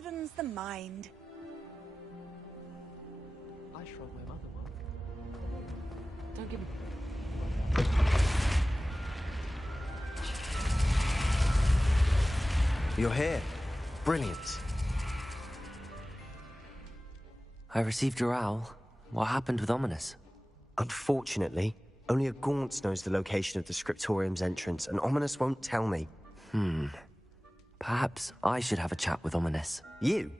broadens the mind. I shrunk my mother once. Don't give me... You're here. Brilliant. I received your owl. What happened with Ominous? Unfortunately, only a Gaunt knows the location of the Scriptorium's entrance, and Ominous won't tell me. Perhaps I should have a chat with Ominous. You?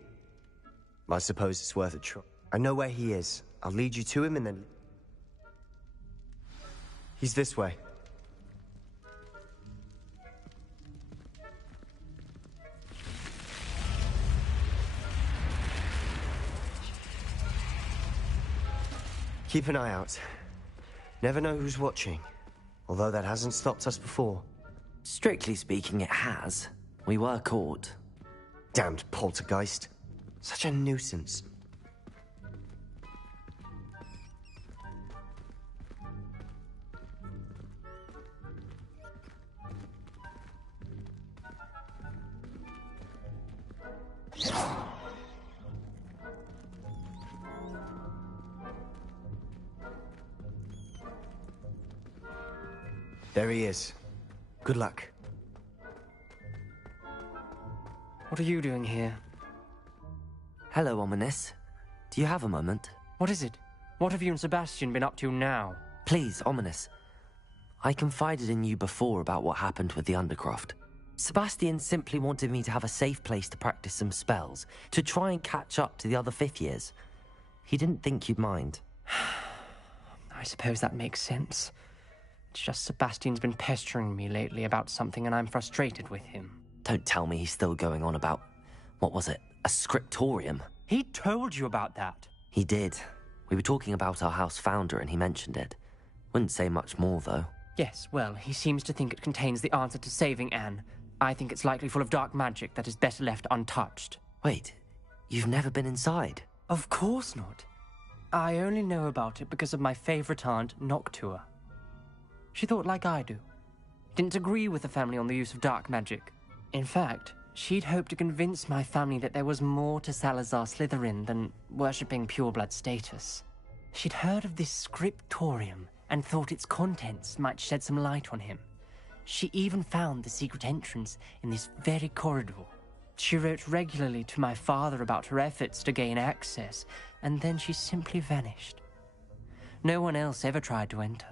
I suppose it's worth a try. I know where he is. I'll lead you to him and then... He's this way. Keep an eye out. Never know who's watching. Although that hasn't stopped us before. Strictly speaking, it has. We were caught. Damned poltergeist. Such a nuisance. There he is. Good luck. What are you doing here? Hello, Ominous. Do you have a moment? What is it? What have you and Sebastian been up to now? Please, Ominous. I confided in you before about what happened with the Undercroft. Sebastian simply wanted me to have a safe place to practice some spells, to try and catch up to the other fifth years. He didn't think you'd mind. I suppose that makes sense. It's just Sebastian's been pestering me lately about something and I'm frustrated with him. Don't tell me he's still going on about, what was it, a scriptorium? He told you about that? He did. We were talking about our house founder and he mentioned it. Wouldn't say much more, though. Yes, well, he seems to think it contains the answer to saving Anne. I think it's likely full of dark magic that is better left untouched. Wait, you've never been inside? Of course not. I only know about it because of my favorite aunt, Noctua. She thought like I do. Didn't agree with the family on the use of dark magic. In fact, she'd hoped to convince my family that there was more to Salazar Slytherin than worshipping pureblood status. She'd heard of this scriptorium and thought its contents might shed some light on him. She even found the secret entrance in this very corridor. She wrote regularly to my father about her efforts to gain access, and then she simply vanished. No one else ever tried to enter.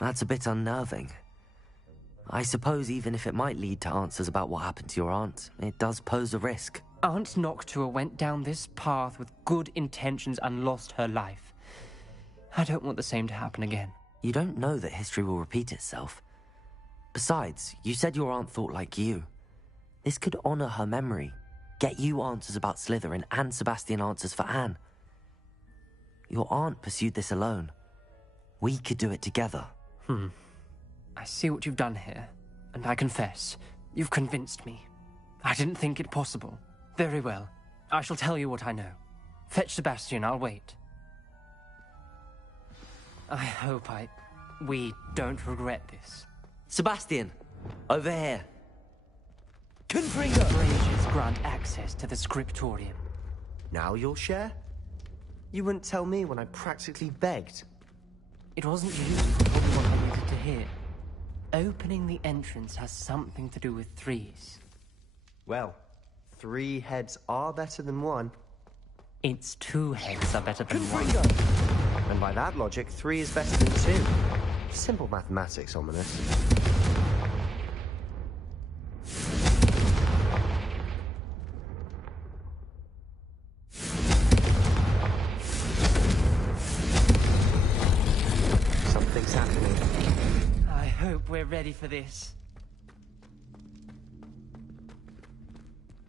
That's a bit unnerving. I suppose even if it might lead to answers about what happened to your aunt, it does pose a risk. Aunt Noctua went down this path with good intentions and lost her life. I don't want the same to happen again. You don't know that history will repeat itself. Besides, you said your aunt thought like you. This could honor her memory, get you answers about Slytherin and Sebastian answers for Anne. Your aunt pursued this alone. We could do it together. I see what you've done here, and I confess, you've convinced me. I didn't think it possible. Very well. I shall tell you what I know. Fetch Sebastian, I'll wait. I hope we don't regret this. Sebastian! Over here! Confringo! Braziers grant access to the scriptorium. Now you'll share? You wouldn't tell me when I practically begged. It wasn't you who told me what I needed to hear. Opening the entrance has something to do with threes. Well, 3 heads are better than 1. Its 2 heads are better than 1. And by that logic, 3 is better than 2. Simple mathematics, Ominous. Something's happening. I hope we're ready for this.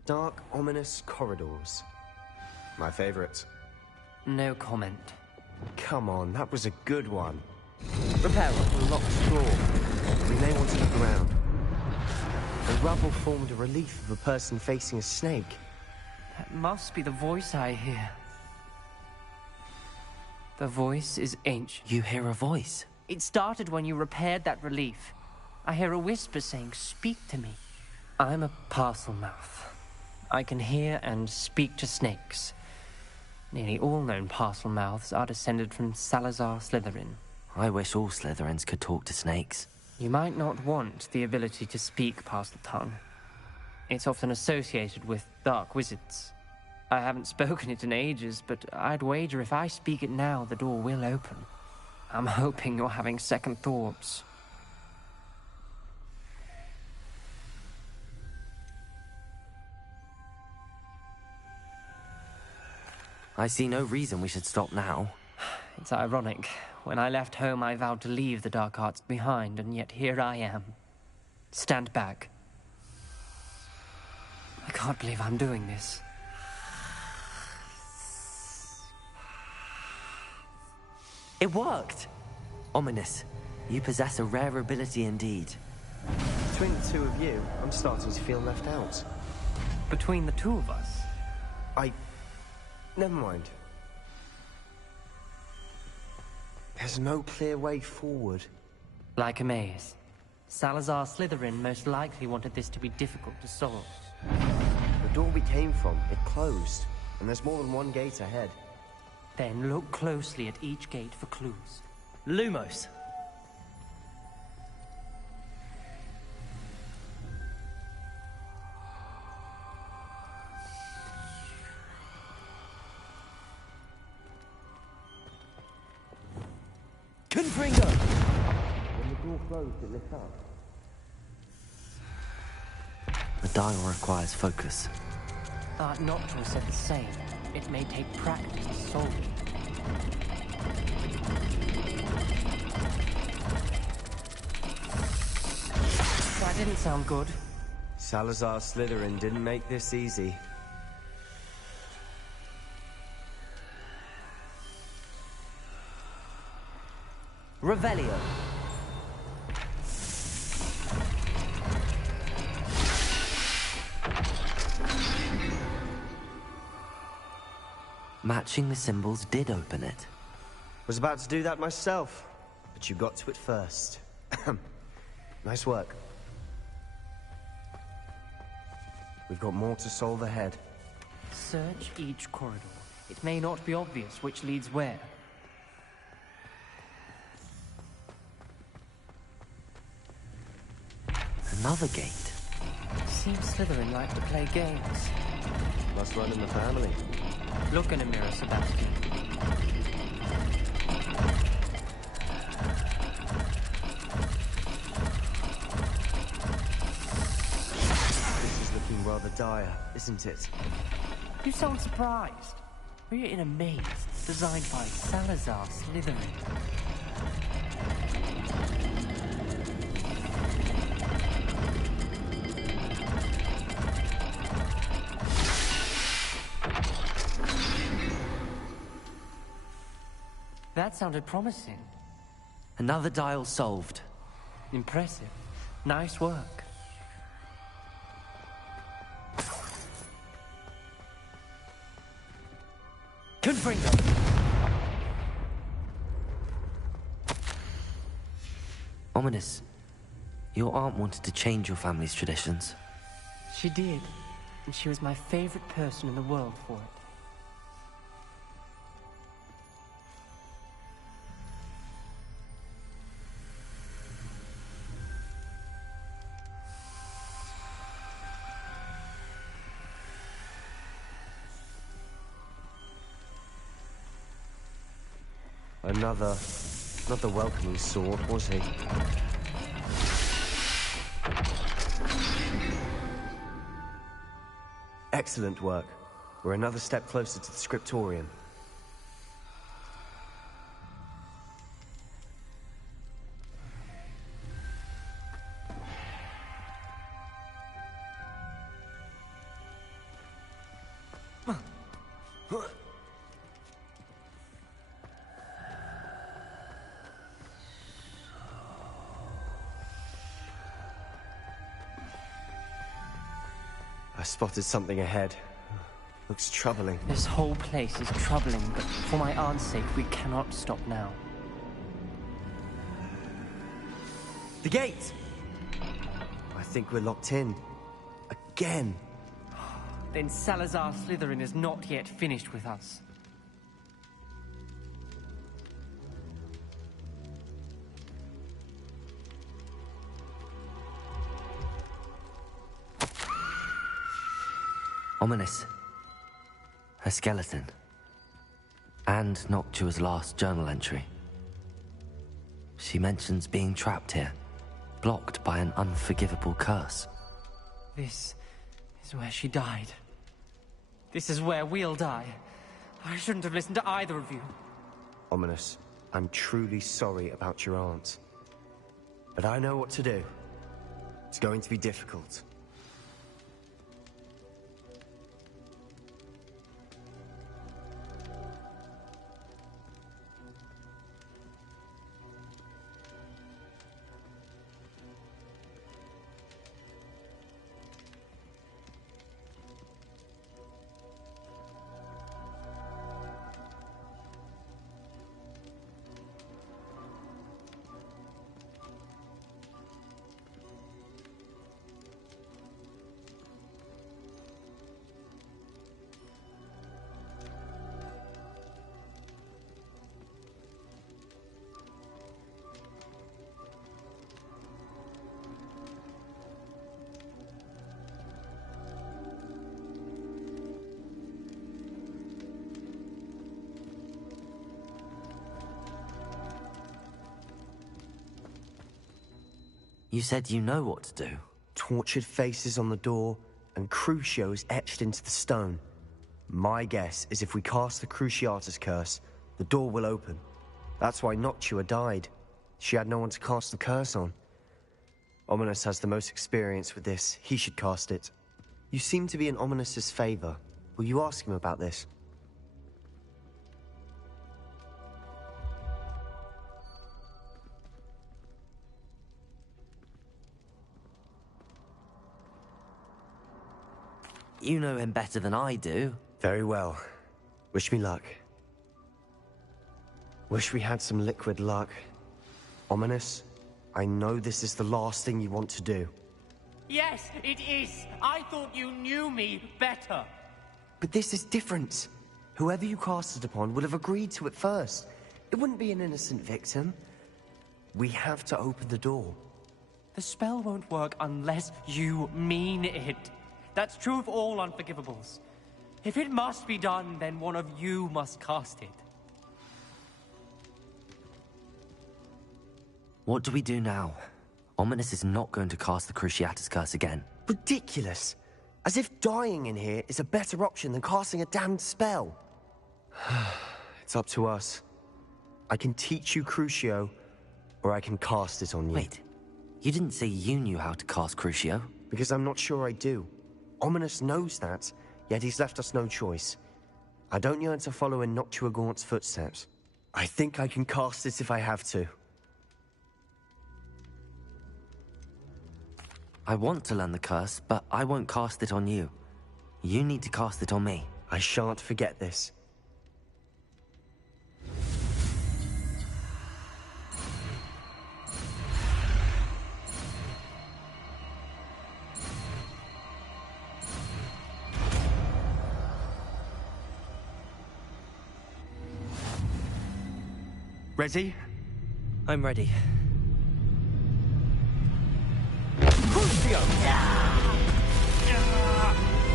Dark, ominous corridors. My favorite. No comment. Come on, that was a good one. Repair A locked door. We may want to look around. The rubble formed a relief of a person facing a snake. That must be the voice I hear. The voice is ancient. You hear a voice? It started when you repaired that relief. I hear a whisper saying, "Speak to me." I'm a parcel mouth. I can hear and speak to snakes. Nearly all known parcel mouths are descended from Salazar Slytherin. I wish all Slytherins could talk to snakes. You might not want the ability to speak parcel tongue. It's often associated with dark wizards. I haven't spoken it in ages, but I'd wager if I speak it now, the door will open. I'm hoping you're having second thoughts. I see no reason we should stop now. It's ironic. When I left home, I vowed to leave the dark arts behind, and yet here I am. Stand back. I can't believe I'm doing this. It worked! Ominous. You possess a rare ability indeed. Between the two of you, I'm starting to feel left out. Between the two of us? Never mind. There's no clear way forward. Like a maze. Salazar Slytherin most likely wanted this to be difficult to solve. The door we came from, it closed. And there's more than one gate ahead. Then look closely at each gate for clues. Lumos! Confringo! When the door closed, it lit up. The dial requires focus. Art Noctua said the same. It may take practice to solve it. That didn't sound good. Salazar Slytherin didn't make this easy. Revelio. Matching the symbols did open it. Was about to do that myself, but you got to it first. Nice work. We've got more to solve ahead. Search each corridor. It may not be obvious which leads where. Another gate. Seems Slytherin like to play games. Must run in the family. Look in a mirror, Sebastian. This is looking rather dire, isn't it? You sound surprised. We're in a maze designed by Salazar Slytherin. That sounded promising. Another dial solved. Impressive. Nice work. Confringo! Ominous. Your aunt wanted to change your family's traditions. She did. And she was my favorite person in the world for it. Not the welcoming sort, was he? Excellent work. We're another step closer to the scriptorium. I spotted something ahead. Looks troubling. This whole place is troubling, but for my aunt's sake, we cannot stop now. The gate! think we're locked in. Again. Then Salazar Slytherin is not yet finished with us. Ominous. Her skeleton. And Noctua's last journal entry. She mentions being trapped here, blocked by an unforgivable curse. This is where she died. This is where we'll die. I shouldn't have listened to either of you. Ominous, I'm truly sorry about your aunt. But I know what to do. It's going to be difficult. You said you know what to do. Tortured faces on the door, and Crucio is etched into the stone. My guess is if we cast the Cruciatus curse, the door will open. That's why Noctua died. She had no one to cast the curse on. Ominous has the most experience with this. He should cast it. You seem to be in Ominous's favor. Will you ask him about this? You know him better than I do. Very well. Wish me luck. Wish we had some liquid luck. Ominous, I know this is the last thing you want to do. Yes, it is. I thought you knew me better. But this is different. Whoever you cast it upon would have agreed to it first. It wouldn't be an innocent victim. We have to open the door. The spell won't work unless you mean it. That's true of all unforgivables. If it must be done, then one of you must cast it. What do we do now? Ominous is not going to cast the Cruciatus curse again. Ridiculous. As if dying in here is a better option than casting a damned spell. It's up to us. I can teach you Crucio, or I can cast it on you. Wait, you didn't say you knew how to cast Crucio? Because I'm not sure I do. Ominous knows that, yet he's left us no choice. I don't yearn to follow in Noctua Gaunt's footsteps. I think I can cast it if I have to. I want to learn the curse, but I won't cast it on you. You need to cast it on me. I shan't forget this. Ready? I'm ready. Crucio!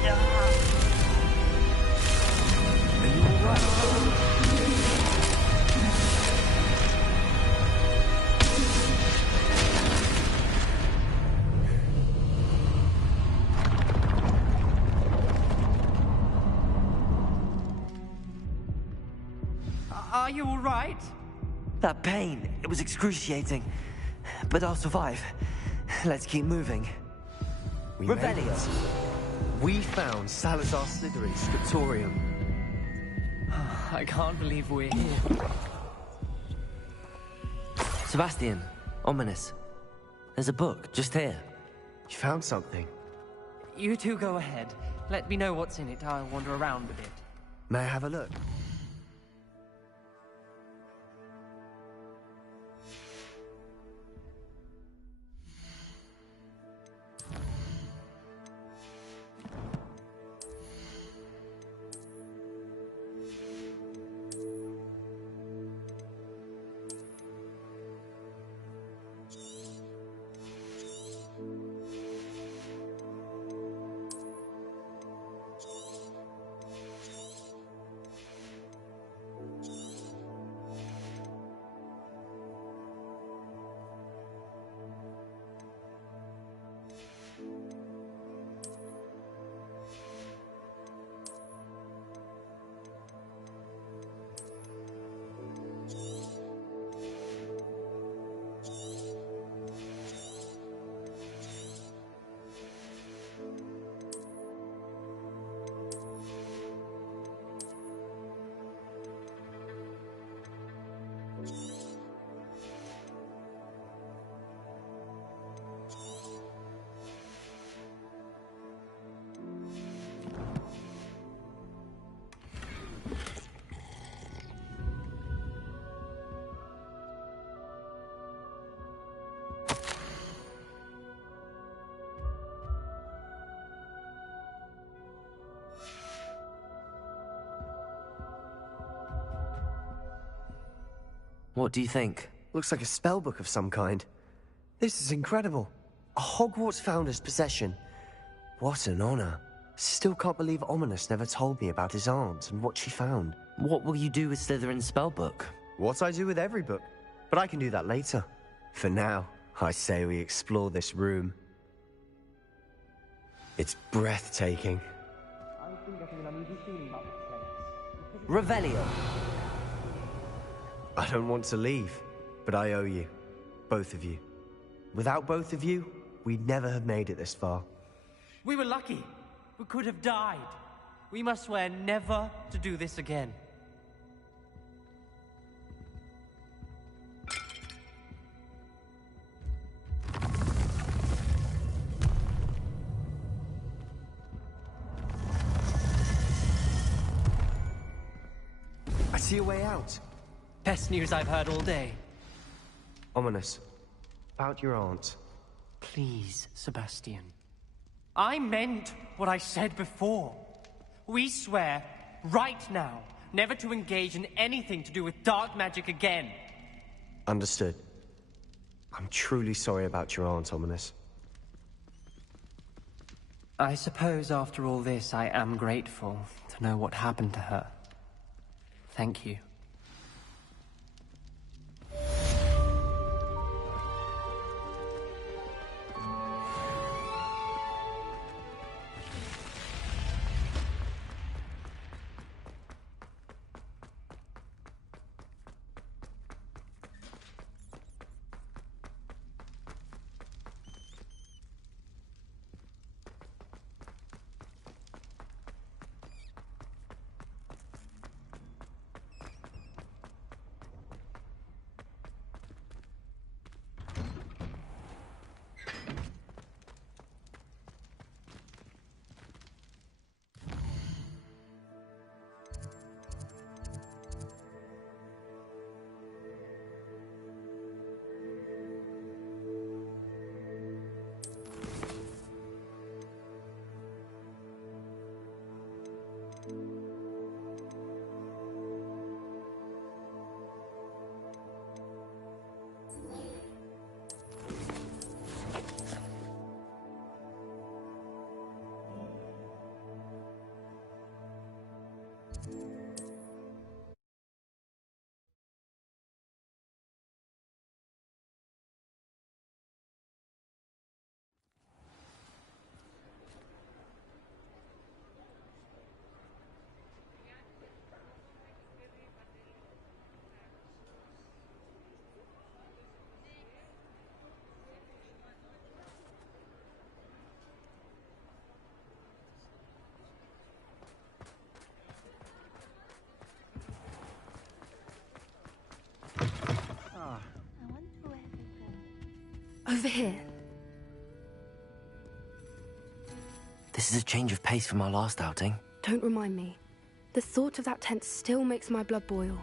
Are you alright? Are you all right? That pain, it was excruciating. But I'll survive. Let's keep moving. We made Revelio. it. We found Salazar Slytherin's scriptorium. I can't believe we're here. Sebastian, Ominous. There's a book just here. You found something. You two go ahead. Let me know what's in it. I'll wander around a bit. May I have a look? What do you think? Looks like a spellbook of some kind. This is incredible. A Hogwarts founder's possession. What an honor. Still can't believe Ominous never told me about his aunt and what she found. What will you do with Slytherin's spellbook? What I do with every book. But I can do that later. For now, I say we explore this room. It's breathtaking. I've been getting an uneasy feeling about this place. Revelio. I don't want to leave, but I owe you. Both of you. Without both of you, we'd never have made it this far. We were lucky. We could have died. We must swear never to do this again. I see a way out. Best news I've heard all day. Ominous. About your aunt. Please, Sebastian. I meant what I said before. We swear, right now, never to engage in anything to do with dark magic again. Understood. I'm truly sorry about your aunt, Ominous. I suppose after all this, I am grateful to know what happened to her. Thank you. Over here. This is a change of pace from our last outing. Don't remind me. The thought of that tent still makes my blood boil.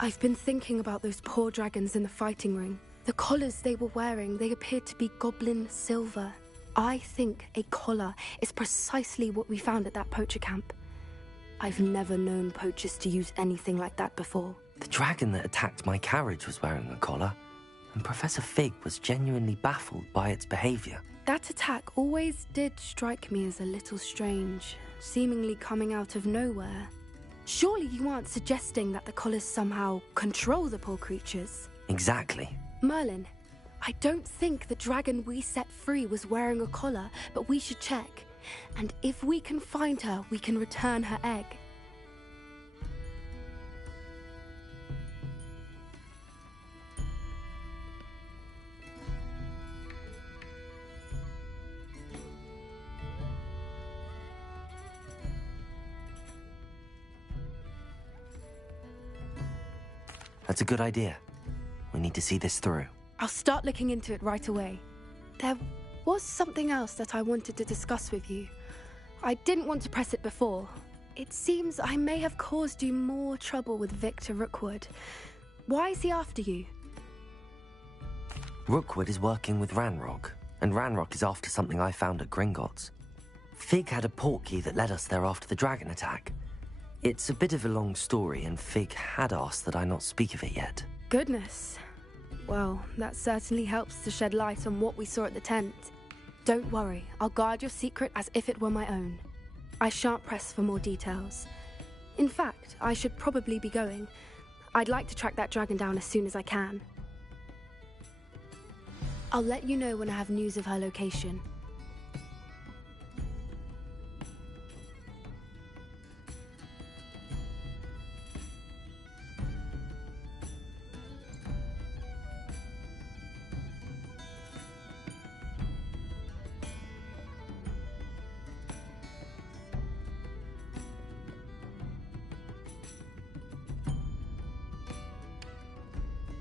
I've been thinking about those poor dragons in the fighting ring. The collars they were wearing, they appeared to be goblin silver. I think a collar is precisely what we found at that poacher camp. I've never known poachers to use anything like that before. The dragon that attacked my carriage was wearing a collar, and Professor Fig was genuinely baffled by its behavior. That attack always did strike me as a little strange, seemingly coming out of nowhere. Surely you aren't suggesting that the collars somehow control the poor creatures? Exactly. Merlin, I don't think the dragon we set free was wearing a collar, but we should check. And if we can find her, we can return her egg. That's a good idea. We need to see this through. I'll start looking into it right away. There was something else that I wanted to discuss with you. I didn't want to press it before. It seems I may have caused you more trouble with Victor Rookwood. Why is he after you? Rookwood is working with Ranrock, and Ranrock is after something I found at Gringotts. Fig had a portkey that led us there after the dragon attack. It's a bit of a long story, and Fig had asked that I not speak of it yet. Goodness. Well, that certainly helps to shed light on what we saw at the tent. Don't worry, I'll guard your secret as if it were my own. I shan't press for more details. In fact, I should probably be going. I'd like to track that dragon down as soon as I can. I'll let you know when I have news of her location.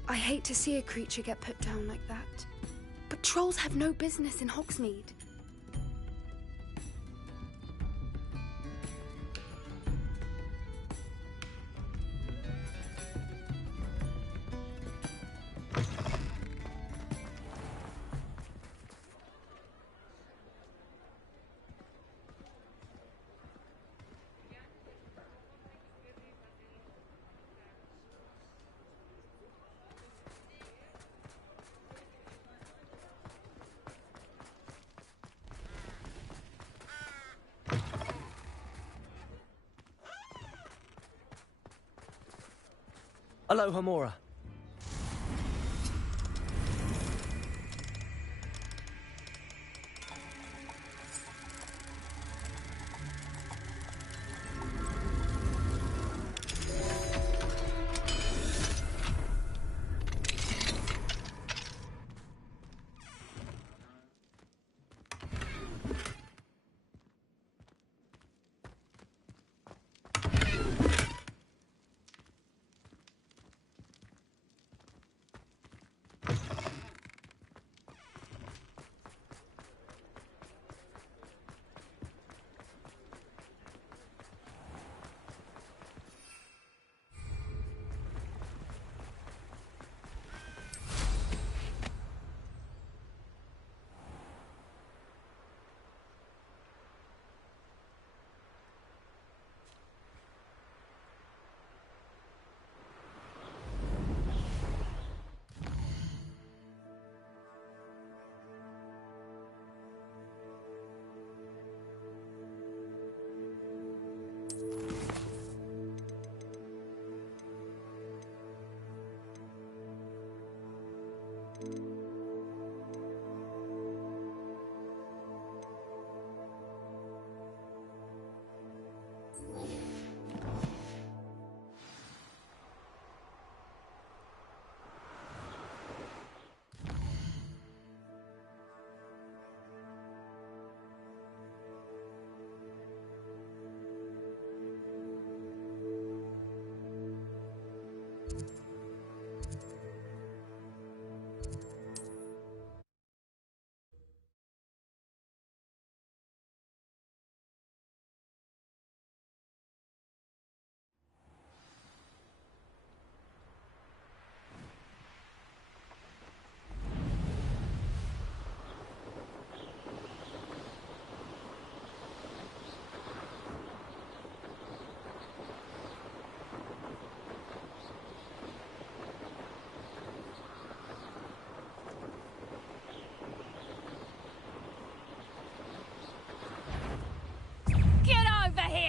I hate to see a creature get put down like that. But trolls have no business in Hogsmeade. Aloha, Mora.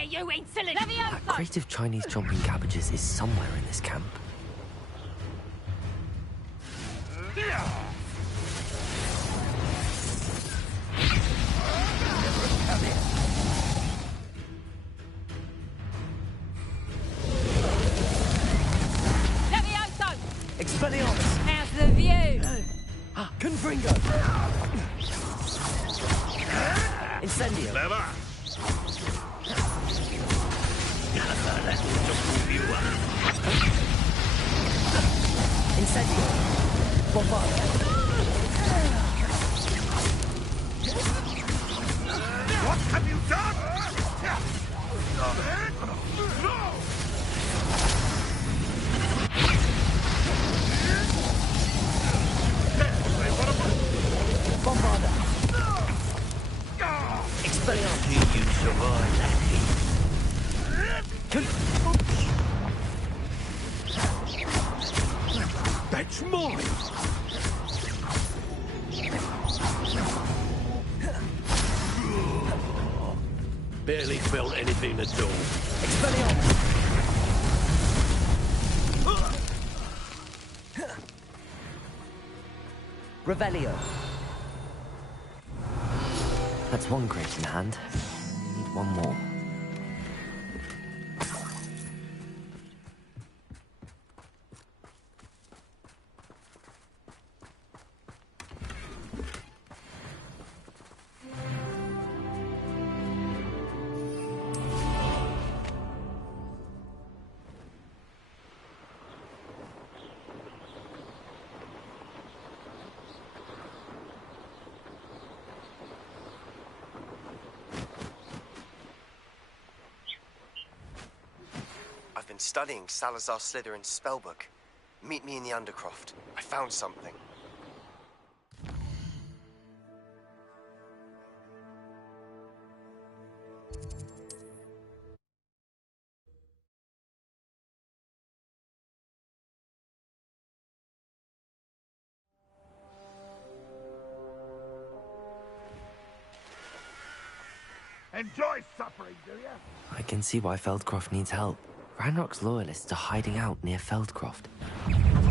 You insolent! That crate of Chinese chomping cabbages is somewhere in this camp. Levioso! Expelliarmus! How's the view? Confringo! Incendio! Clever! Incendio! Bombarda! What have you done? Bombarda! Expelliarmus! Do you survive that heat? Barely felt anything at all. Expelliarmus! Revelio. That's one crate in hand. Need one more. I've been studying Salazar Slytherin's spellbook. Meet me in the Undercroft. I found something. Enjoy suffering, do you? I can see why Feldcroft needs help. Ranrock's loyalists are hiding out near Feldcroft.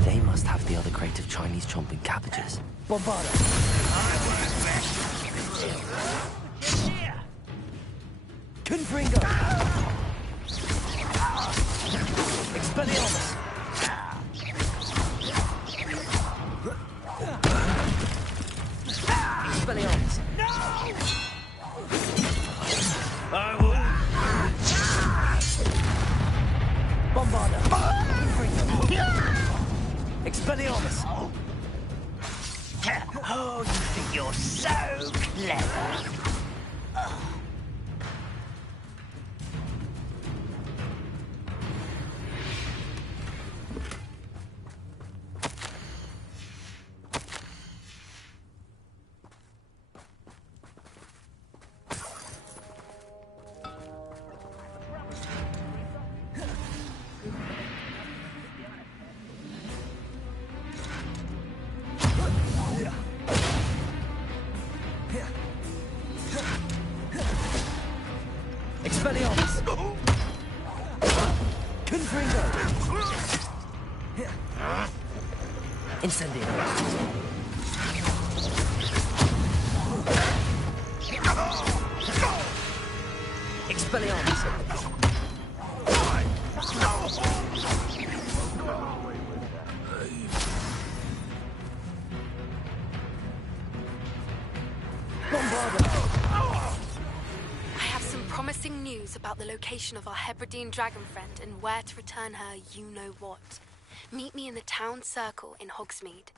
They must have the other crate of Chinese chomping cabbages. Bombarda! Confringo! Expelliarmus! Expelliarmus! I will. Bombarda! Expelliarmus! Oh, you think you're so clever. Expelliarmus! Confringo! Incendio! Expelliarmus! Promising news about the location of our Hebridean dragon friend and where to return her you-know-what. Meet me in the town circle in Hogsmeade.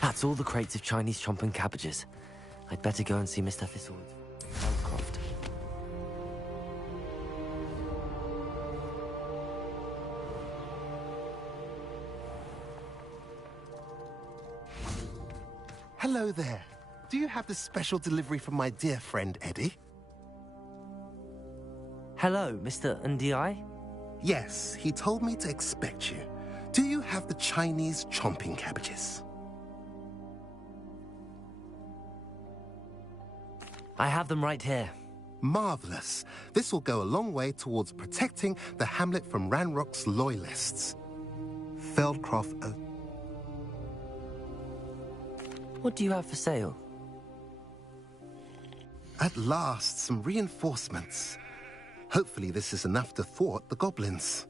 That's all the crates of Chinese chomping cabbages. I'd better go and see Mr. Thistlewood. Feldcroft. Hello there. Do you have the special delivery from my dear friend Eddie? Hello, Mr. Ndi? Yes, he told me to expect you. Do you have the Chinese chomping cabbages? I have them right here. Marvelous. This will go a long way towards protecting the hamlet from Ranrock's loyalists. Feldcroft. What do you have for sale? At last, some reinforcements. Hopefully this is enough to thwart the goblins.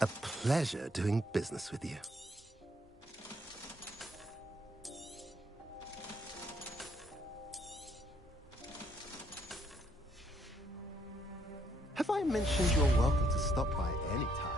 A pleasure doing business with you. Have I mentioned you're welcome to stop by any time?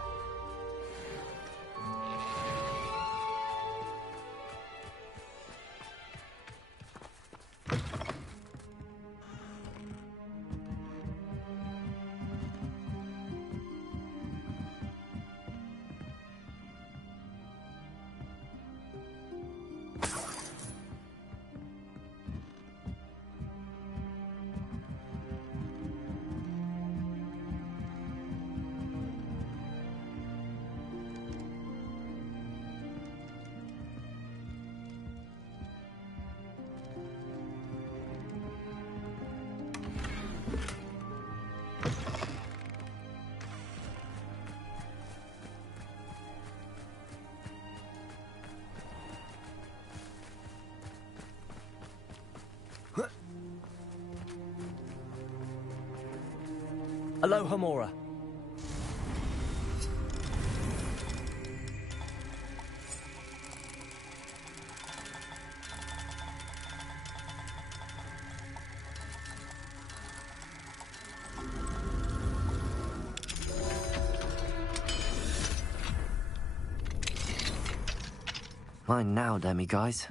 Aloha Mora. Mine now, demi guys.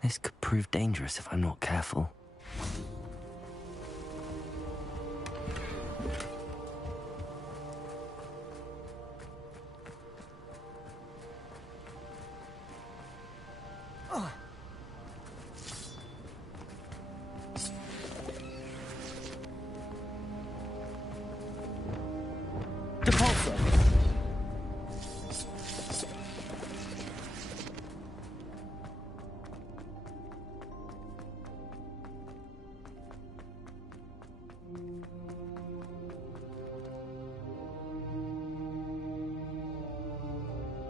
This could prove dangerous if I'm not careful. Depulso.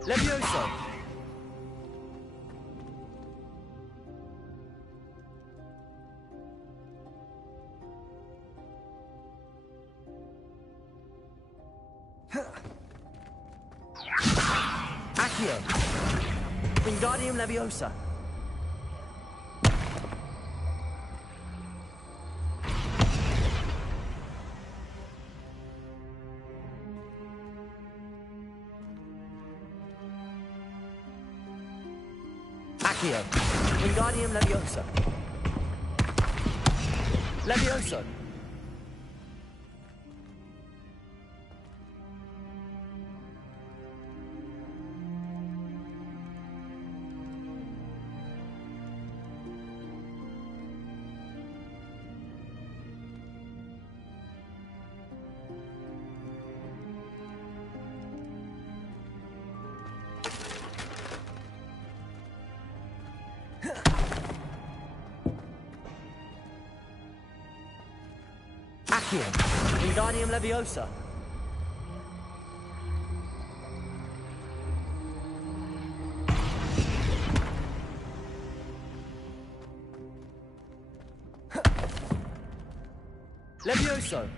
Levioso. Accio. Wingardium Leviosa. Accio. Wingardium Leviosa. Levioso. Accio. Wingardium Leviosa. Levioso.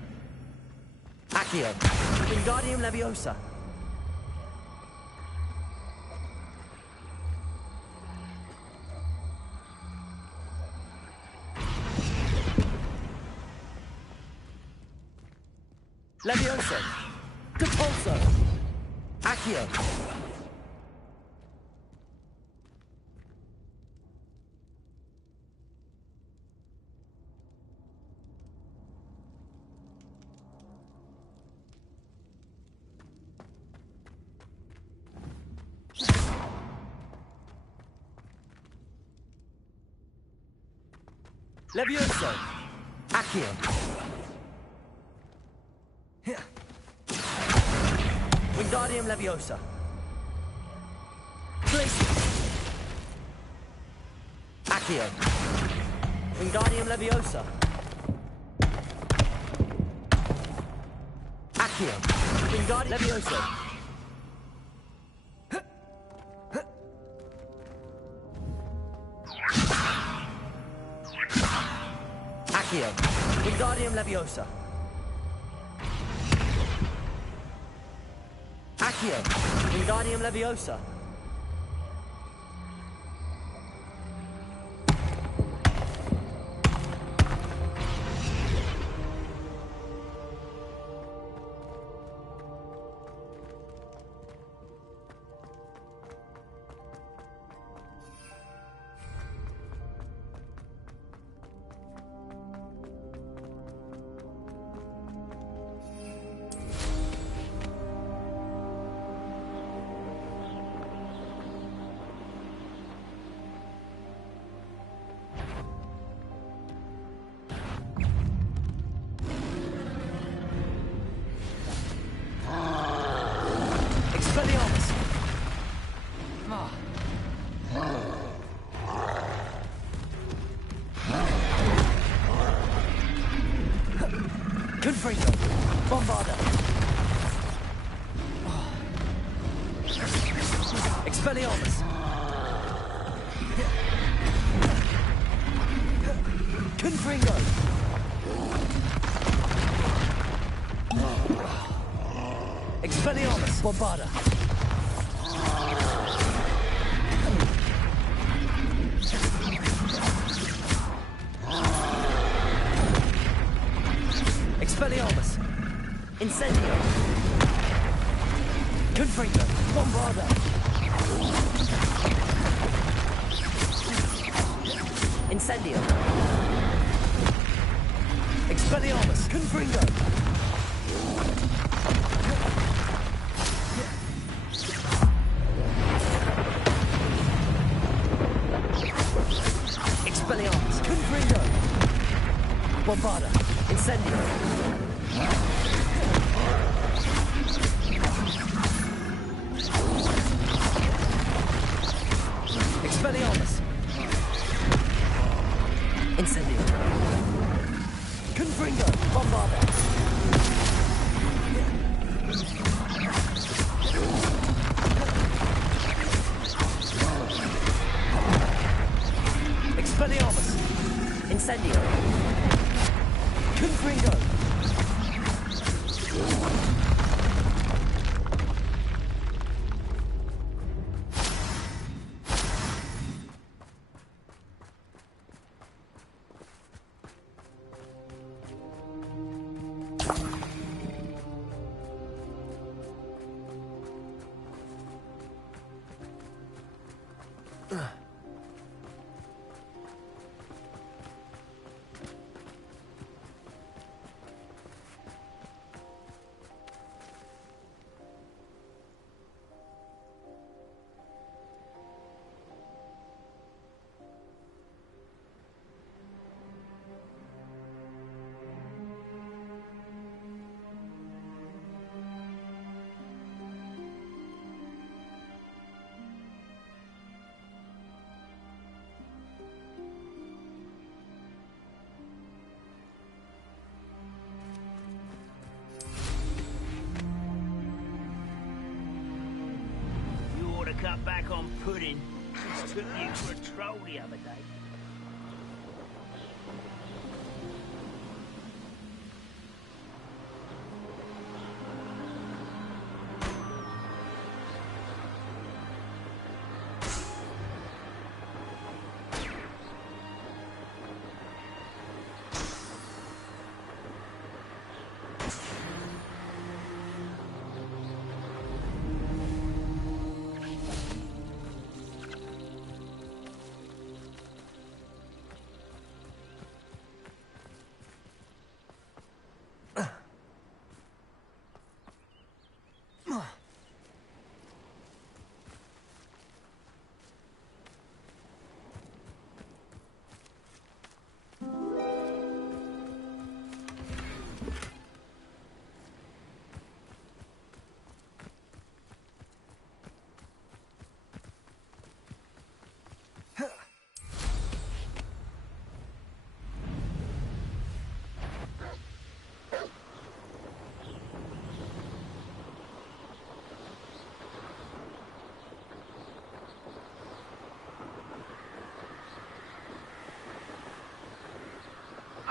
Accio. Wingardium Leviosa. Levioso. Depulso. Accio. Levioso. Accio. Wingardium Leviosa. Glacius. Accio. Wingardium Leviosa. Accio. Wingardium Leviosa. Accio. Wingardium Leviosa. Accio. Wingardium Leviosa. Expelliarmus! Confringo! Bombarda! Expelliarmus! Confringo! Expelliarmus! Bombarda! Expelliarmus! Incendio! Confringo! Bombarda! Incendio! Expelliarmus! Confringo! Expelliarmus! Confringo! Bombarda! Incendio! Expelliarmus! Incendio! Confringo! Bombarda! Expelliarmus! Incendio! Confringo! Cut back on pudding. Just took you for a troll the other day.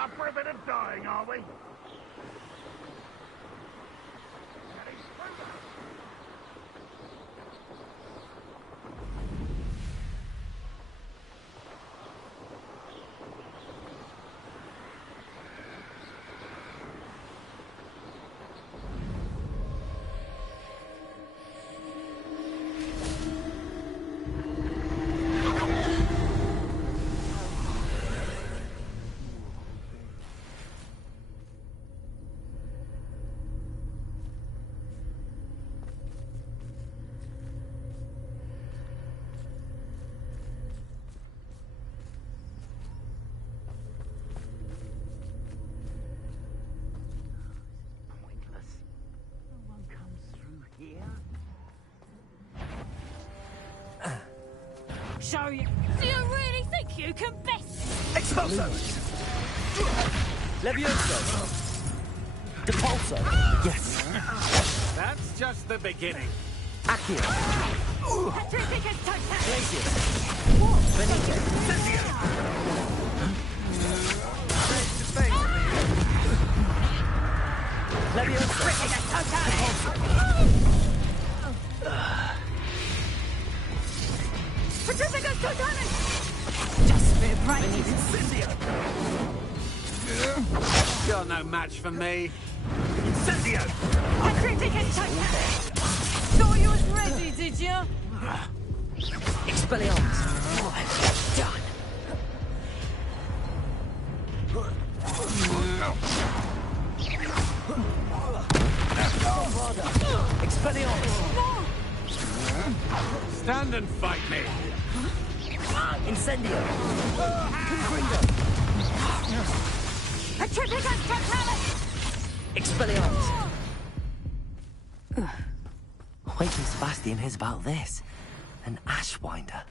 up for a bit of dying, are we? Show you. Do you really think you can best? Expulso! Levioso! Depulso! Yes! That's just the beginning. Accio! Petrificus totalis! Glacius! Benito! Levioso! Petrificus totalis! Just for right. Incendio! You're no match for me. Incendio! Petrificus totalis! Thought you was ready, did you? Expelliarmus! Done. Expelliarmus! Stand and fight me. Incendio! Petrificus totalis! Expelliarmus! Wait till Sebastian hears about this. An Ashwinder.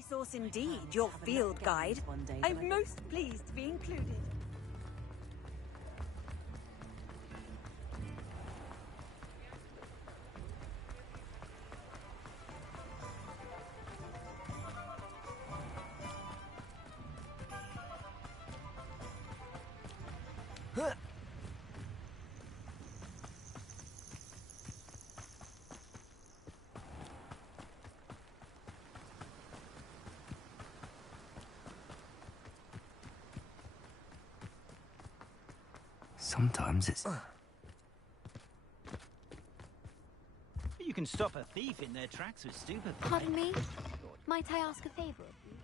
resource indeed, your field guide. I'm most pleased to be included. Sometimes it's... You can stop a thief in their tracks with stupid. Pardon me? Might I ask a favor of you?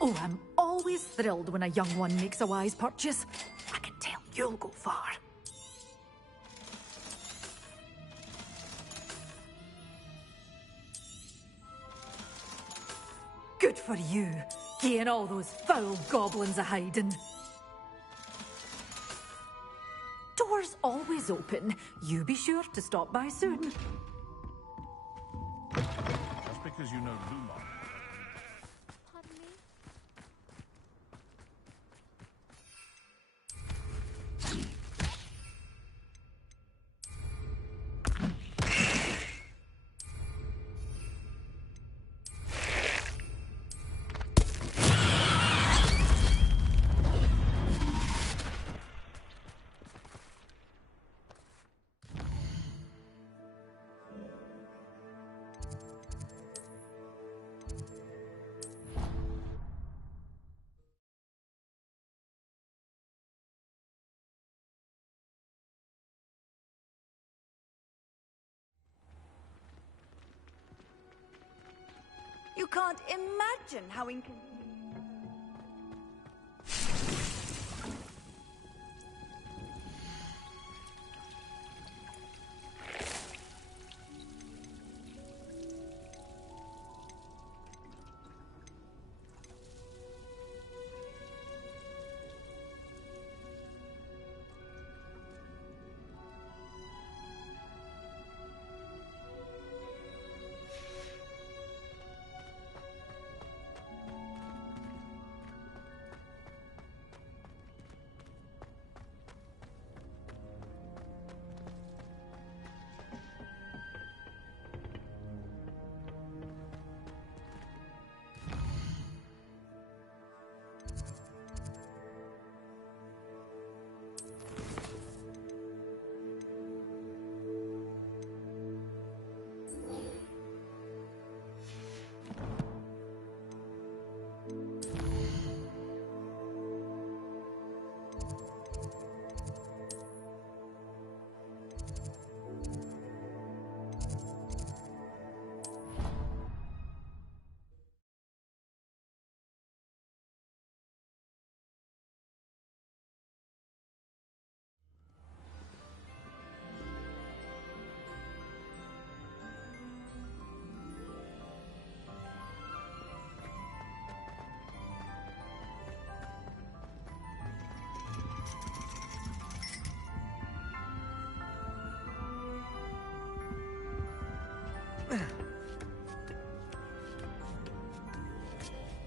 Oh, I'm always thrilled when a young one makes a wise purchase. I can tell you'll go far. Good for you, getting all those foul goblins a hiding. Doors always open. You be sure to stop by soon. Just because you know Lumar. Pardon me? You can't imagine how inconvenient.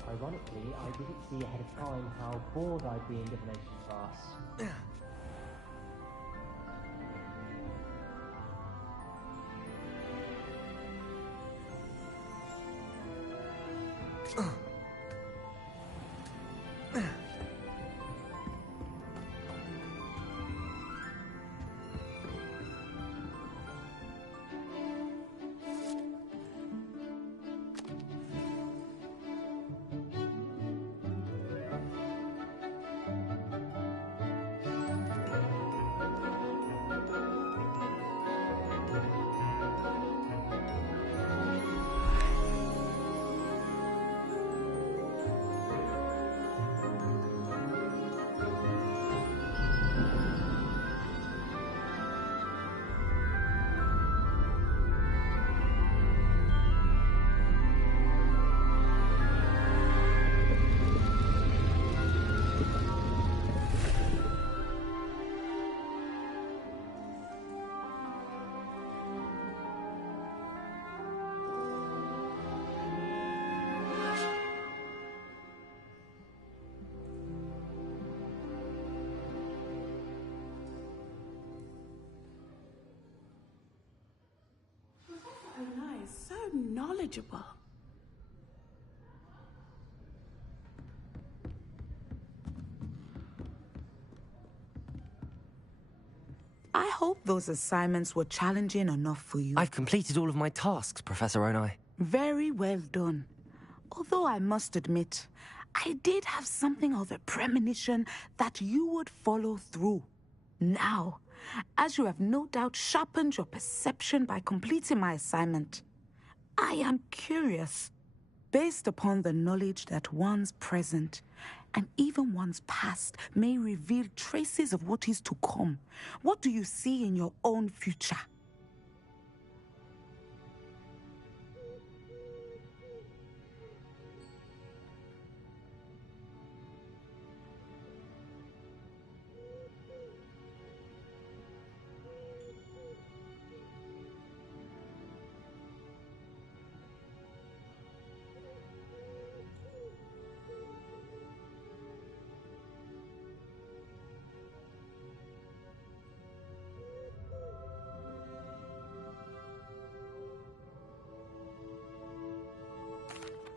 Ironically, I didn't see ahead of time how bored I'd be in divination class. knowledgeable. I hope those assignments were challenging enough for you. I've completed all of my tasks, Professor Onai. Very well done. Although I must admit, I did have something of a premonition that you would follow through. Now, as you have no doubt sharpened your perception by completing my assignment, I am curious, based upon the knowledge that one's present and even one's past may reveal traces of what is to come. What do you see in your own future?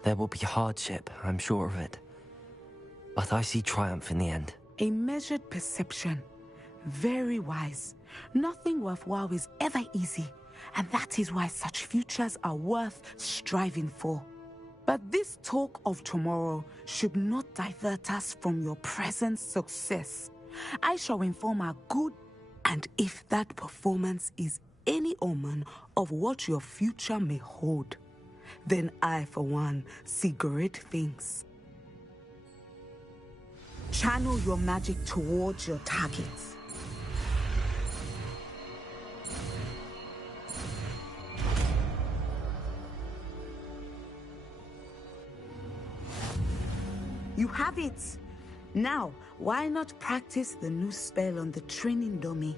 There will be hardship, I'm sure of it. But I see triumph in the end. A measured perception. Very wise. Nothing worthwhile is ever easy, and that is why such futures are worth striving for. But this talk of tomorrow should not divert us from your present success. I shall inform our good, and if that performance is any omen of what your future may hold, then I, for one, see great things. Channel your magic towards your targets. You have it! Now, why not practice the new spell on the training dummy?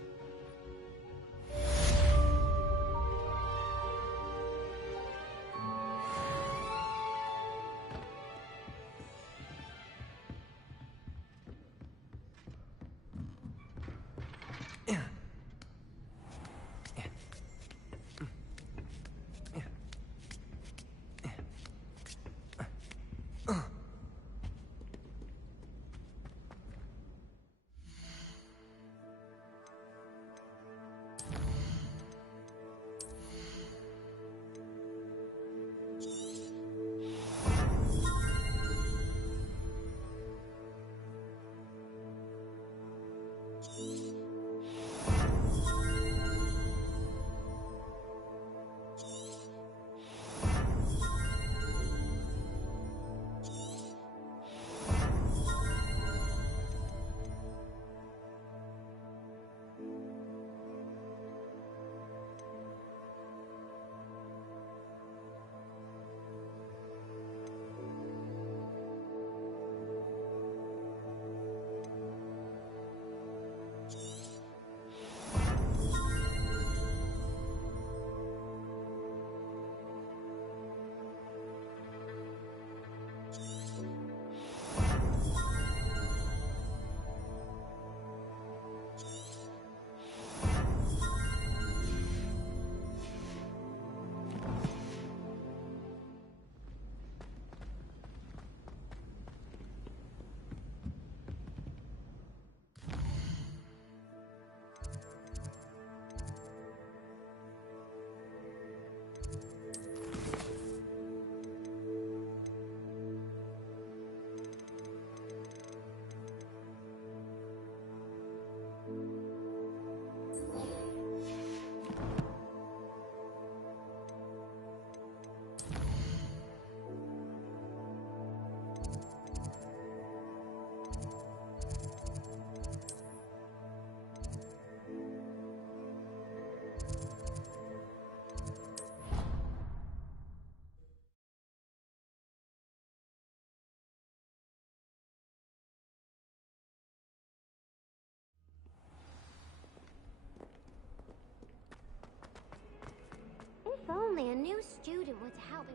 If only a new student were to help me.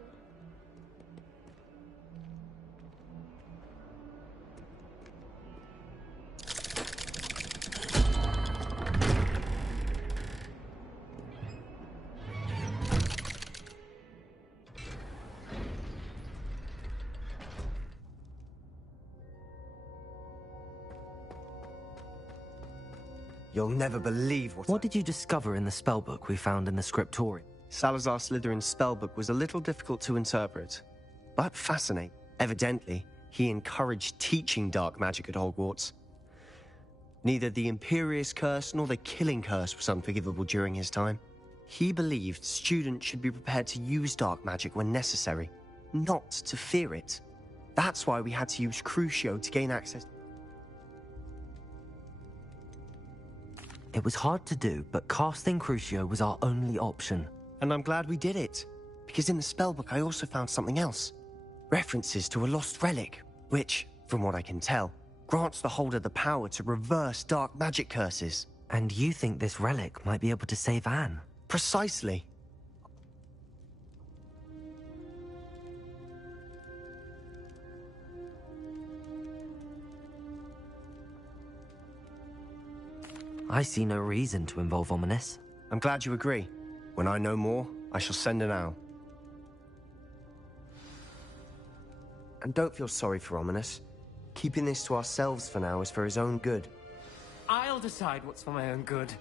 You'll never believe What did you discover in the spellbook we found in the scriptorium? Salazar Slytherin's spellbook was a little difficult to interpret, but fascinating. Evidently, he encouraged teaching dark magic at Hogwarts. Neither the Imperious Curse nor the Killing Curse was unforgivable during his time. He believed students should be prepared to use dark magic when necessary, not to fear it. That's why we had to use Crucio to gain access. It was hard to do, but casting Crucio was our only option. And I'm glad we did it, because in the spellbook I also found something else. References to a lost relic, which, from what I can tell, grants the holder the power to reverse dark magic curses. And you think this relic might be able to save Anne? Precisely. I see no reason to involve Ominous. I'm glad you agree. When I know more, I shall send an owl. And don't feel sorry for Ominous. Keeping this to ourselves for now is for his own good. I'll decide what's for my own good.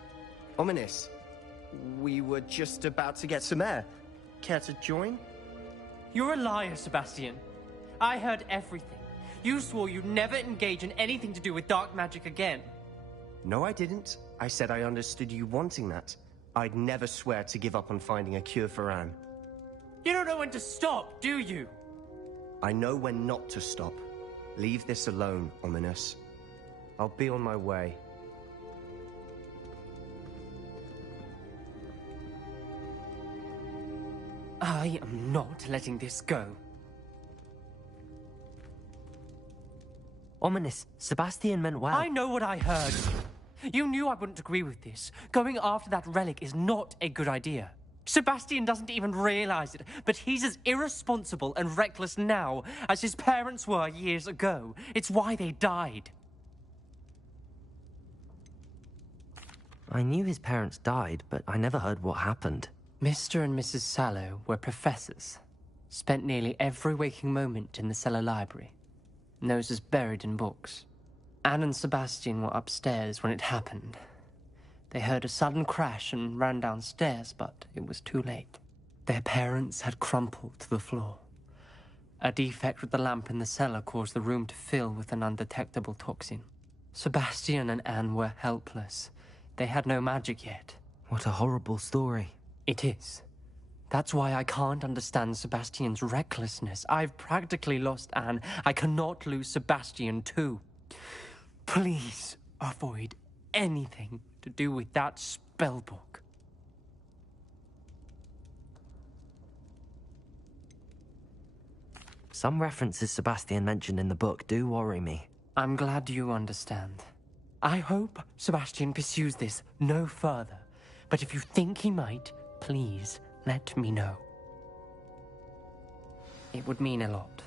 Ominous, we were just about to get some air. Care to join? You're a liar, Sebastian. I heard everything. You swore you'd never engage in anything to do with dark magic again. No, I didn't. I said I understood you wanting that. I'd never swear to give up on finding a cure for Anne. You don't know when to stop, do you? I know when not to stop. Leave this alone, Ominous. I'll be on my way. I am not letting this go. Ominous, Sebastian meant well. I know what I heard. You knew I wouldn't agree with this. Going after that relic is not a good idea. Sebastian doesn't even realize it, but he's as irresponsible and reckless now as his parents were years ago. It's why they died. I knew his parents died, but I never heard what happened. Mr. and Mrs. Sallow were professors. Spent nearly every waking moment in the cellar library. Noses buried in books. Anne and Sebastian were upstairs when it happened. They heard a sudden crash and ran downstairs, but it was too late. Their parents had crumpled to the floor. A defect with the lamp in the cellar caused the room to fill with an undetectable toxin. Sebastian and Anne were helpless. They had no magic yet. What a horrible story. It is. That's why I can't understand Sebastian's recklessness. I've practically lost Anne. I cannot lose Sebastian too. Please avoid anything to do with that spellbook. Some references Sebastian mentioned in the book do worry me. I'm glad you understand. I hope Sebastian pursues this no further. But if you think he might, please let me know. It would mean a lot.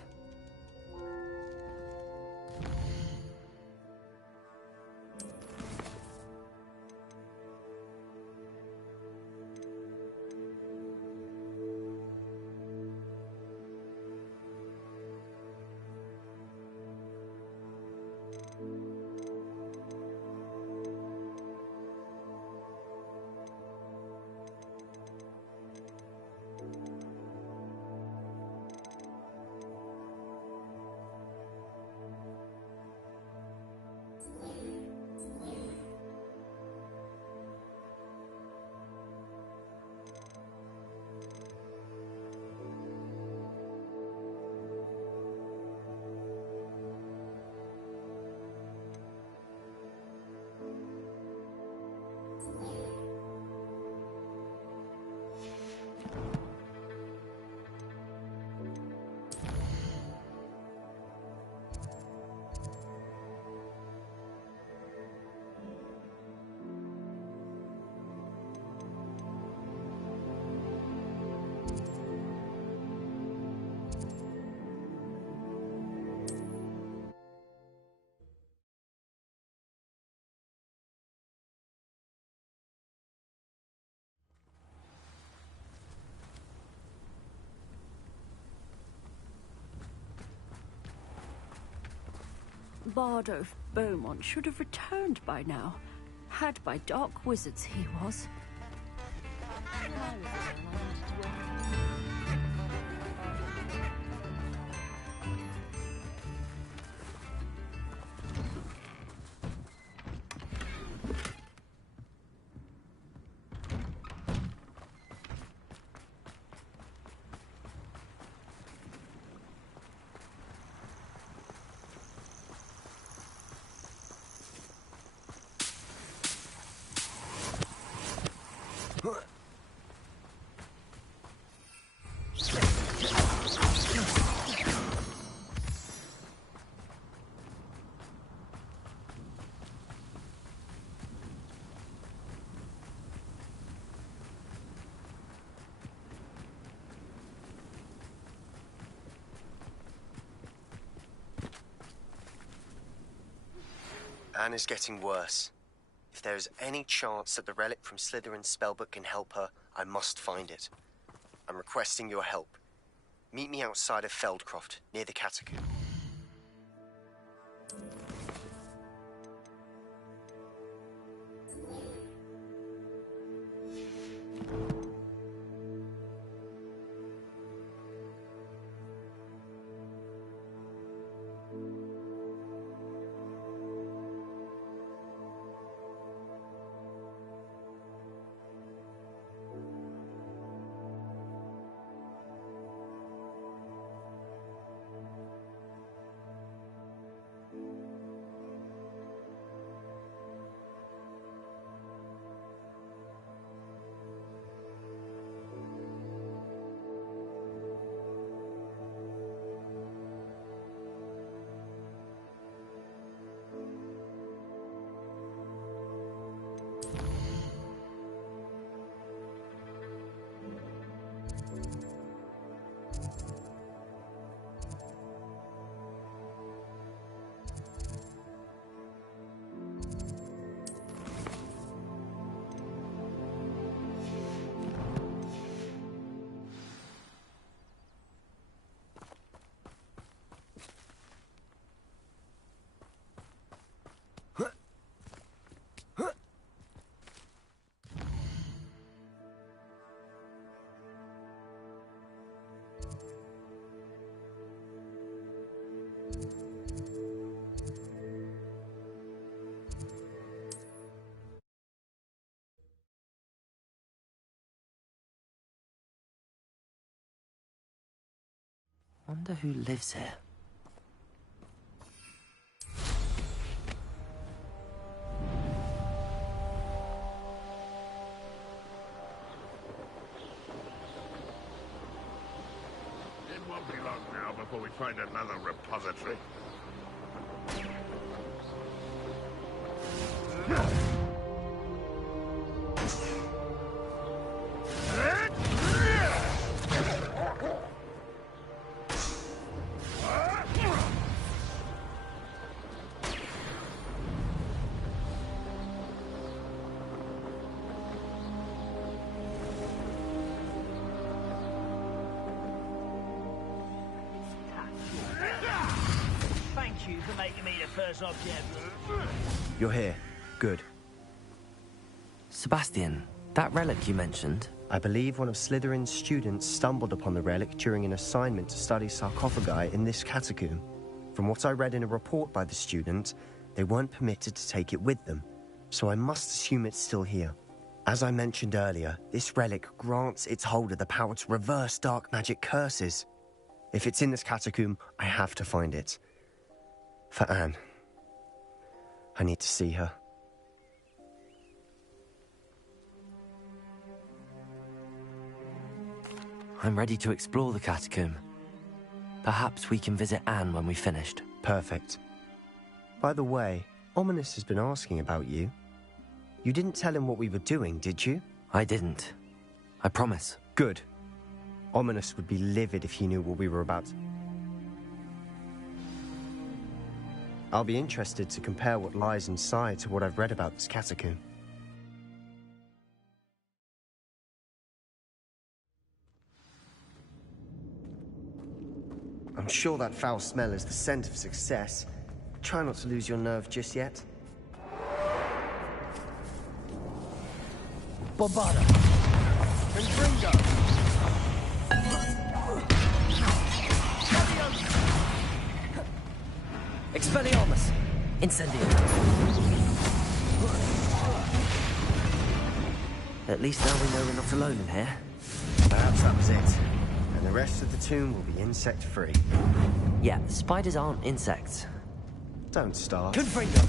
Bardolph Beaumont should have returned by now. Had by dark wizards he was. Anne is getting worse. If there is any chance that the relic from Slytherin's spellbook can help her, I must find it. I'm requesting your help. Meet me outside of Feldcroft, near the catacomb. Wonder who lives here. It won't be long now before we find another repository. Thank you for making me the first object. You're here. Good. Sebastian, that relic you mentioned. I believe one of Slytherin's students stumbled upon the relic during an assignment to study sarcophagi in this catacomb. From what I read in a report by the student, they weren't permitted to take it with them, so I must assume it's still here. As I mentioned earlier, this relic grants its holder the power to reverse dark magic curses. If it's in this catacomb, I have to find it. For Anne. I need to see her. I'm ready to explore the catacomb. Perhaps we can visit Anne when we've finished. Perfect. By the way, Ominous has been asking about you. You didn't tell him what we were doing, did you? I didn't. I promise. Good. Ominous would be livid if he knew what we were about. I'll be interested to compare what lies inside to what I've read about this catacomb. I'm sure that foul smell is the scent of success. Try not to lose your nerve just yet. Bombarda! Confringo! Expelliarmus! Incendio! At least now we know we're not alone in here. Perhaps that was it. And the rest of the tomb will be insect-free. Yeah, spiders aren't insects. Don't start. Confringo!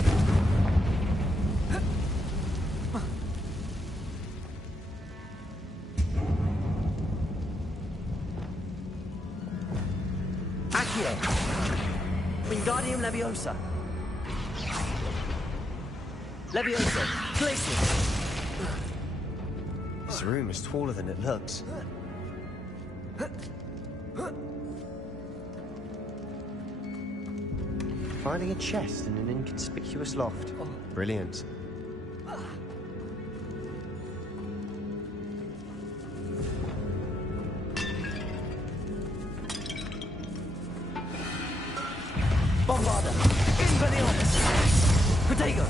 Accio! Wingardium Leviosa! Leviosa! Glacius! This room is taller than it looks. Finding a chest in an inconspicuous loft. Brilliant. Bombarda! Expelliarmus! Protego!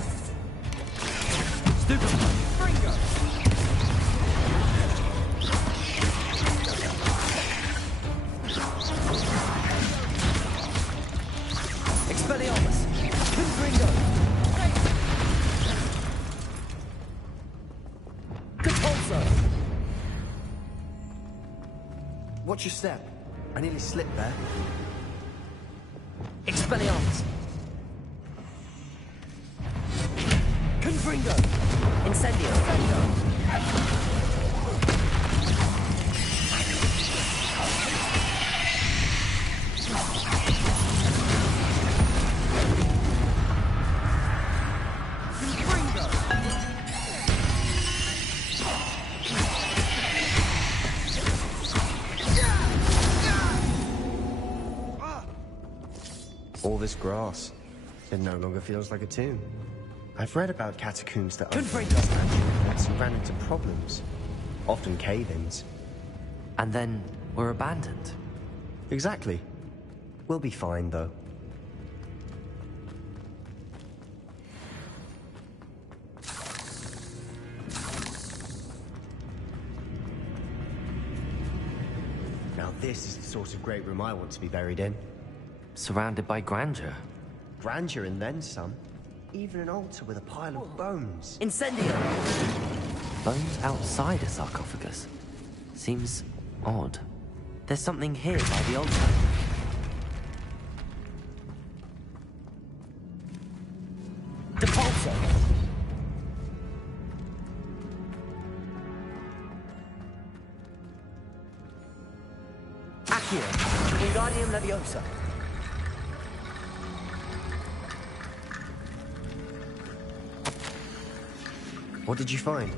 Stupefy! Fringo! Expelliarmus! Confringo! Capulso! Watch your step. I nearly slipped there. Expelliarmus! Confringo! Incendio! All this grass. It no longer feels like a tomb. I've read about catacombs that and ran into problems. Often cave-ins. And then we're abandoned. Exactly. We'll be fine, though. Now this is the sort of great room I want to be buried in. Surrounded by grandeur. Grandeur and then some. Even an altar with a pile of bones. Incendio! Bones outside a sarcophagus. Seems odd. There's something here by the altar. Depulso! Accio! Wingardium Leviosa! What did you find?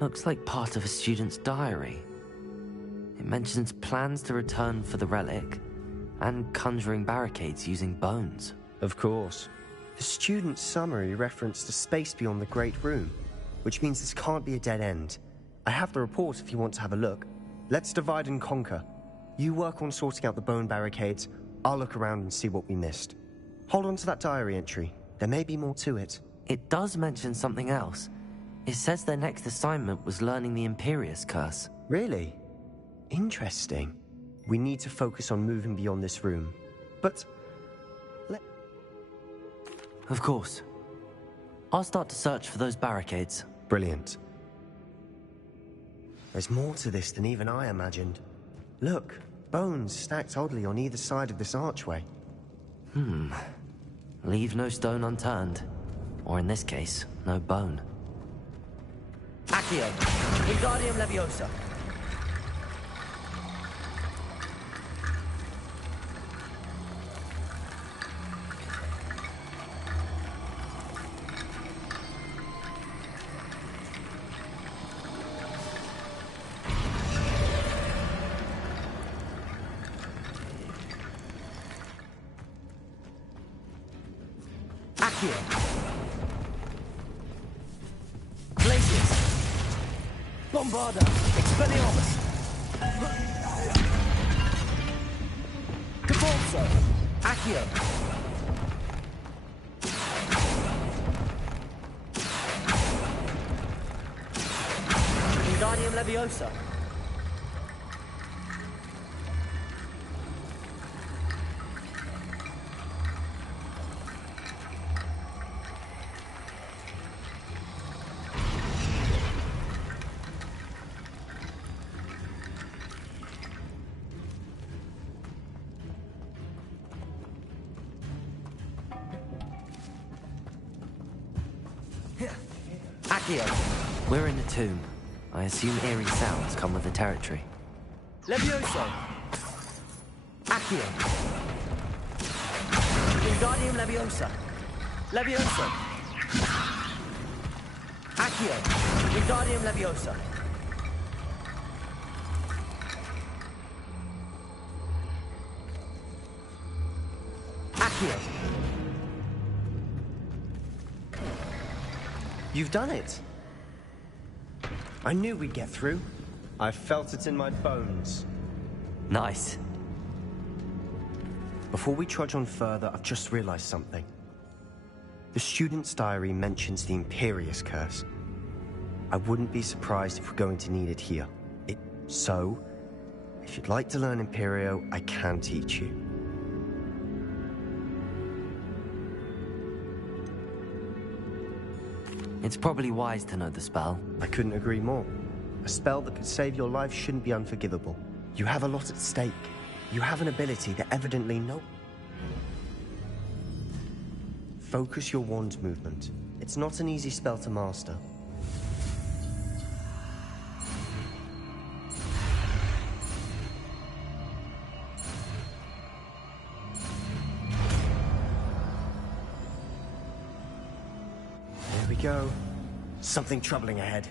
Looks like part of a student's diary. It mentions plans to return for the relic and conjuring barricades using bones. Of course. The student's summary referenced a space beyond the Great Room, which means this can't be a dead end. I have the report if you want to have a look. Let's divide and conquer. You work on sorting out the bone barricades. I'll look around and see what we missed. Hold on to that diary entry. There may be more to it. It does mention something else. It says their next assignment was learning the Imperius Curse. Really? Interesting. We need to focus on moving beyond this room. But... Of course. I'll start to search for those barricades. Brilliant. There's more to this than even I imagined. Look, bones stacked oddly on either side of this archway. Leave no stone unturned. Or in this case, no bone. Accio! Wingardium Leviosa! Accio! Glacius! Bombarda! Expelliarmus! Capulso! Accio! Leviosa! Accio! We're in the tomb. I assume eerie sounds come with the territory. Leviosa! Accio! Wingardium Leviosa! Leviosa! Accio! Wingardium Leviosa! Accio! You've done it. I knew we'd get through. I felt it in my bones. Nice. Before we trudge on further, I've just realized something. The student's diary mentions the Imperius Curse. I wouldn't be surprised if we're going to need it here. So, if you'd like to learn Imperio, I can teach you. It's probably wise to know the spell. I couldn't agree more. A spell that could save your life shouldn't be unforgivable. You have a lot at stake. You have an ability that evidently Focus your wand movement. It's not an easy spell to master. There we go. Something troubling ahead.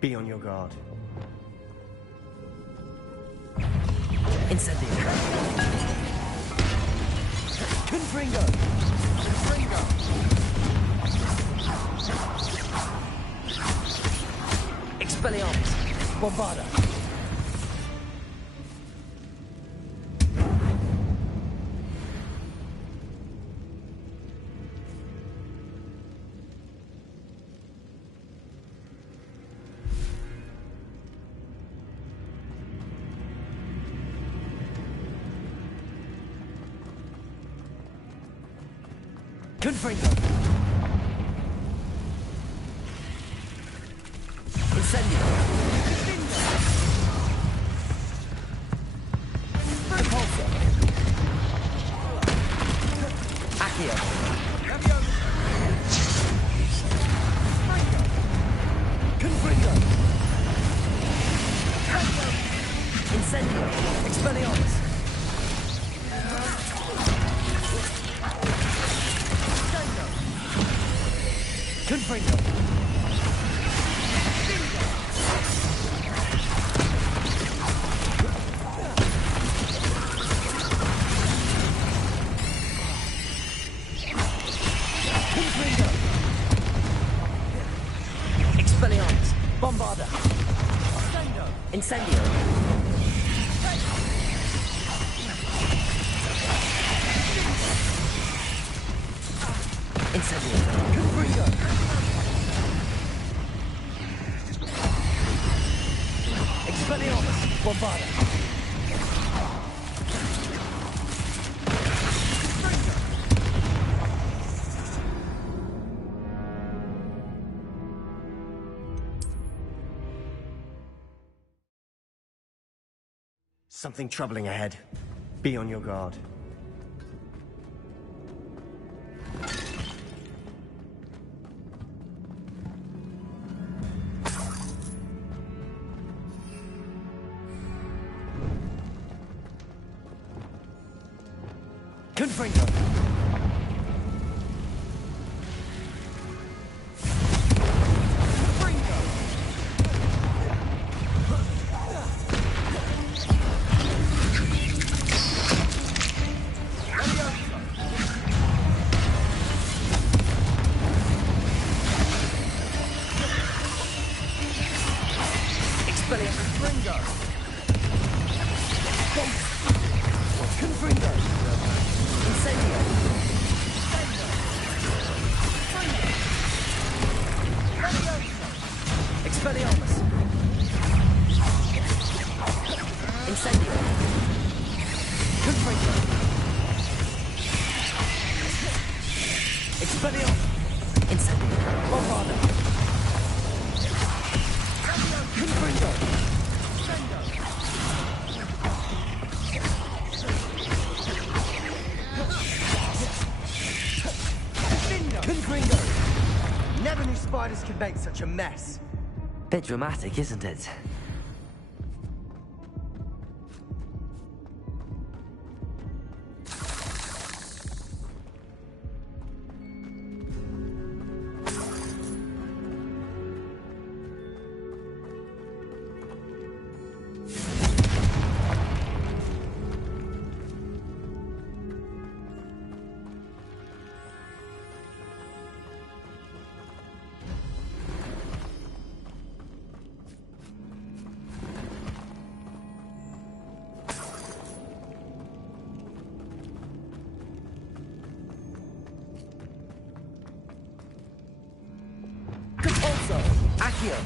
Be on your guard. Incendio! Confringo! Confringo! Expelliarmus! Bombarda! Confringo! Incendio! Repulsor! Accio! Confringo! Incendio! Expelliarmus! Confringo! Confringo! Expelliarmus! Bombarda! Incendio! Incendio! Confringo! Expelliarmus! Bombarda! Something troubling ahead. Be on your guard. Confringo! Confringo! Incendio! Expelliarmus! Incendio. Confringo. Expelliarmus. Incendio. Bombarda. Confringo. Confringo. Never knew spiders could make such a mess. Bit dramatic, isn't it? Accio.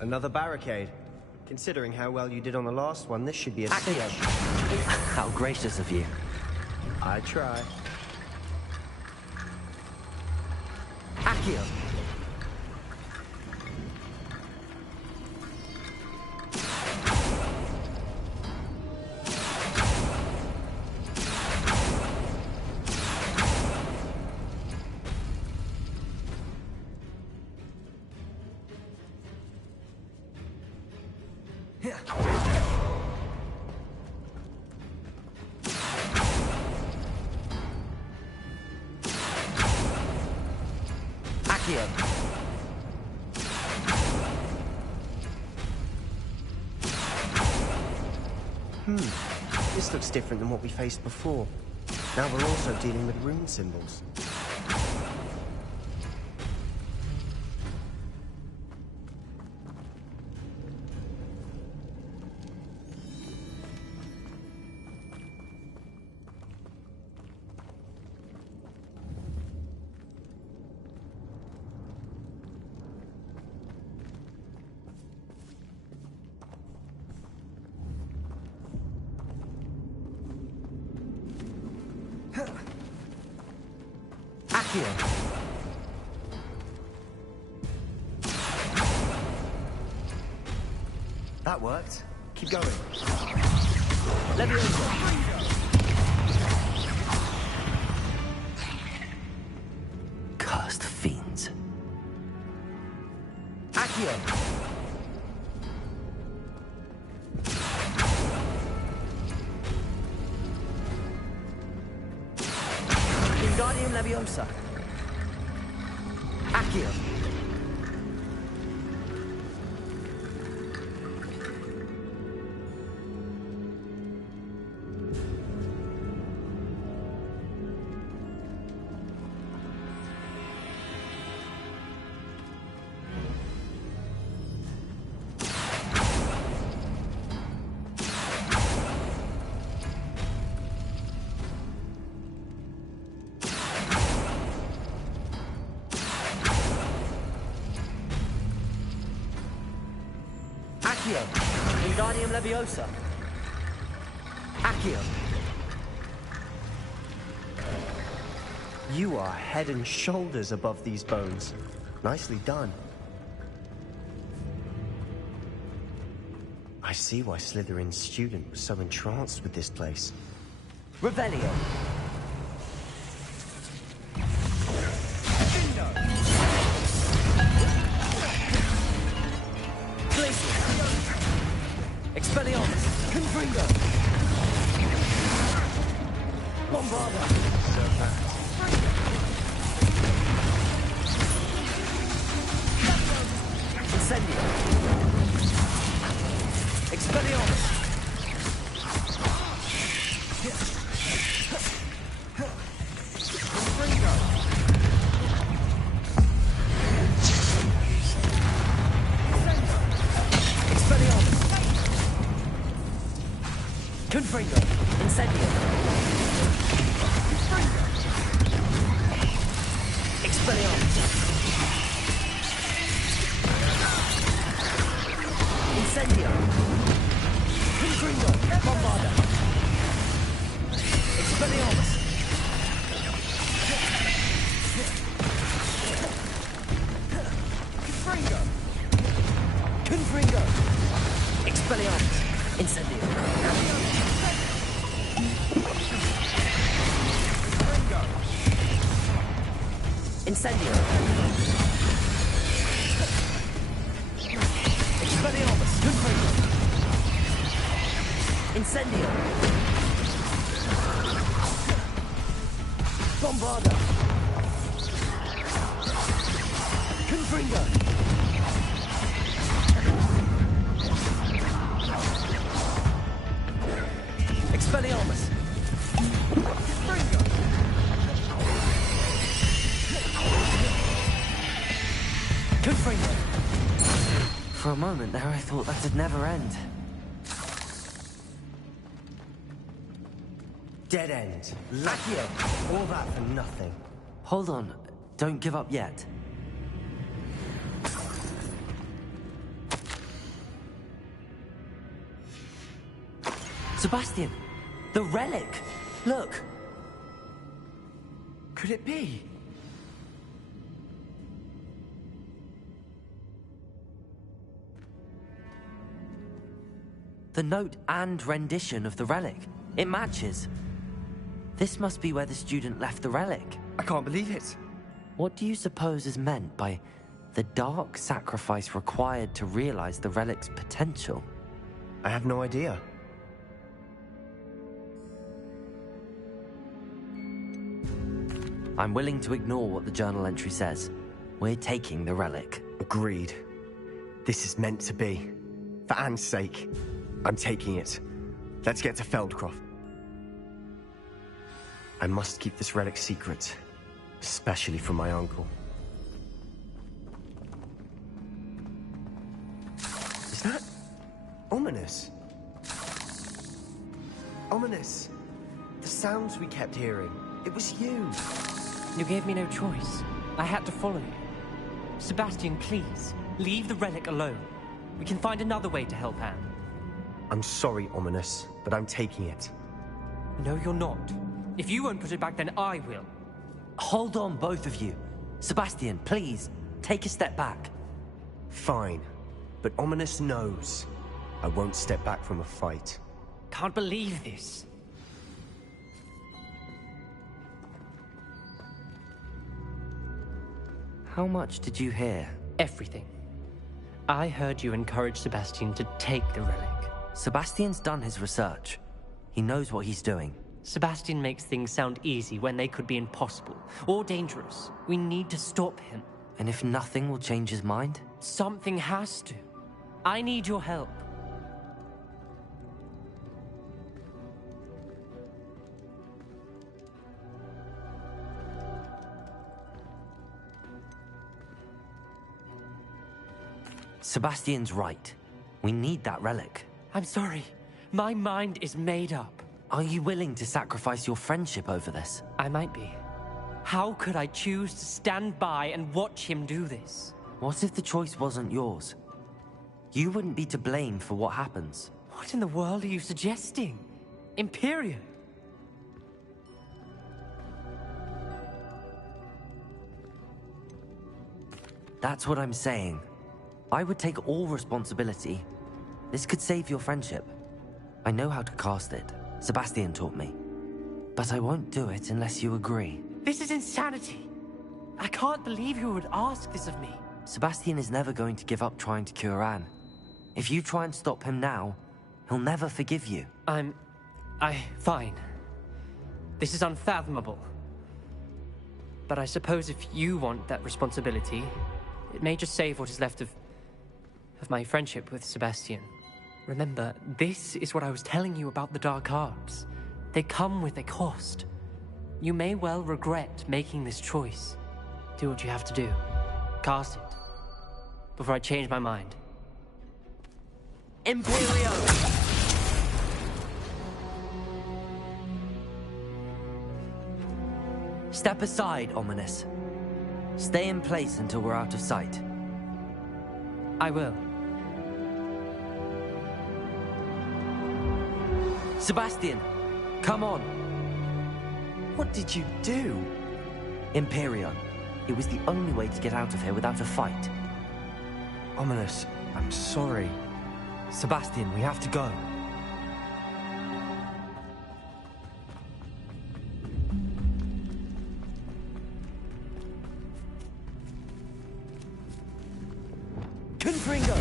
Another barricade. Considering how well you did on the last one, this should be a cinch. How gracious of you. I try. Accio. This looks different than what we faced before. Now we're also dealing with rune symbols. That worked. Keep going. Cursed fiends. Accio. Wingardium Leviosa. Accio. Wingardium Leviosa. Accio. You are head and shoulders above these bones. Nicely done. I see why Slytherin's student was so entranced with this place. Revelio. Expelliarmus! Confringo! Bombarda! So bad. Incendio! Expelliarmus! Expelliarmus! Confringo! Confringo! Expelliarmus! Incendio! Incendio! Expelliarmus! Confringo! Incendio! Bombarda! Confringo! Expelliarmus! Confringo! Confringo! For a moment there I thought that'd never end. Dead end. Lucky end. All that for nothing. Hold on. Don't give up yet. Sebastian! The relic! Look! Could it be? The note and rendition of the relic. It matches. This must be where the student left the relic. I can't believe it. What do you suppose is meant by the dark sacrifice required to realize the relic's potential? I have no idea. I'm willing to ignore what the journal entry says. We're taking the relic. Agreed. This is meant to be. For Anne's sake, I'm taking it. Let's get to Feldcroft. I must keep this relic secret, especially from my uncle. Is that ominous? Ominous. The sounds we kept hearing. It was you. You gave me no choice. I had to follow you. Sebastian, please, leave the relic alone. We can find another way to help Anne. I'm sorry, Ominous, but I'm taking it. No, you're not. If you won't put it back, then I will. Hold on, both of you. Sebastian, please, take a step back. Fine, but Ominous knows I won't step back from a fight. Can't believe this. How much did you hear? Everything. I heard you encourage Sebastian to take the relic. Sebastian's done his research. He knows what he's doing. Sebastian makes things sound easy when they could be impossible or dangerous. We need to stop him. And if nothing will change his mind? Something has to. I need your help. Sebastian's right. We need that relic. I'm sorry. My mind is made up. Are you willing to sacrifice your friendship over this? I might be. How could I choose to stand by and watch him do this? What if the choice wasn't yours? You wouldn't be to blame for what happens. What in the world are you suggesting? Imperium? That's what I'm saying. I would take all responsibility. This could save your friendship. I know how to cast it. Sebastian taught me. But I won't do it unless you agree. This is insanity. I can't believe you would ask this of me. Sebastian is never going to give up trying to cure Anne. If you try and stop him now, he'll never forgive you. Fine. This is unfathomable. But I suppose if you want that responsibility, it may just save what is left of my friendship with Sebastian. Remember, this is what I was telling you about the dark arts. They come with a cost. You may well regret making this choice. Do what you have to do. Cast it. Before I change my mind. Imperio! Step aside, Ominous. Stay in place until we're out of sight. I will. Sebastian, come on. What did you do? Imperio. It was the only way to get out of here without a fight. Ominous, I'm sorry. Sebastian, we have to go. Confringo!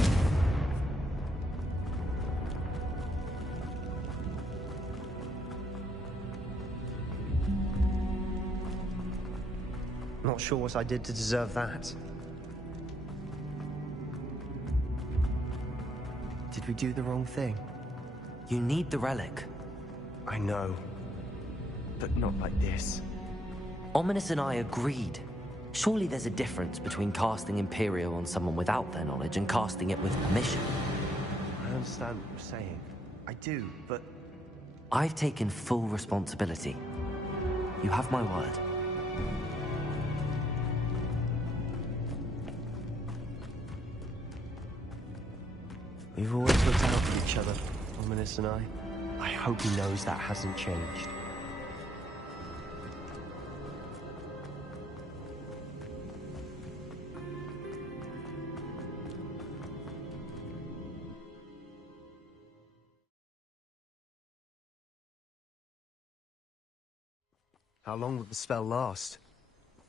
Not sure what I did to deserve that. Did we do the wrong thing? You need the relic. I know. But not like this. Ominous and I agreed. Surely there's a difference between casting Imperio on someone without their knowledge and casting it with permission. I understand what you're saying. I do, but... I've taken full responsibility. You have my word. We've always looked out for each other, Ominous and I. I hope he knows that hasn't changed. How long will the spell last?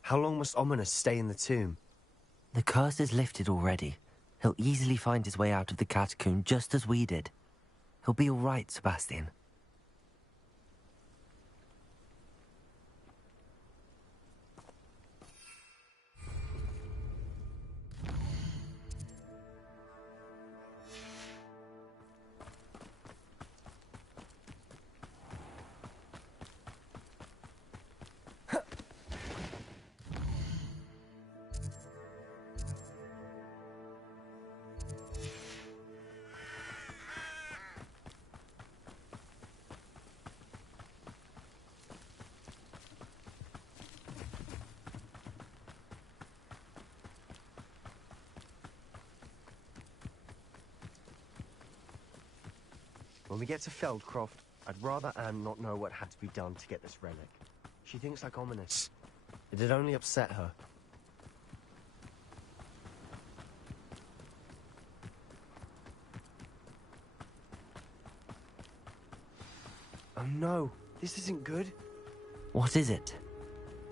How long must Ominous stay in the tomb? The curse is lifted already. He'll easily find his way out of the catacomb just as we did. He'll be all right, Sebastian. When we get to Feldcroft, I'd rather Anne not know what had to be done to get this relic. She thinks like Ominous. It'd only upset her. Oh no, this isn't good. What is it?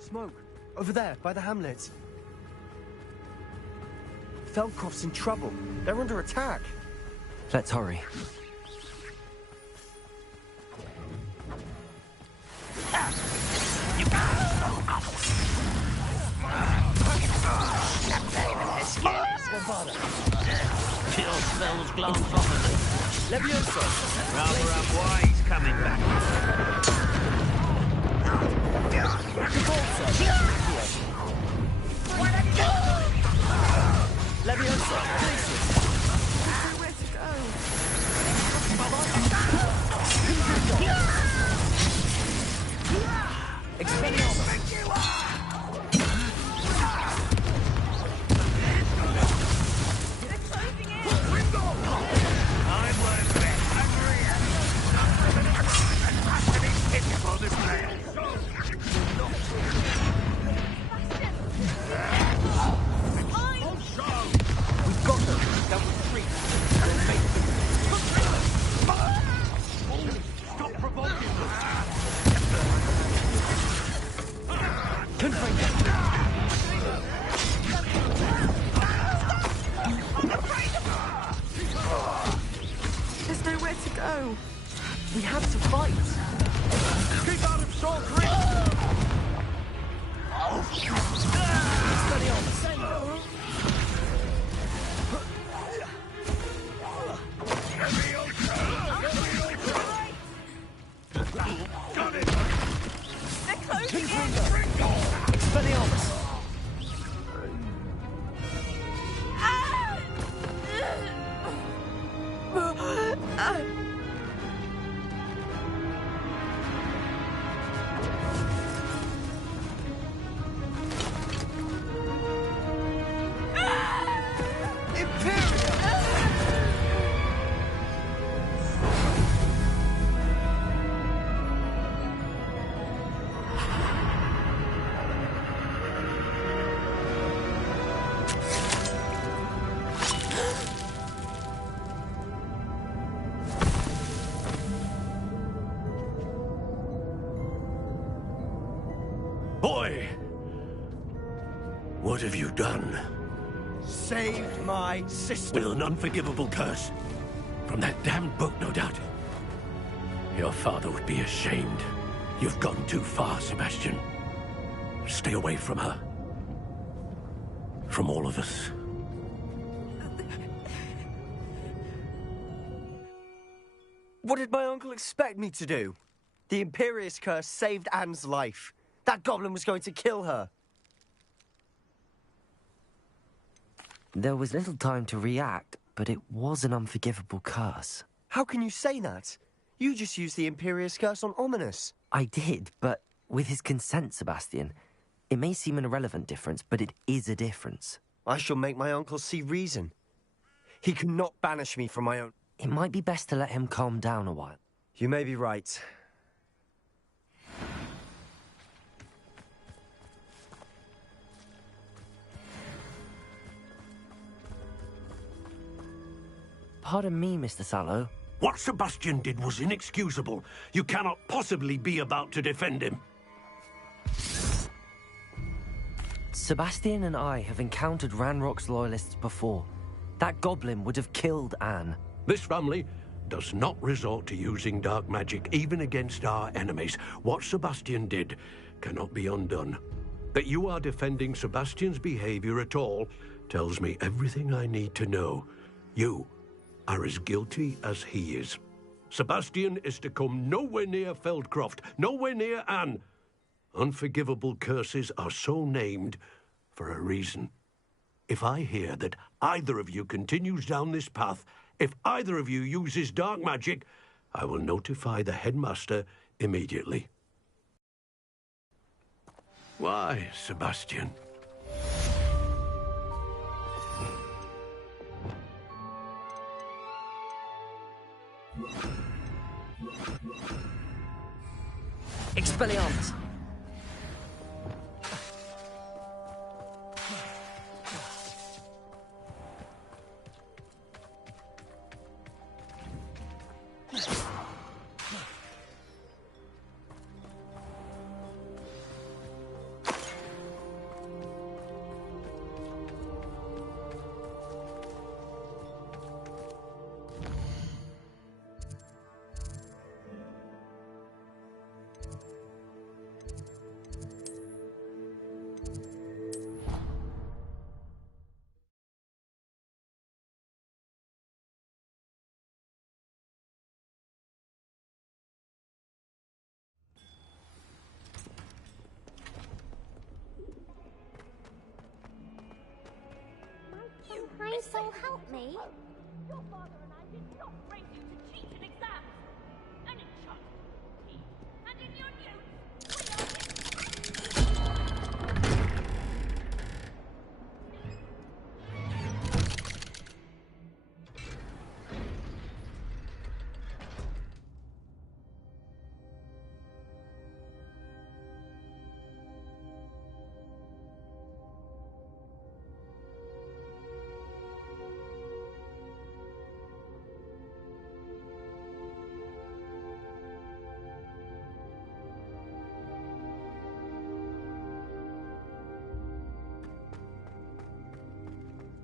Smoke, over there, by the hamlet. Feldcroft's in trouble. They're under attack. Let's hurry. Chill spells glance off of it. Levioso. Rather unwise coming back. Levioso, Where to go? Expelliarmus. There's nowhere to go. We have to fight. Keep out of short reach. Got it! They're closing in! Expelliarmus. Boy! What have you done? Saved my sister. With an unforgivable curse. From that damned book, no doubt. Your father would be ashamed. You've gone too far, Sebastian. Stay away from her. From all of us. What did my uncle expect me to do? The Imperious Curse saved Anne's life. That goblin was going to kill her. There was little time to react, but it was an unforgivable curse. How can you say that? You just used the Imperious Curse on Ominous. I did, but with his consent, Sebastian. It may seem an irrelevant difference, but it is a difference. I shall make my uncle see reason. He cannot banish me from my own... It might be best to let him calm down a while. You may be right. Pardon me, Mr. Sallow. What Sebastian did was inexcusable. You cannot possibly be about to defend him. Sebastian and I have encountered Ranrock's loyalists before. That goblin would have killed Anne. This family does not resort to using dark magic, even against our enemies. What Sebastian did cannot be undone. That you are defending Sebastian's behavior at all tells me everything I need to know. You are as guilty as he is. Sebastian is to come nowhere near Feldcroft, nowhere near Anne. Unforgivable curses are so named for a reason. If I hear that either of you continues down this path, if either of you uses dark magic, I will notify the headmaster immediately. Why, Sebastian? Expelliarmus! Hi, soul, help me. Your father and I did not raise you to cheat in exams. And in childhood, and in your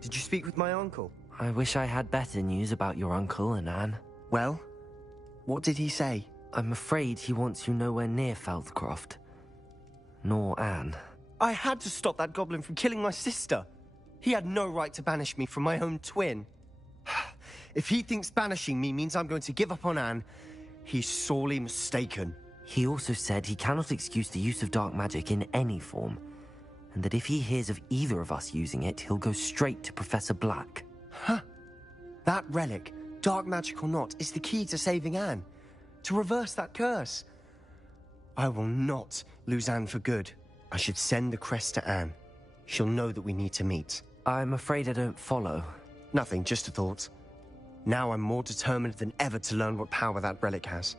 Did you speak with my uncle? I wish I had better news about your uncle and Anne. Well, what did he say? I'm afraid he wants you nowhere near Feldcroft. Nor Anne. I had to stop that goblin from killing my sister. He had no right to banish me from my own twin. If he thinks banishing me means I'm going to give up on Anne, he's sorely mistaken. He also said he cannot excuse the use of dark magic in any form, and that if he hears of either of us using it, he'll go straight to Professor Black. Huh. That relic, dark magic or not, is the key to saving Anne. To reverse that curse. I will not lose Anne for good. I should send the crest to Anne. She'll know that we need to meet. I'm afraid I don't follow. Nothing, just a thought. Now I'm more determined than ever to learn what power that relic has.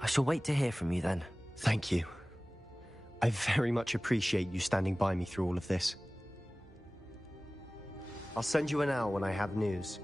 I shall wait to hear from you then. Thank you. I very much appreciate you standing by me through all of this. I'll send you an owl when I have news.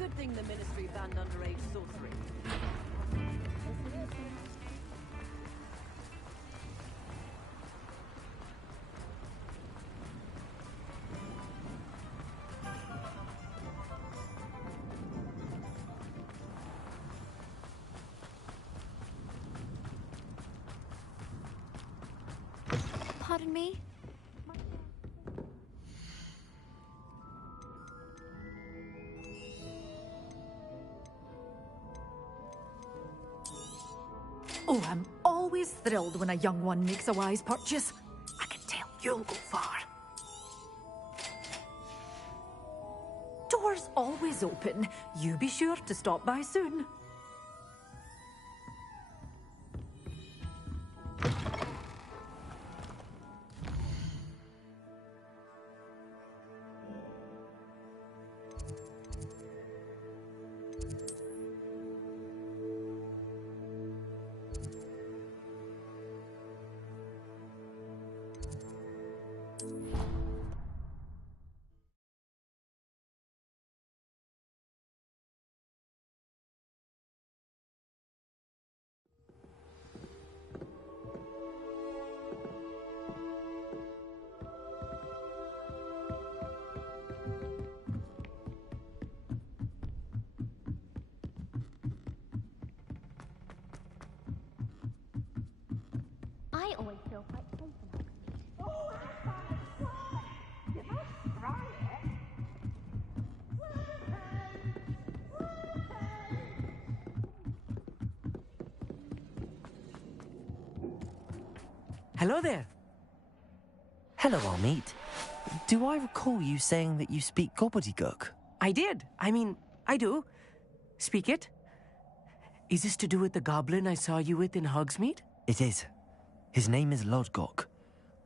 Good thing the Ministry banned underage sorcery. Pardon me? Oh, I'm always thrilled when a young one makes a wise purchase. I can tell you'll go far. Doors always open. You be sure to stop by soon. I always feel quite safe in Hogsmeade. Hello there. Hello, Almeet. Do I recall you saying that you speak gobbledygook? I did. I mean, I do. Speak it. Is this to do with the goblin I saw you with in Hogsmeade? It is. His name is Lodgok.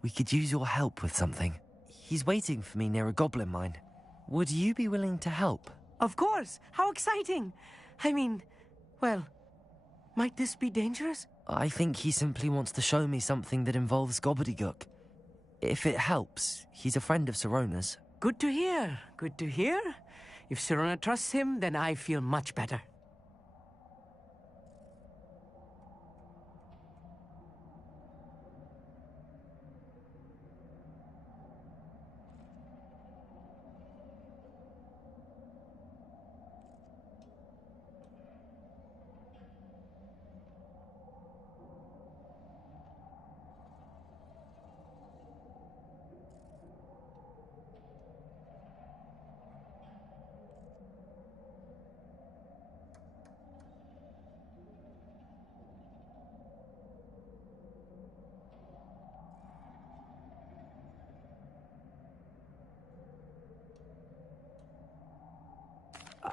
We could use your help with something. He's waiting for me near a goblin mine. Would you be willing to help? Of course. How exciting. I mean, well, might this be dangerous? I think he simply wants to show me something that involves gobbledygook. If it helps, he's a friend of Sirona's. Good to hear. Good to hear. If Sirona trusts him, then I feel much better.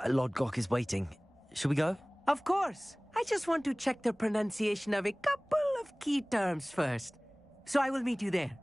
Lodgok is waiting. Shall we go? Of course. I just want to check the pronunciation of a couple of key terms first. So I will meet you there.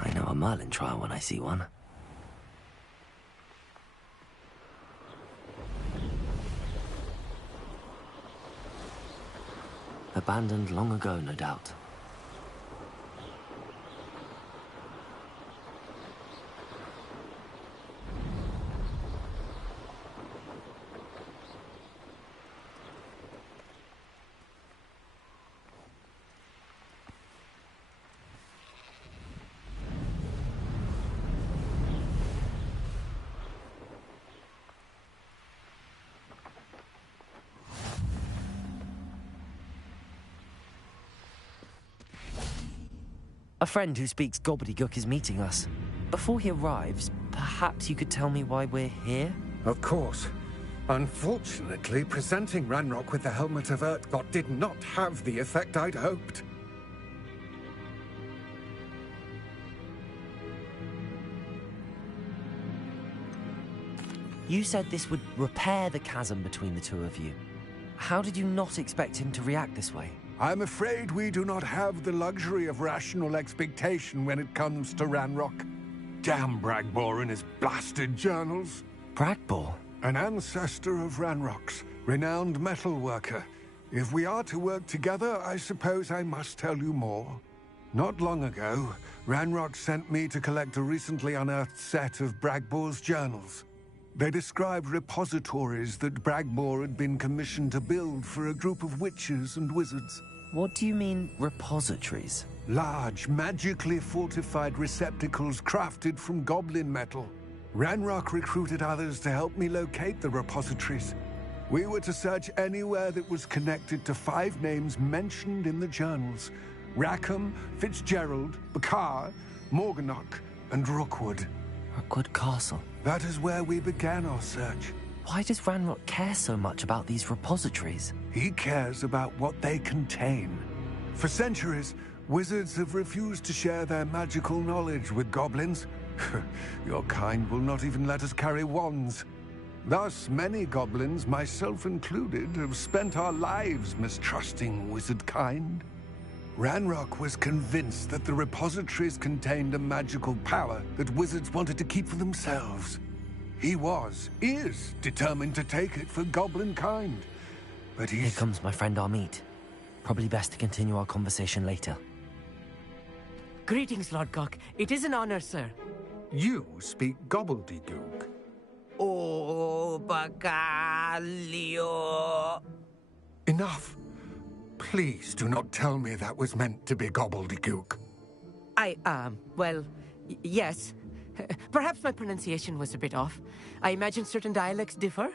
I know a Merlin trial when I see one. Abandoned long ago, no doubt. A friend who speaks gobbledygook is meeting us. Before he arrives, perhaps you could tell me why we're here? Of course. Unfortunately, presenting Ranrock with the Helmet of Urtkot did not have the effect I'd hoped. You said this would repair the chasm between the two of you. How did you not expect him to react this way? I'm afraid we do not have the luxury of rational expectation when it comes to Ranrock. Damn Bragbor and his blasted journals. Bragbor? An ancestor of Ranrock's, renowned metal worker. If we are to work together, I suppose I must tell you more. Not long ago, Ranrock sent me to collect a recently unearthed set of Bragbor's journals. They described repositories that Bragbor had been commissioned to build for a group of witches and wizards. What do you mean, repositories? Large, magically fortified receptacles crafted from goblin metal. Ranrock recruited others to help me locate the repositories. We were to search anywhere that was connected to 5 names mentioned in the journals: Rackham, Fitzgerald, Bakar, Morganach, and Rookwood. Rookwood Castle? That is where we began our search. Why does Ranrock care so much about these repositories? He cares about what they contain. For centuries, wizards have refused to share their magical knowledge with goblins. Your kind will not even let us carry wands. Thus, many goblins, myself included, have spent our lives mistrusting wizard kind. Ranrock was convinced that the repositories contained a magical power that wizards wanted to keep for themselves. He is determined to take it for goblin kind. But Here comes my friend Amit. Probably best to continue our conversation later. Greetings, Lord Cock. It is an honor, sir. You speak gobbledygook. Oh, Bacalio. Enough. Please do not tell me that was meant to be gobbledygook. Well, yes. Perhaps my pronunciation was a bit off. I imagine certain dialects differ?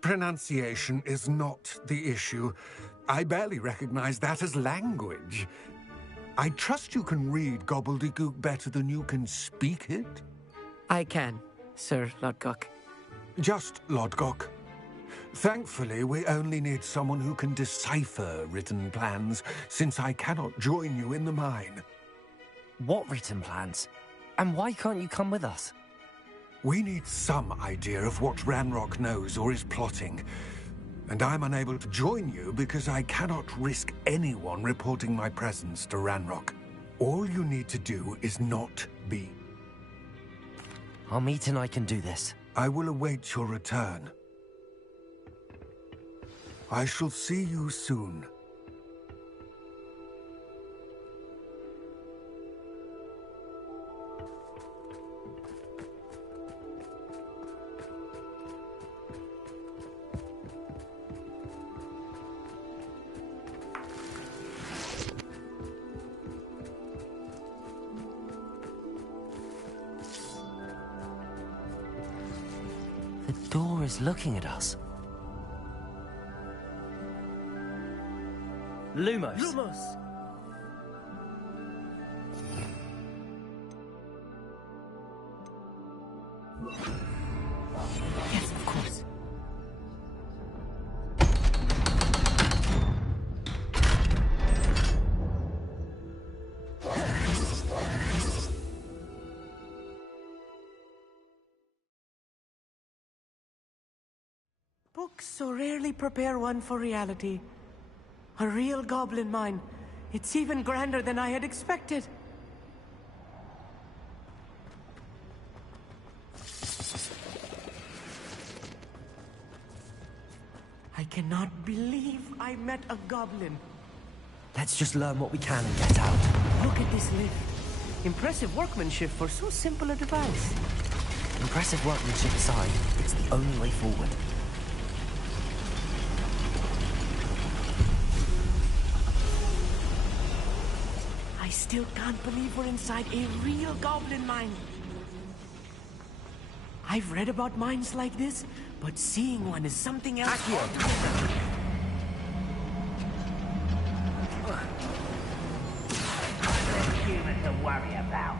Pronunciation is not the issue. I barely recognize that as language. I trust you can read gobbledygook better than you can speak it? I can, Sir Lodgok. Just Lodgok. Thankfully, we only need someone who can decipher written plans, since I cannot join you in the mine. What written plans? And why can't you come with us? We need some idea of what Ranrock knows or is plotting. And I'm unable to join you because I cannot risk anyone reporting my presence to Ranrock. All you need to do is not be. Amit and I can do this. I will await your return. I shall see you soon. The door is looking at us. Lumos. Lumos! Yes, of course. Books so rarely prepare one for reality. A real goblin mine. It's even grander than I had expected. I cannot believe I met a goblin. Let's just learn what we can and get out. Look at this lift. Impressive workmanship for so simple a device. Impressive workmanship aside, it's the only way forward. I still can't believe we're inside a real goblin mine. I've read about mines like this, but seeing one is something else. Human to worry about.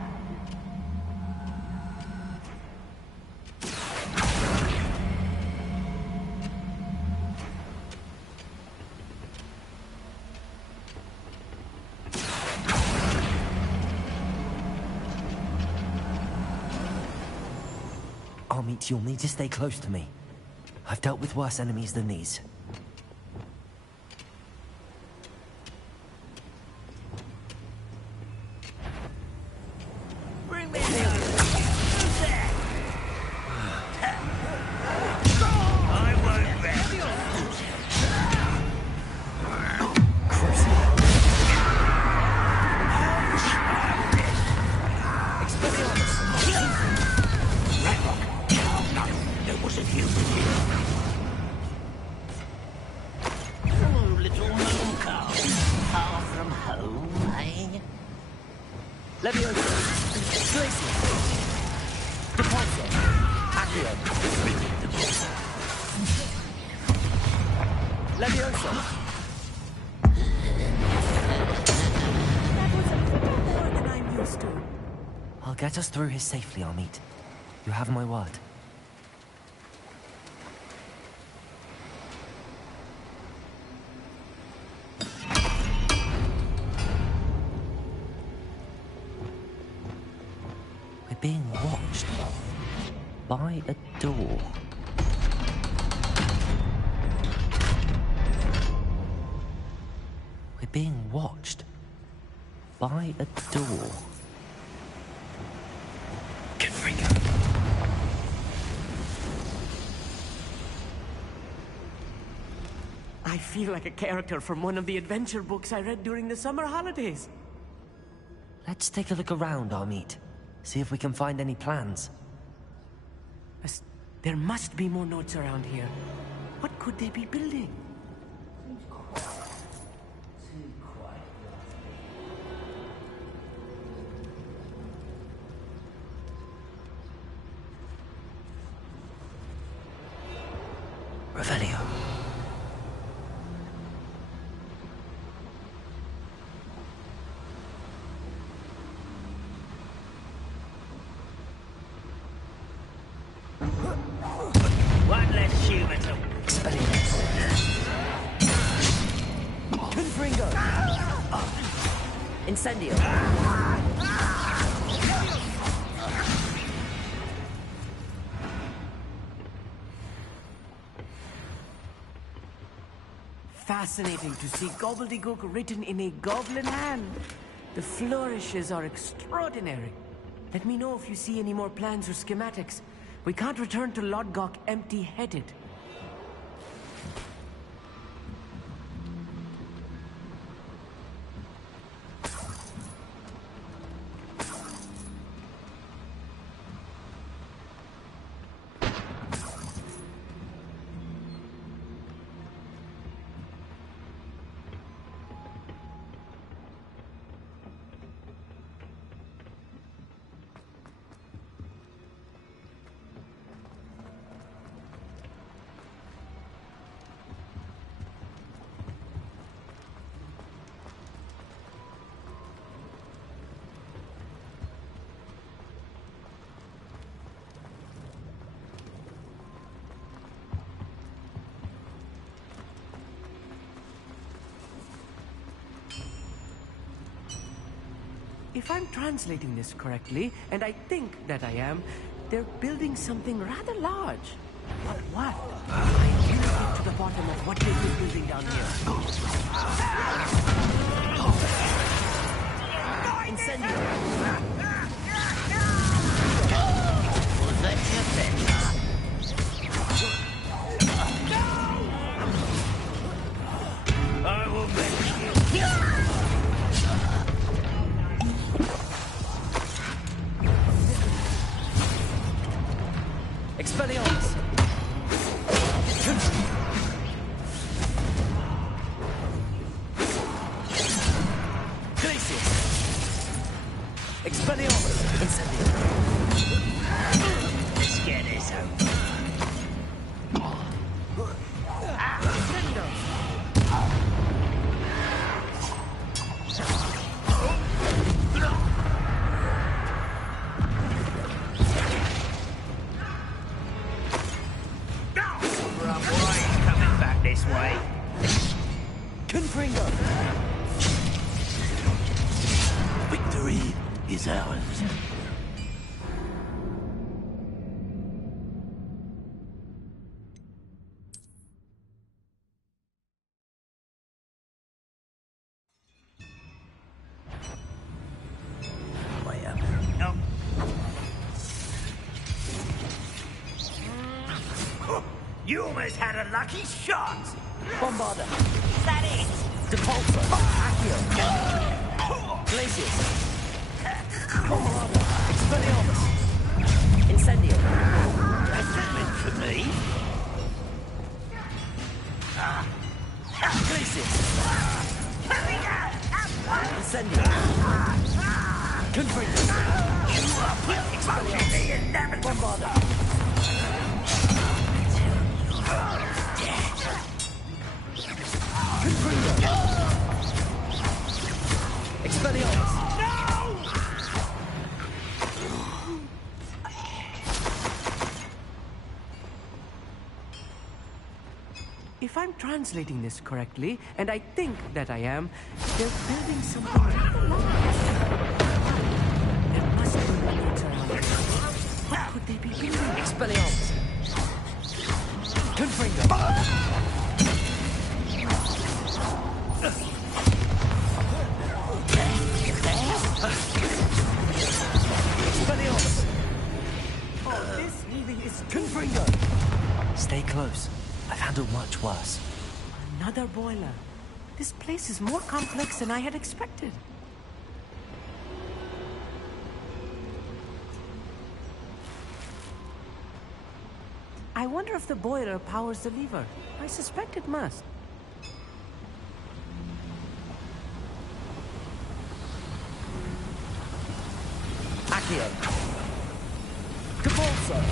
Amit, you'll need to stay close to me. I've dealt with worse enemies than these. Bring me the other. Who's there? I won't rest. There was a human here. Oh, little moon cow. Far from home, eh? Leviosa. Tracy. Deposit. Accio. Leviosa. That was a little more than I'm used to. I'll get us through here safely, Amit. You have my word. We're being watched by a door. We're being watched by a door. I feel like a character from one of the adventure books I read during the summer holidays. Let's take a look around, Amit. See if we can find any plans. There must be more notes around here. What could they be building? Revelio. One less human to... Confringo. Incendio. Fascinating to see gobbledygook written in a goblin hand. The flourishes are extraordinary. Let me know if you see any more plans or schematics. We can't return to Lodgok empty-headed. If I'm translating this correctly, and I think that I am, they're building something rather large. But what? I need to get to the bottom of what they've been building down here. Incendio! Was that your bet? I will make you... Expelliarmus! Incendio! Let's get this over. Coming back this way. Confringo! Victory is ours. You almost had a lucky shot! Bombarda! Is that it? Depulso! Accio! Glacius! Bombarda! Expelliarmus! Incendio! That's not meant for me. Glacius! Incendio! Confringo! You are exposing the inevitable. Bombarda! Confringo! Expelliarmus! If I'm translating this correctly, and I think that I am, they're building something rather large. There must be limits around here. What could they be building? Expelliarmus! Confringo! Expelliarmus! Oh, this really is Confringo! Stay close. I've handled much worse. Another boiler. This place is more complex than I had expected. I wonder if the boiler powers the lever. I suspect it must. Accio. Depulso.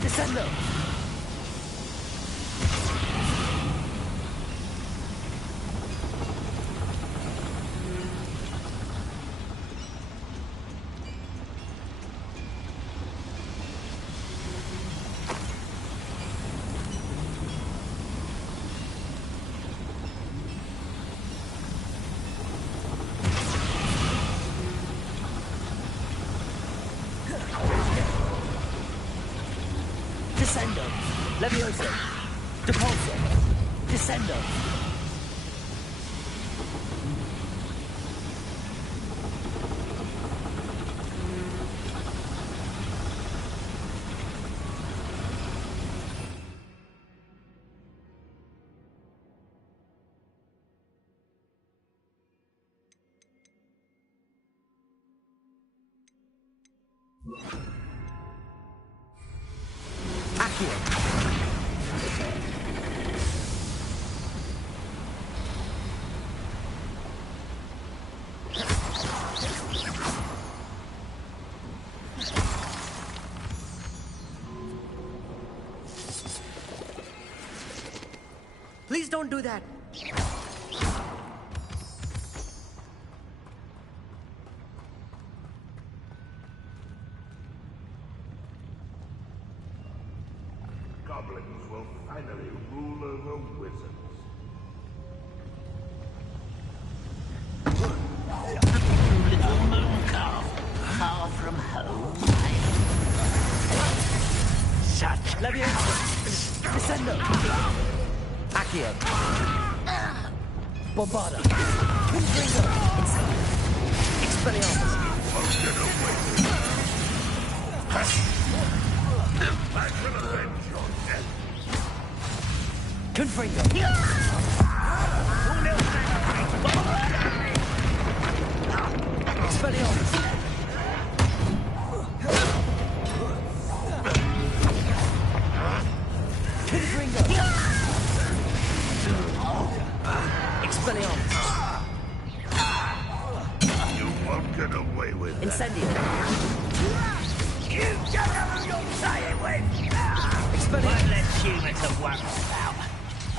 Descendo. Descendo. Levioso. Depulso. Descendo. Accio. Please don't do that. Goblins will finally rule over wizards. Little moon calf, far from home. Such Levioso. Descendo. Accio. Bombarda. Confringo. Incendio. Expelliarmus. Confringo. Expelliarmus. Confringo. humour to worry about.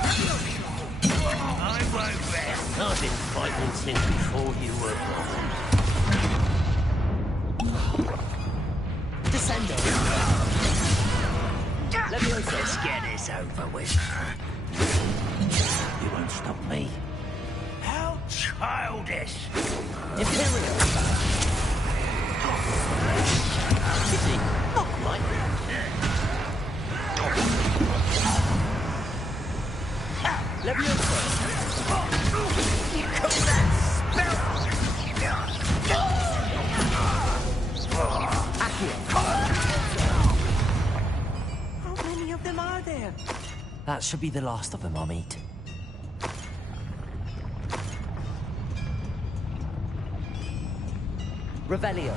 I won't rest. I've been fighting since before you were born. Descendo. Let's get this over with. You won't stop me. How childish! Imperial! City, not quite. Leviosa! You call that How many of them are there? That should be the last of them, Amit. Revelio.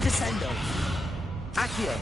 Descendo. Accio.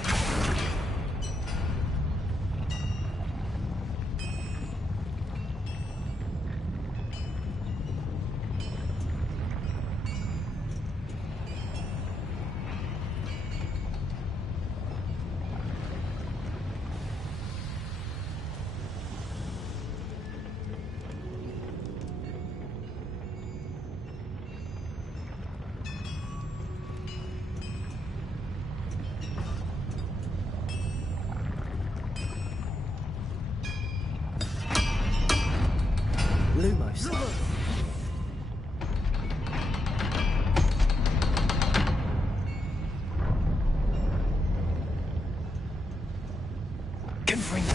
Lumos. Confringo.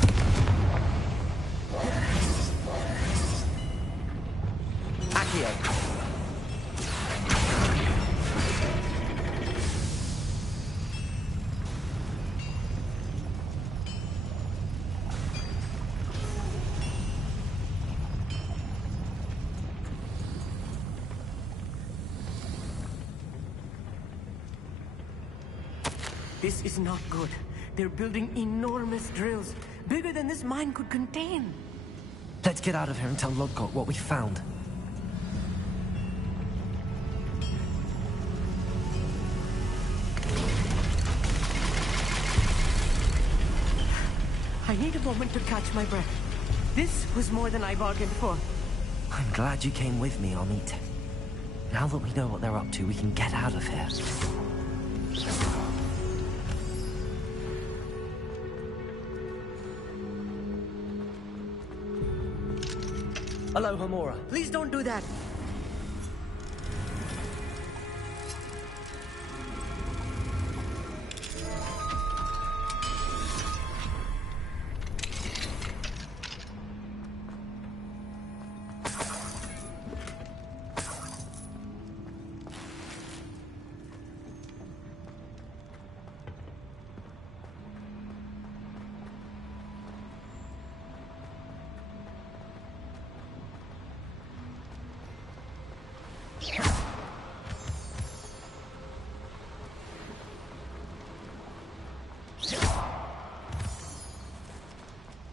Accio. This is not good. They're building enormous drills, bigger than this mine could contain. Let's get out of here and tell Lodgott what we found. I need a moment to catch my breath. This was more than I bargained for. I'm glad you came with me, Amit. Now that we know what they're up to, we can get out of here. Hello, Hamora. Please don't do that.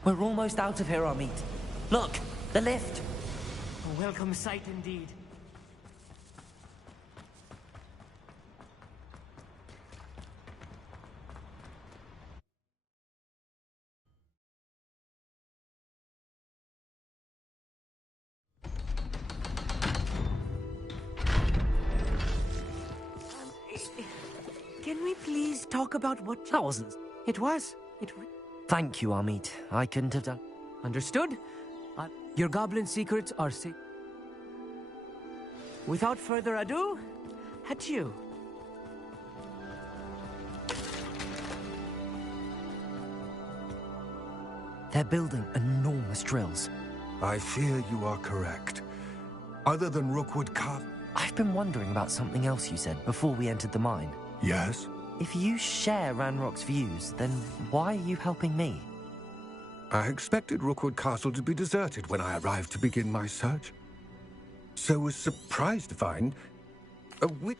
We're almost out of here, Amit. Look, the lift. A welcome sight indeed. Can we please talk about what... That wasn't... It was. Thank you, Amit. I couldn't have done... Understood? Your goblin secrets are safe. Without further ado, adieu. They're building enormous drills. I fear you are correct. Other than Rookwood Castle... I've been wondering about something else you said before we entered the mine. Yes? If you share Ranrock's views, then why are you helping me? I expected Rookwood Castle to be deserted when I arrived to begin my search. so was surprised to find a witch.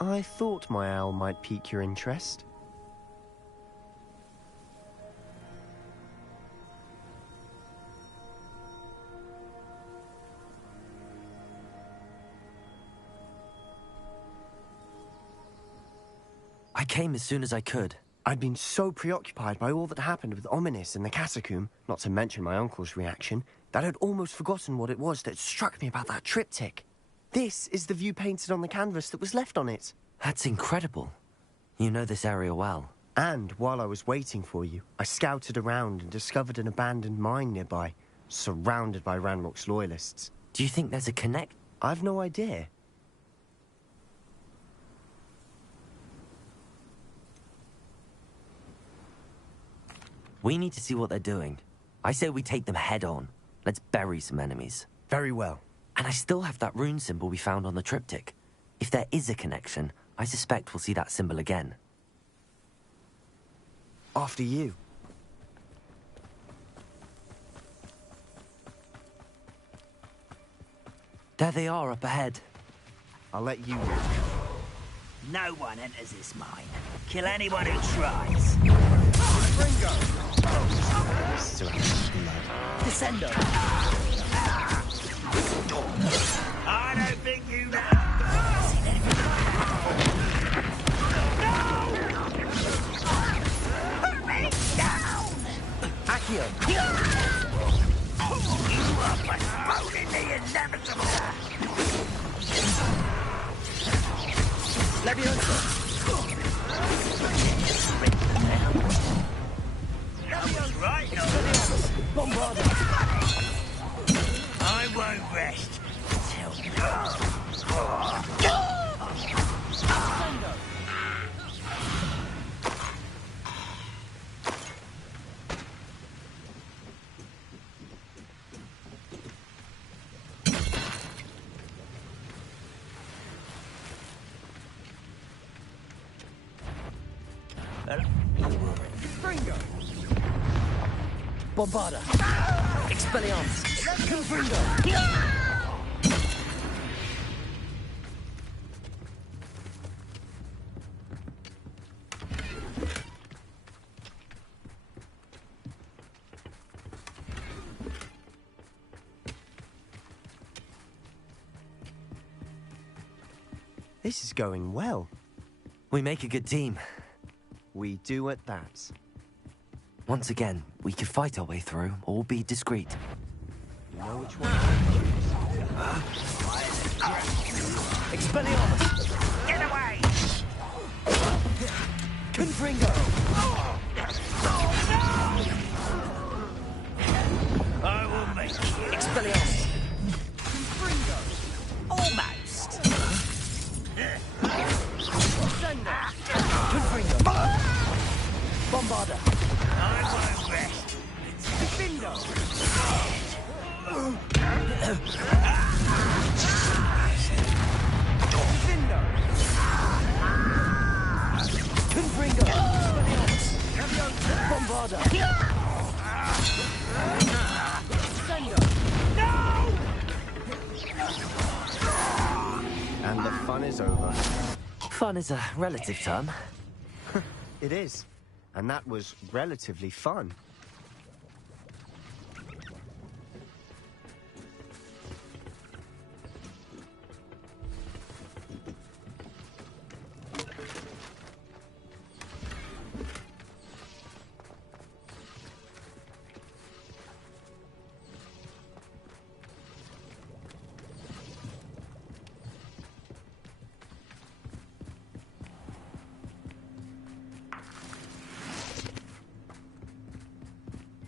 I thought my owl might pique your interest. I came as soon as I could. I'd been so preoccupied by all that happened with Ominis and the catacomb, not to mention my uncle's reaction, that I'd almost forgotten what it was that struck me about that triptych. This is the view painted on the canvas that was left on it. That's incredible. You know this area well. And while I was waiting for you, I scouted around and discovered an abandoned mine nearby, surrounded by Ranrock's loyalists. Do you think there's a connect? I've no idea. We need to see what they're doing. I say we take them head on. Let's bury some enemies. Very well. And I still have that rune symbol we found on the triptych. If there is a connection, I suspect we'll see that symbol again. After you. There they are up ahead. I'll let you... No one enters this mine. Kill anyone who tries. Descendo. I don't think you know. Put me down! Accio! You are postponing the inevitable. Leviosa! Right, no. Bombard! I won't rest Fringo! Bombarda! Expelliarmus! Confringo! This is going well. We make a good team. We do at that. Once again, we could fight our way through, or be discreet. You know which one? Expelliarmus! Get away! Confringo! I will make it. Expelliarmus! Confringo! Almost. Confringo! Bombarda! I won't rest. Confringo! Confringo! Bombarda! And the fun is over. Fun is a relative term. It is. And that was relatively fun.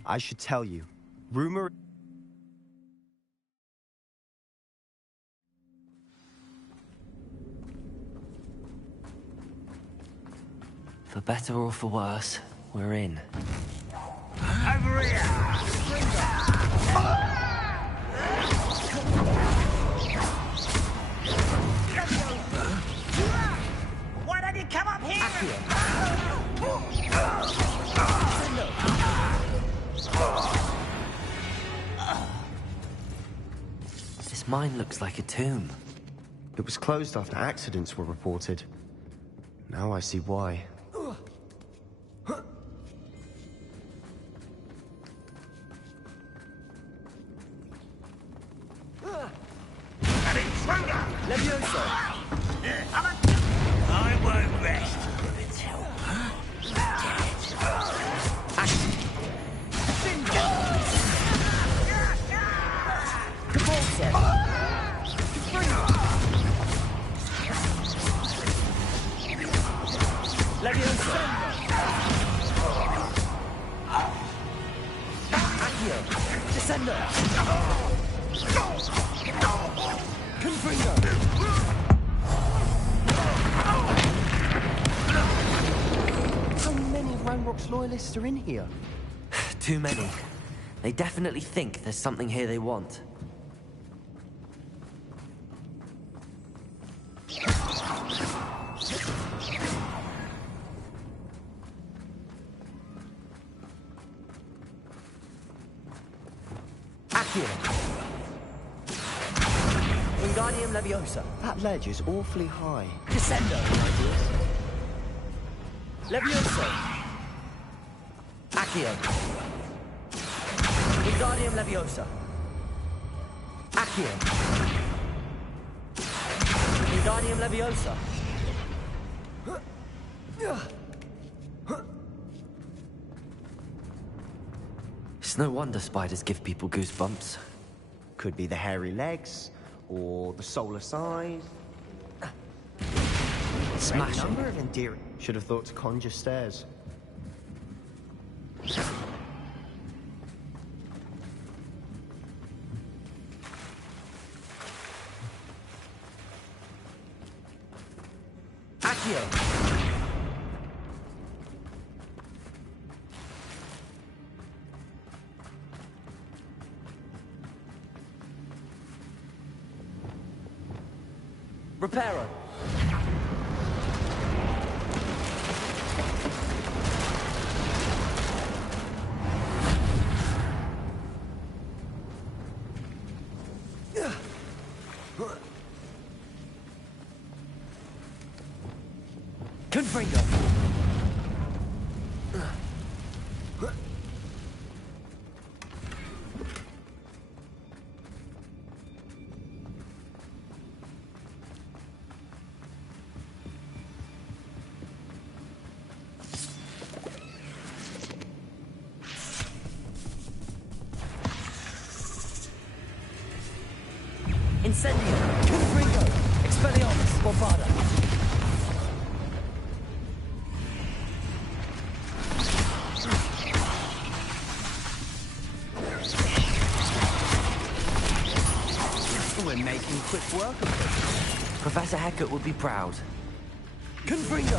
I should tell you, rumor... For better or for worse, we're in. Over here! Why don't you come up here? This mine looks like a tomb. It was closed after accidents were reported. Now I see why. An intruder! Levioso! I won't rest until Levioso! Accio! Descendo! Confringo! How many of Ranrock's loyalists are in here? Too many. They definitely think there's something here they want. Wingardium Leviosa. That ledge is awfully high. Descendo. Levioso. Accio. Wingardium Leviosa. Accio. Wingardium Leviosa. It's no wonder spiders give people goosebumps. Could be the hairy legs, or the soulless eyes. Smashing. Number of endearing. Should have thought to conjure stairs. Accio. Reparo. Confringo. Incendio. Confringo. Expelliarmus. Bombada. We're making quick work of it. Professor Hecat would be proud. Confringo.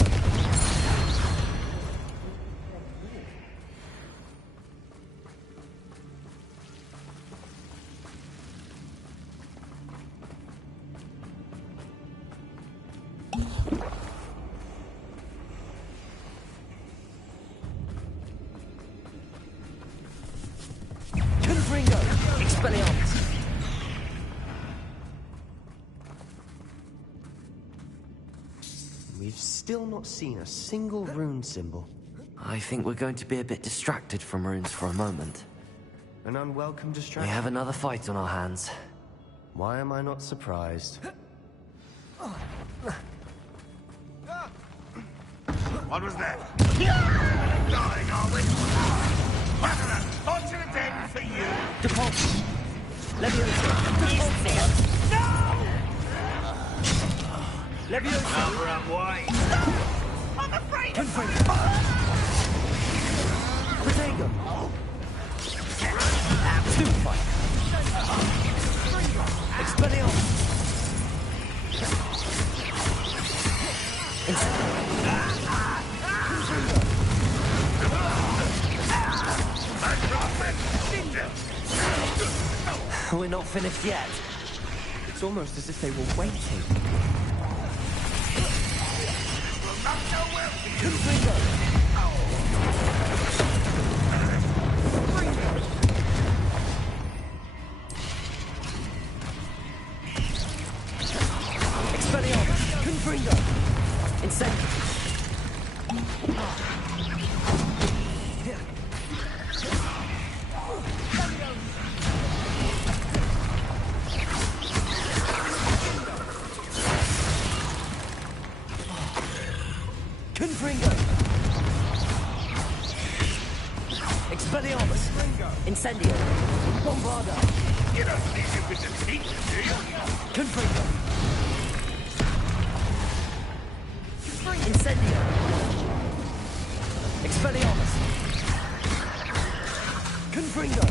Confringo. Expelliarmus. We've still not seen a single rune symbol. I think we're going to be a bit distracted from runes for a moment. An unwelcome distraction. We have another fight on our hands. Why am I not surprised? What was that? Dying, are we? What an unfortunate end for you! Default! Leviosa! No! Leviosa! Over and wide! I'm afraid! Protego! Stupefy! Expelliarmus! We're not finished yet. It's almost as if they were waiting. Expelliarmus! Confringo! Incendio! Confringo! Expelliarmus! Incendio! Bombarda! You don't think you could defeat them, do you? Confringo! Incendio! Expelliarmus! Confringo!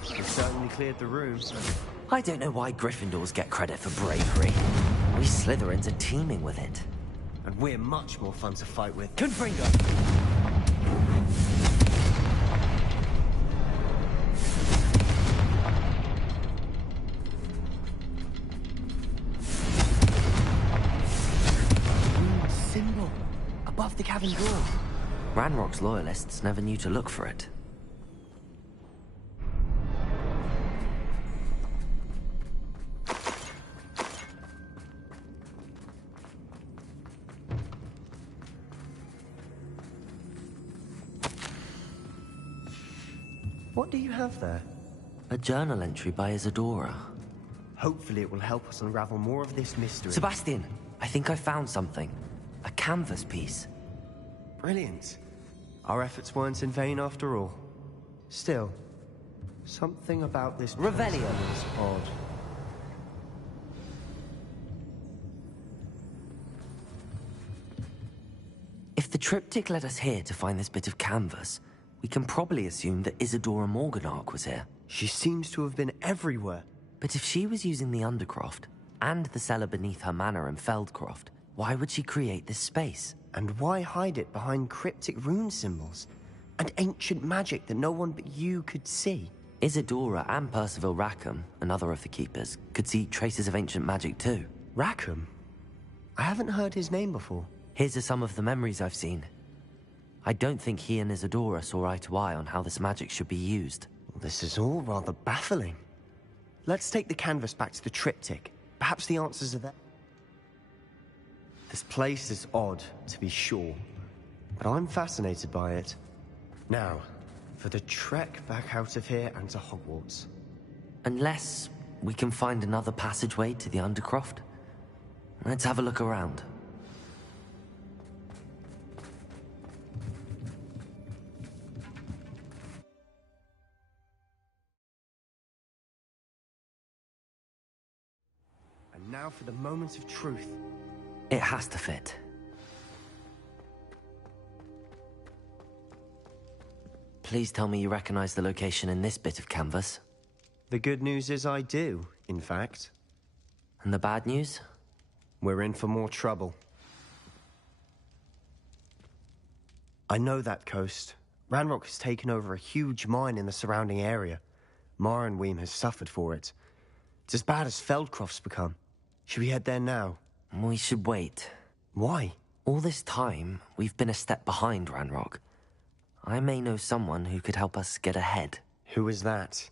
We certainly cleared the room. I don't know why Gryffindors get credit for bravery. We Slytherins are teeming with it. And we're much more fun to fight with. Confringo! Symbol above the cabin door. Ranrock's loyalists never knew to look for it. What do you have there? A journal entry by Isadora. Hopefully it will help us unravel more of this mystery. Sebastian, I think I found something. A canvas piece. Brilliant. Our efforts weren't in vain after all. Still, something about this Revelio is odd. If the triptych led us here to find this bit of canvas, we can probably assume that Isadora Morganach was here. She seems to have been everywhere. But if she was using the Undercroft, and the cellar beneath her manor in Feldcroft, why would she create this space? And why hide it behind cryptic rune symbols? And ancient magic that no one but you could see? Isadora and Percival Rackham, another of the Keepers, could see traces of ancient magic too. Rackham? I haven't heard his name before. Here's are some of the memories I've seen. I don't think he and Isadora saw eye to eye on how this magic should be used. This is all rather baffling. Let's take the canvas back to the triptych. Perhaps the answers are there. This place is odd, to be sure, but I'm fascinated by it. Now, for the trek back out of here and to Hogwarts. Unless we can find another passageway to the Undercroft. Let's have a look around. And now for the moment of truth. It has to fit. Please tell me you recognize the location in this bit of canvas. The good news is I do, in fact. And the bad news? We're in for more trouble. I know that coast. Ranrock has taken over a huge mine in the surrounding area. Marrenweem has suffered for it. It's as bad as Feldcroft's become. Should we head there now? We should wait. Why? All this time, we've been a step behind Ranrock. I may know someone who could help us get ahead. Who is that?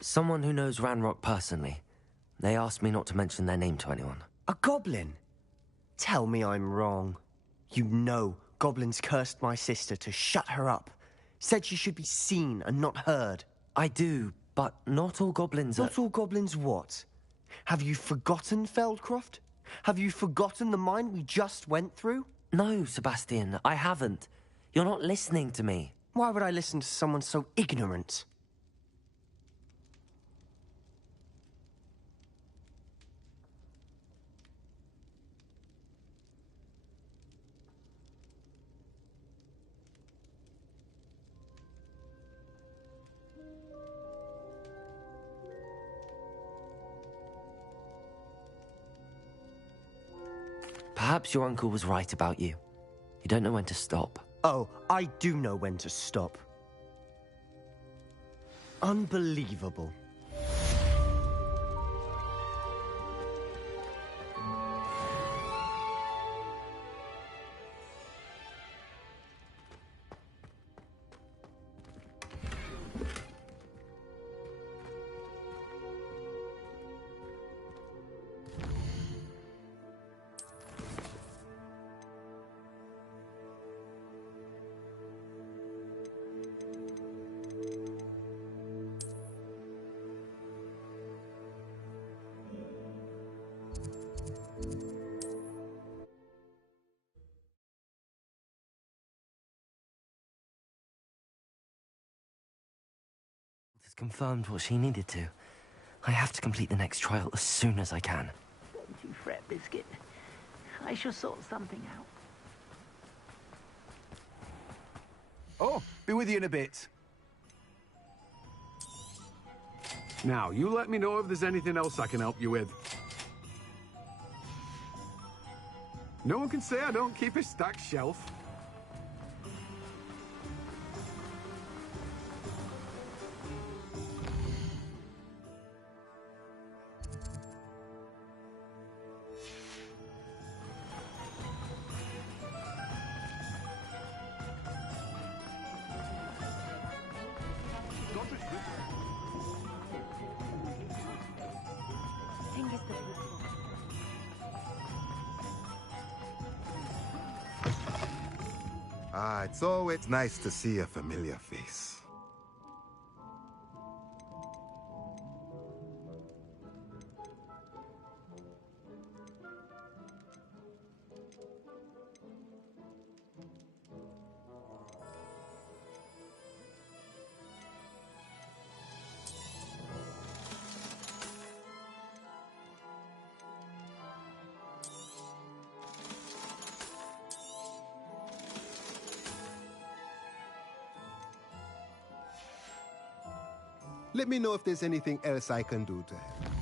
Someone who knows Ranrock personally. They asked me not to mention their name to anyone. A goblin? Tell me I'm wrong. You know goblins cursed my sister to shut her up. Said she should be seen and not heard. I do, but not all goblins are... Not all goblins what? Have you forgotten, Feldcroft? Have you forgotten the mine we just went through? No, Sebastian, I haven't. You're not listening to me. Why would I listen to someone so ignorant? Perhaps your uncle was right about you. You don't know when to stop. Oh, I do know when to stop. Unbelievable. Has confirmed what she needed to. I have to complete the next trial as soon as I can. Don't you fret, Biscuit. I shall sort something out. Oh, be with you in a bit. Now, you let me know if there's anything else I can help you with. No one can say I don't keep a stacked shelf. Ah, it's always nice to see a familiar face. Let me know if there's anything else I can do to help.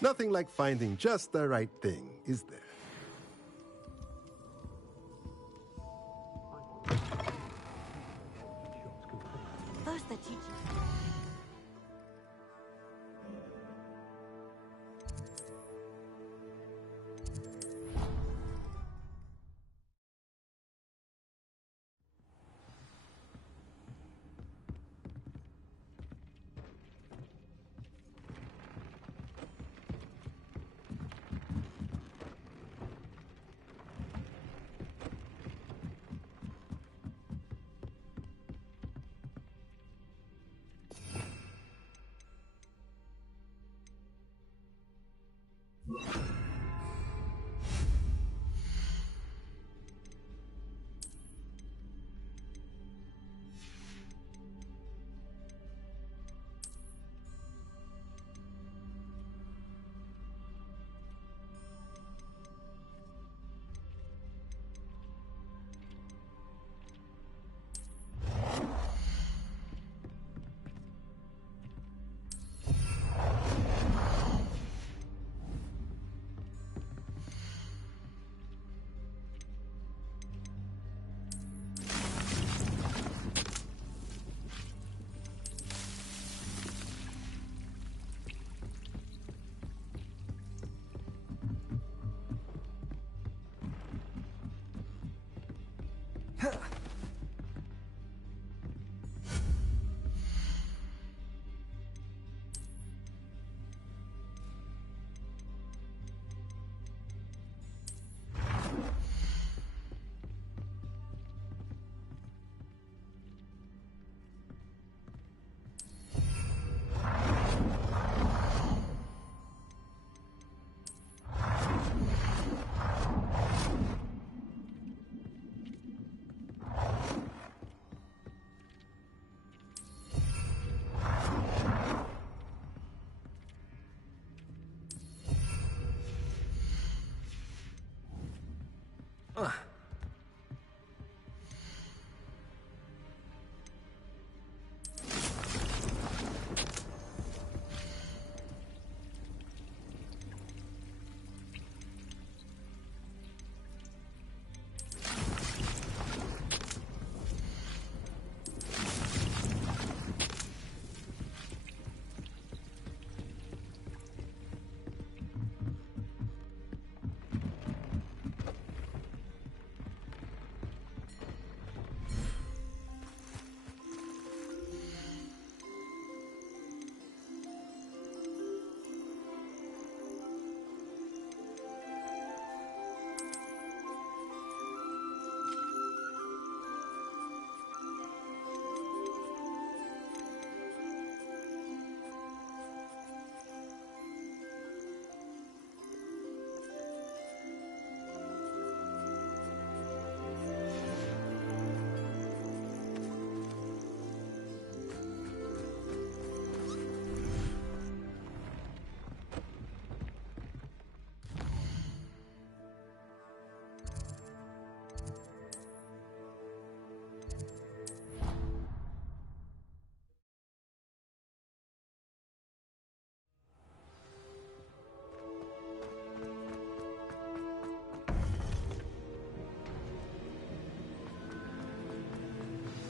Nothing like finding just the right thing, is there? First the teacher.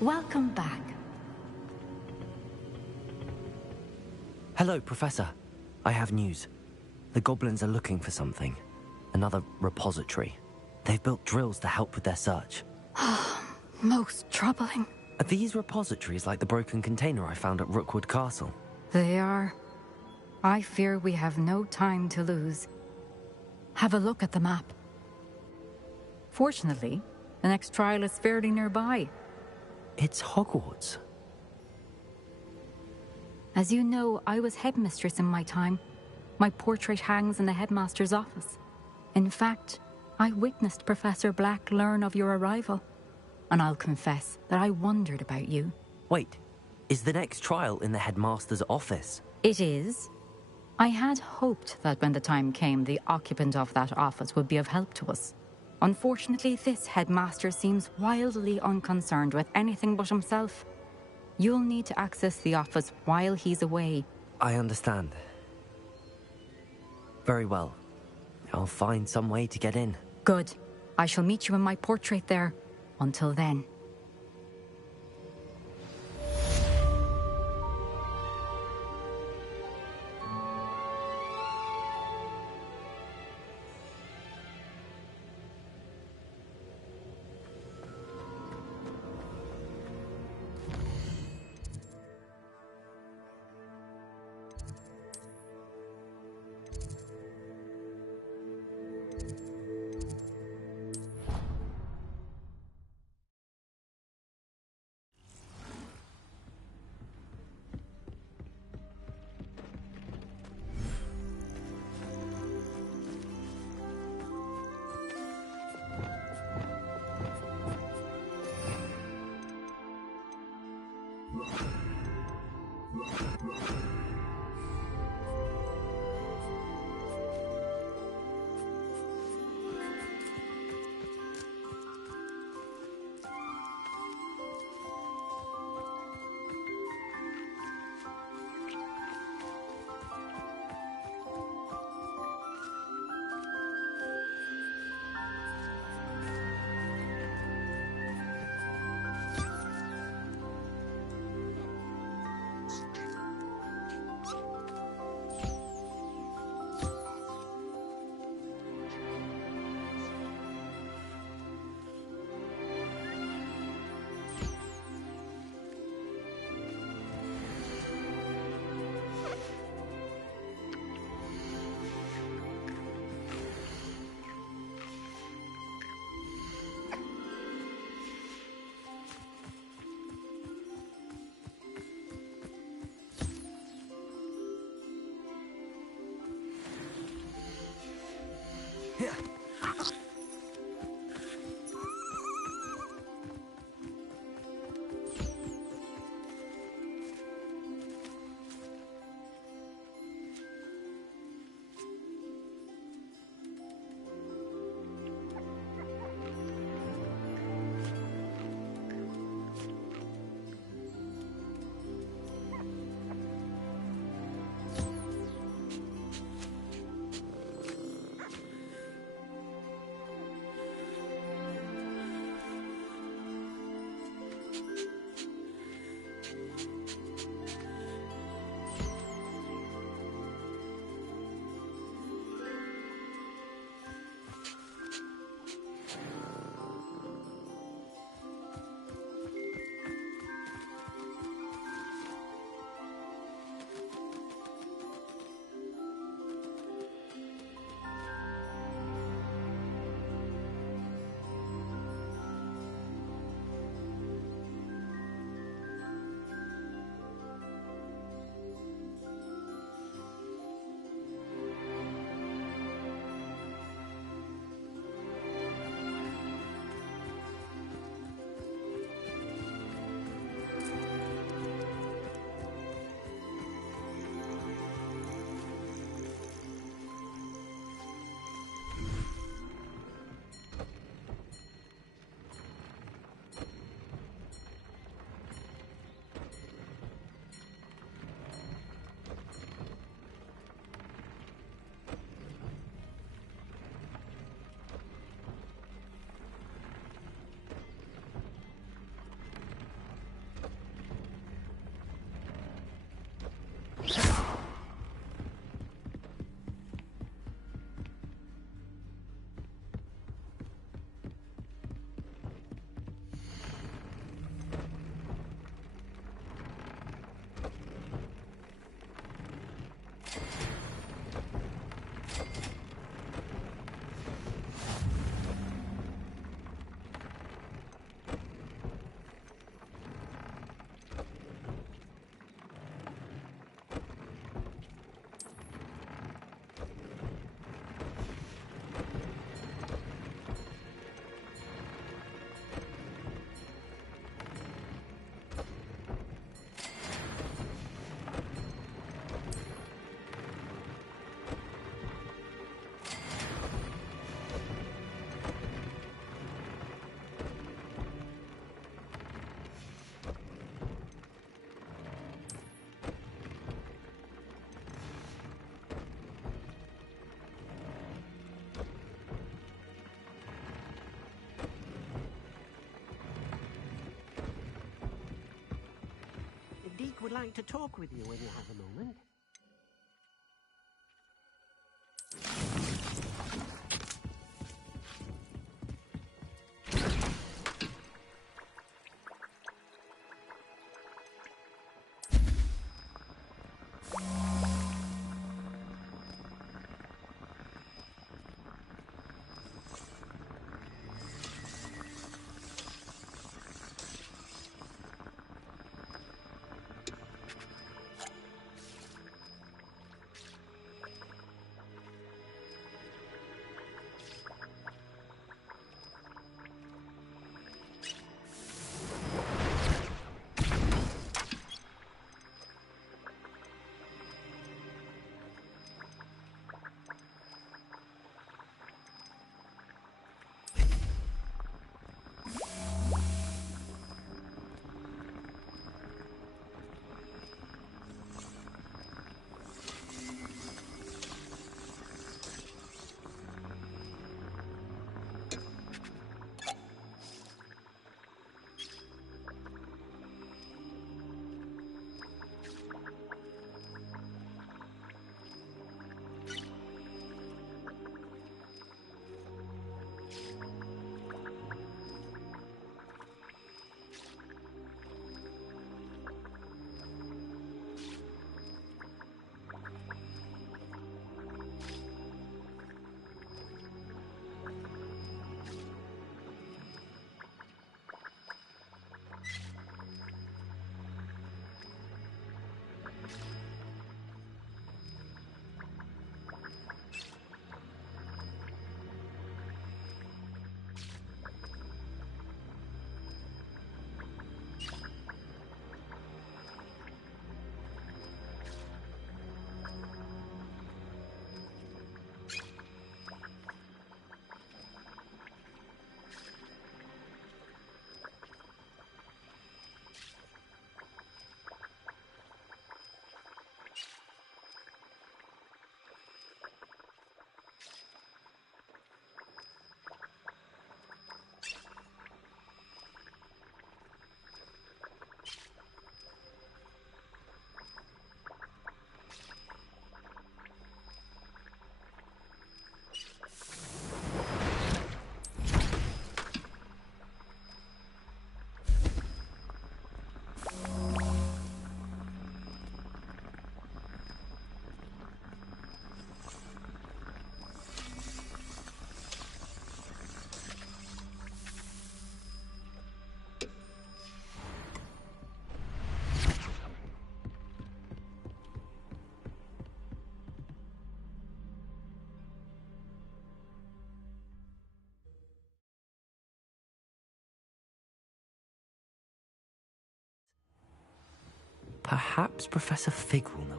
Welcome back. Hello, Professor. I have news. The goblins are looking for something. Another repository. They've built drills to help with their search. Most troubling. Are these repositories like the broken container I found at Rookwood Castle? They are. I fear we have no time to lose. Have a look at the map. Fortunately, the next trial is fairly nearby. It's Hogwarts. As you know, I was headmistress in my time. My portrait hangs in the headmaster's office. In fact, I witnessed Professor Black learn of your arrival. And I'll confess that I wondered about you. Wait, is the next trial in the headmaster's office? It is. I had hoped that when the time came, the occupant of that office would be of help to us. Unfortunately, this headmaster seems wildly unconcerned with anything but himself. You'll need to access the office while he's away. I understand. Very well. I'll find some way to get in. Good. I shall meet you in my portrait there. Until then. Deke would like to talk with you when you have a moment. Perhaps Professor Fig will know it.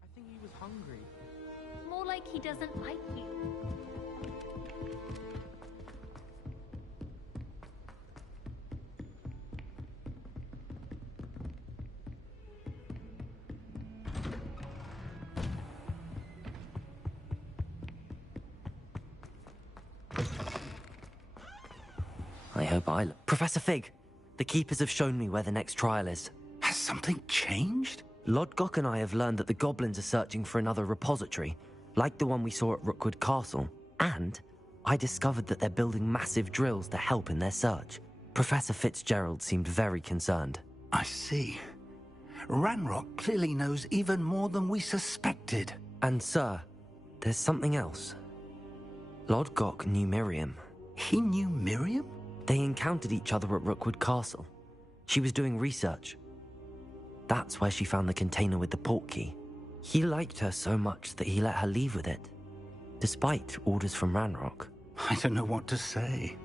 I think he was hungry. More like he doesn't like you. I hope I... Professor Fig, the Keepers have shown me where the next trial is. Has something changed? Lodgok and I have learned that the goblins are searching for another repository, like the one we saw at Rookwood Castle. And I discovered that they're building massive drills to help in their search. Professor Fitzgerald seemed very concerned. I see. Ranrock clearly knows even more than we suspected. And sir, there's something else. Lodgok knew Miriam. He knew Miriam? They encountered each other at Rookwood Castle. She was doing research. That's where she found the container with the portkey. He liked her so much that he let her leave with it, despite orders from Ranrock. I don't know what to say.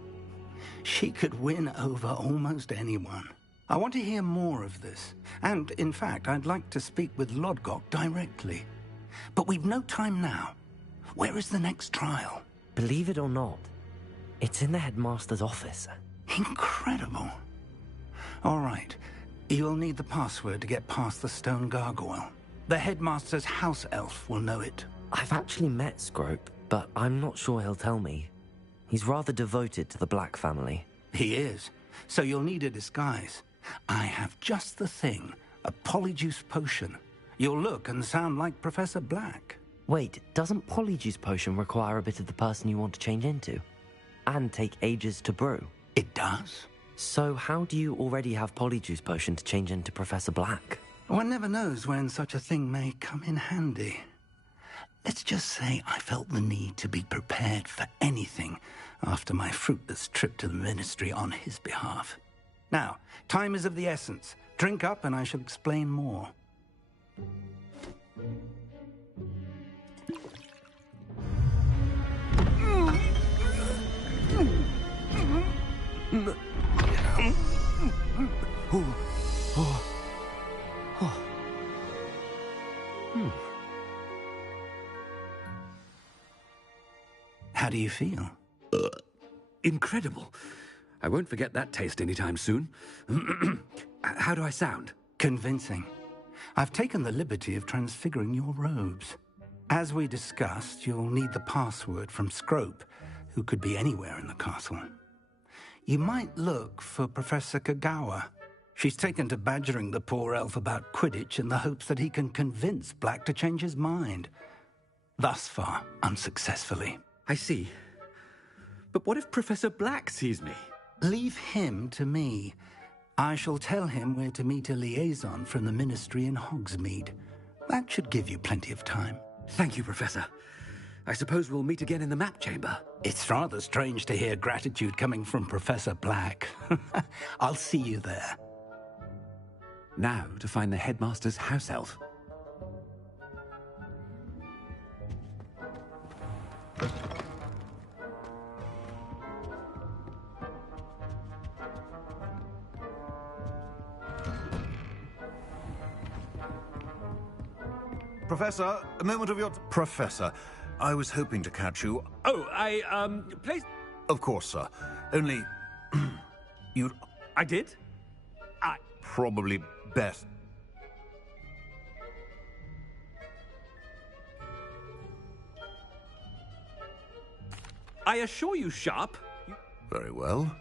She could win over almost anyone. I want to hear more of this. And, in fact, I'd like to speak with Lodgok directly. But we've no time now. Where is the next trial? Believe it or not, it's in the headmaster's office. Incredible. All right. You'll need the password to get past the stone gargoyle. The headmaster's house elf will know it. I've actually met Scrope, but I'm not sure he'll tell me. He's rather devoted to the Black family. He is. So you'll need a disguise. I have just the thing. A polyjuice potion. You'll look and sound like Professor Black. Wait, doesn't polyjuice potion require a bit of the person you want to change into? And take ages to brew? It does. So how do you already have polyjuice potion to change into Professor Black? One never knows when such a thing may come in handy. Let's just say I felt the need to be prepared for anything after my fruitless trip to the Ministry on his behalf. Now, time is of the essence. Drink up and I shall explain more. How do you feel? Incredible. I won't forget that taste anytime soon. How do I sound? Convincing. I've taken the liberty of transfiguring your robes. As we discussed, you'll need the password from Scrope, who could be anywhere in the castle. You might look for Professor Kagawa. She's taken to badgering the poor elf about Quidditch in the hopes that he can convince Black to change his mind. Thus far, unsuccessfully. I see. But what if Professor Black sees me? Leave him to me. I shall tell him where to meet a liaison from the Ministry in Hogsmeade. That should give you plenty of time. Thank you, Professor. I suppose we'll meet again in the map chamber. It's rather strange to hear gratitude coming from Professor Black. I'll see you there. Now to find the headmaster's house elf. Professor, a moment of your... Professor, I was hoping to catch you... Oh, please... Of course, sir. Only... you'd... I did? Probably best... I assure you, Sharp... Very well.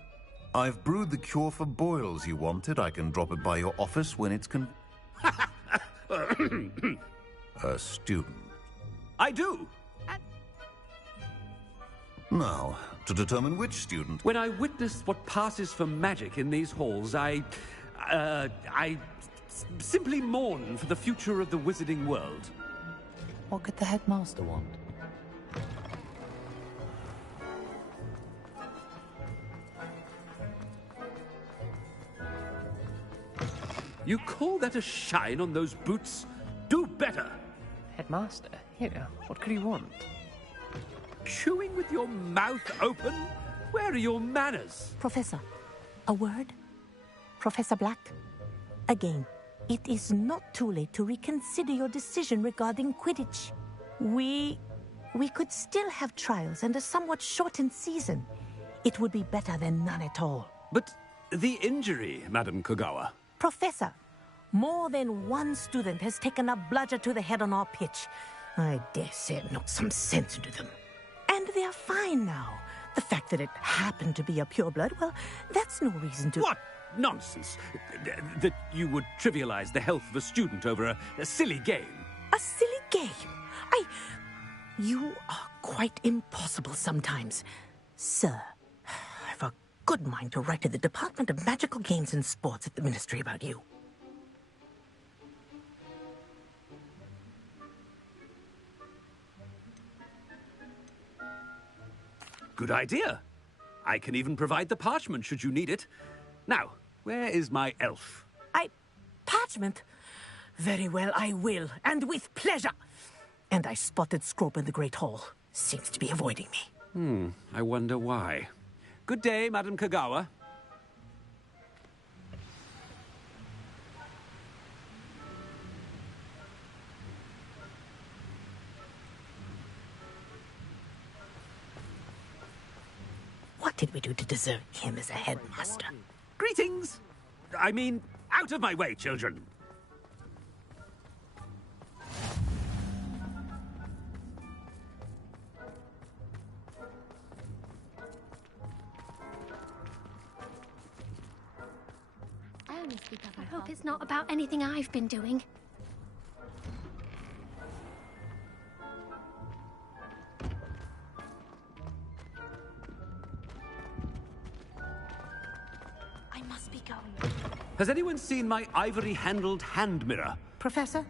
I've brewed the cure for boils you wanted. I can drop it by your office when it's A student. I do. Now, to determine which student... When I witness what passes for magic in these halls, I simply mourn for the future of the wizarding world. What could the headmaster want? You call that a shine on those boots? Do better! Headmaster, here, what could he want? Chewing with your mouth open? Where are your manners? Professor, a word? Professor Black? Again, it is not too late to reconsider your decision regarding Quidditch. We could still have trials and a somewhat shortened season. It would be better than none at all. But the injury, Madam Kogawa. Professor, more than one student has taken a bludger to the head on our pitch. I dare say it knocked some sense into them. And they're fine now. The fact that it happened to be a pureblood, well, that's no reason to... What nonsense! That you would trivialize the health of a student over a silly game. A silly game? You are quite impossible sometimes. Sir, I've a good mind to write to the Department of Magical Games and Sports at the Ministry about you. Good idea. I can even provide the parchment should you need it. Now, where is my elf? Parchment? Very well, I will, and with pleasure. And I spotted Scrope in the Great Hall. Seems to be avoiding me. I wonder why. Good day, Madam Kogawa. What did we do to deserve him as a headmaster? Greetings! I mean, out of my way, children! I hope it's not about anything I've been doing. I must be going. Has anyone seen my ivory-handled hand mirror? Professor,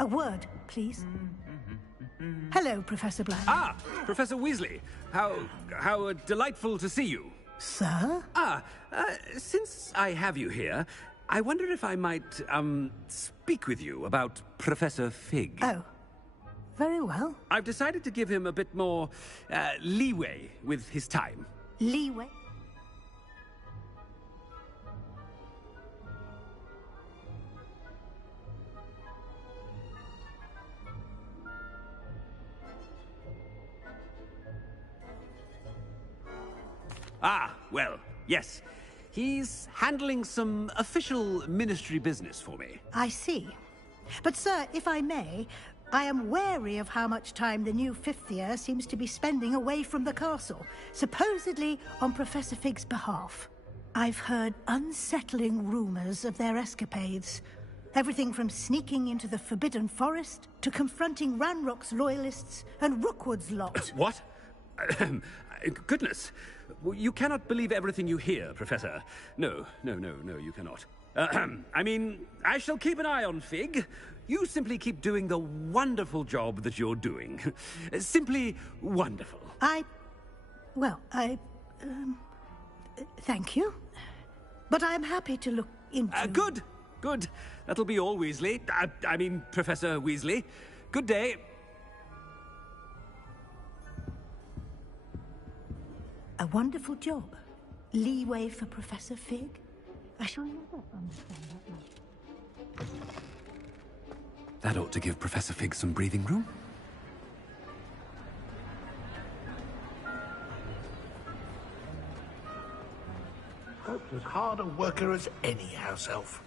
a word, please. Hello, Professor Black. Ah, Professor Weasley. How delightful to see you. Sir? Since I have you here, I wonder if I might, speak with you about Professor Fig. Oh, very well. I've decided to give him a bit more, leeway with his time. Leeway? Ah, well, yes. He's handling some official ministry business for me. I see. But, sir, if I may, I am wary of how much time the new fifth year seems to be spending away from the castle, supposedly on Professor Fig's behalf. I've heard unsettling rumors of their escapades. Everything from sneaking into the Forbidden Forest to confronting Ranrock's loyalists and Rookwood's lot. What? Goodness. You cannot believe everything you hear, Professor. No, you cannot. I mean, I shall keep an eye on Fig. You simply keep doing the wonderful job that you're doing. Simply wonderful. Thank you. But I'm happy to look into... Good. That'll be all, Weasley. I mean, Professor Weasley. Good day. A wonderful job. Leeway for Professor Fig? I shall never understand that much. That ought to give Professor Fig some breathing room. Scrope's as hard a worker as any house elf.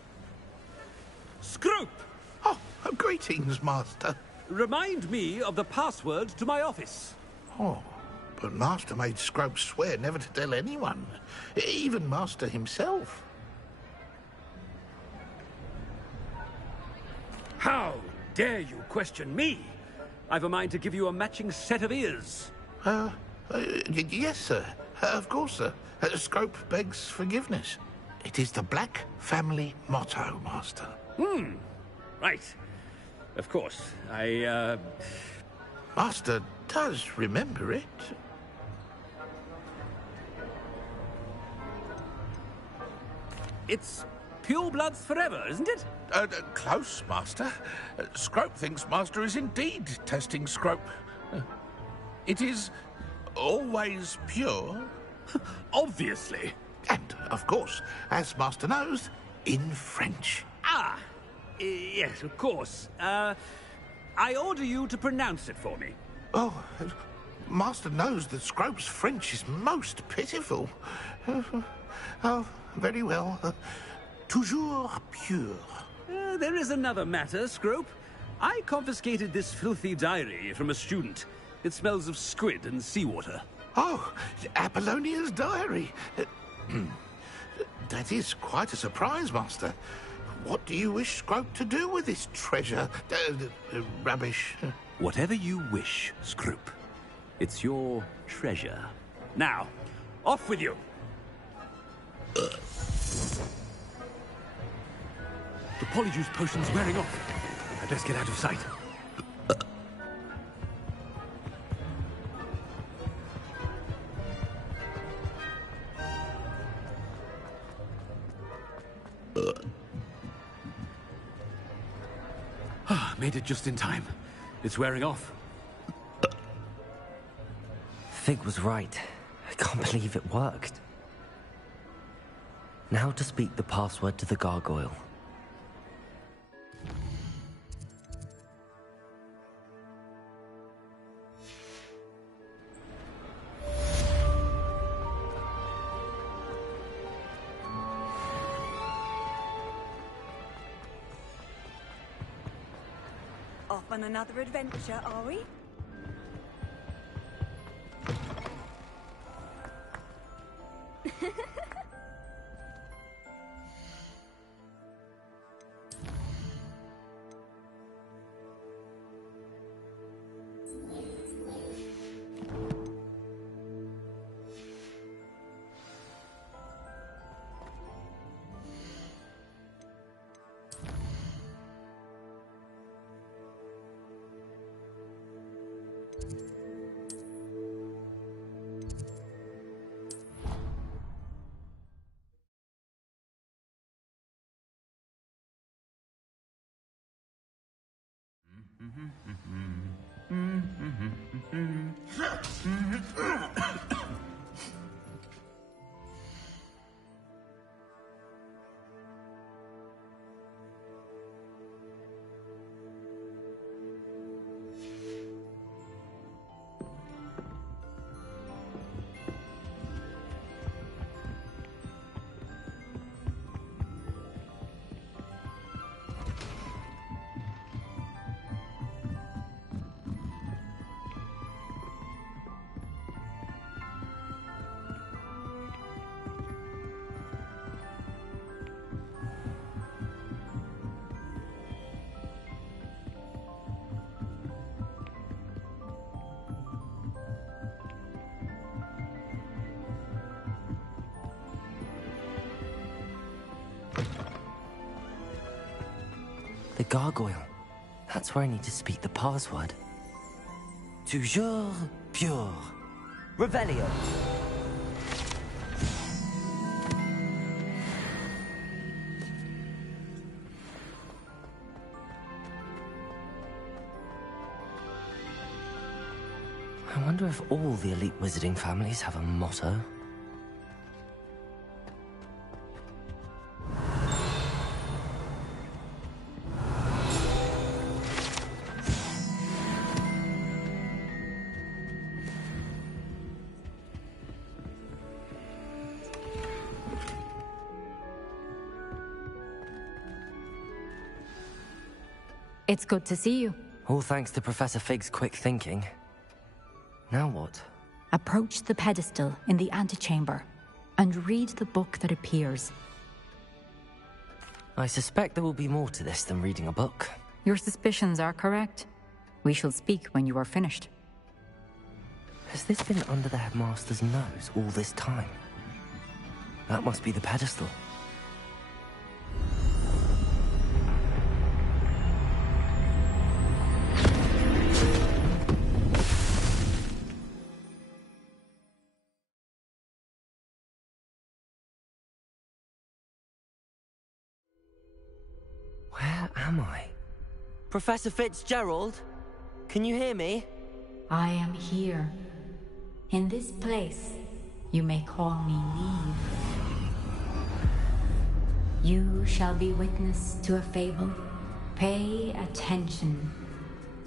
Scrope! Oh, greetings, Master. Remind me of the password to my office. Oh, but Master made Scrope swear never to tell anyone, even Master himself. How dare you question me? I've a mind to give you a matching set of ears. Yes, sir. Of course, sir. Scrope begs forgiveness. It is the Black family motto, Master. Right. Of course. Master does remember it. It's pure bloods forever, isn't it? Close, Master. Scrope thinks Master is indeed testing Scrope. It is always pure. Obviously. And, of course, as Master knows, in French. Ah! Yes, of course. I order you to pronounce it for me. Oh, Master knows that Scrope's French is most pitiful. Oh, very well. Toujours pure. There is another matter, Scrope. I confiscated this filthy diary from a student. It smells of squid and seawater. Oh, Apollonia's diary. That is quite a surprise, Master. What do you wish Scrope to do with this treasure? Rubbish. Whatever you wish, Scrope. It's your treasure. Now, off with you. The polyjuice potion's wearing off. I'd best get out of sight. Made it just in time. It's wearing off. Fig was right. I can't believe it worked. Now to speak the password to the gargoyle. Off on another adventure, are we? The gargoyle. That's where I need to speak the password. Toujours pure. Revelio. I wonder if all the elite wizarding families have a motto. It's good to see you. All thanks to Professor Fig's quick thinking. Now what? Approach the pedestal in the antechamber and read the book that appears. I suspect there will be more to this than reading a book. Your suspicions are correct. We shall speak when you are finished. Has this been under the headmaster's nose all this time? That must be the pedestal. Where am I? Professor Fitzgerald? Can you hear me? I am here. In this place, you may call me Neve. You shall be witness to a fable. Pay attention.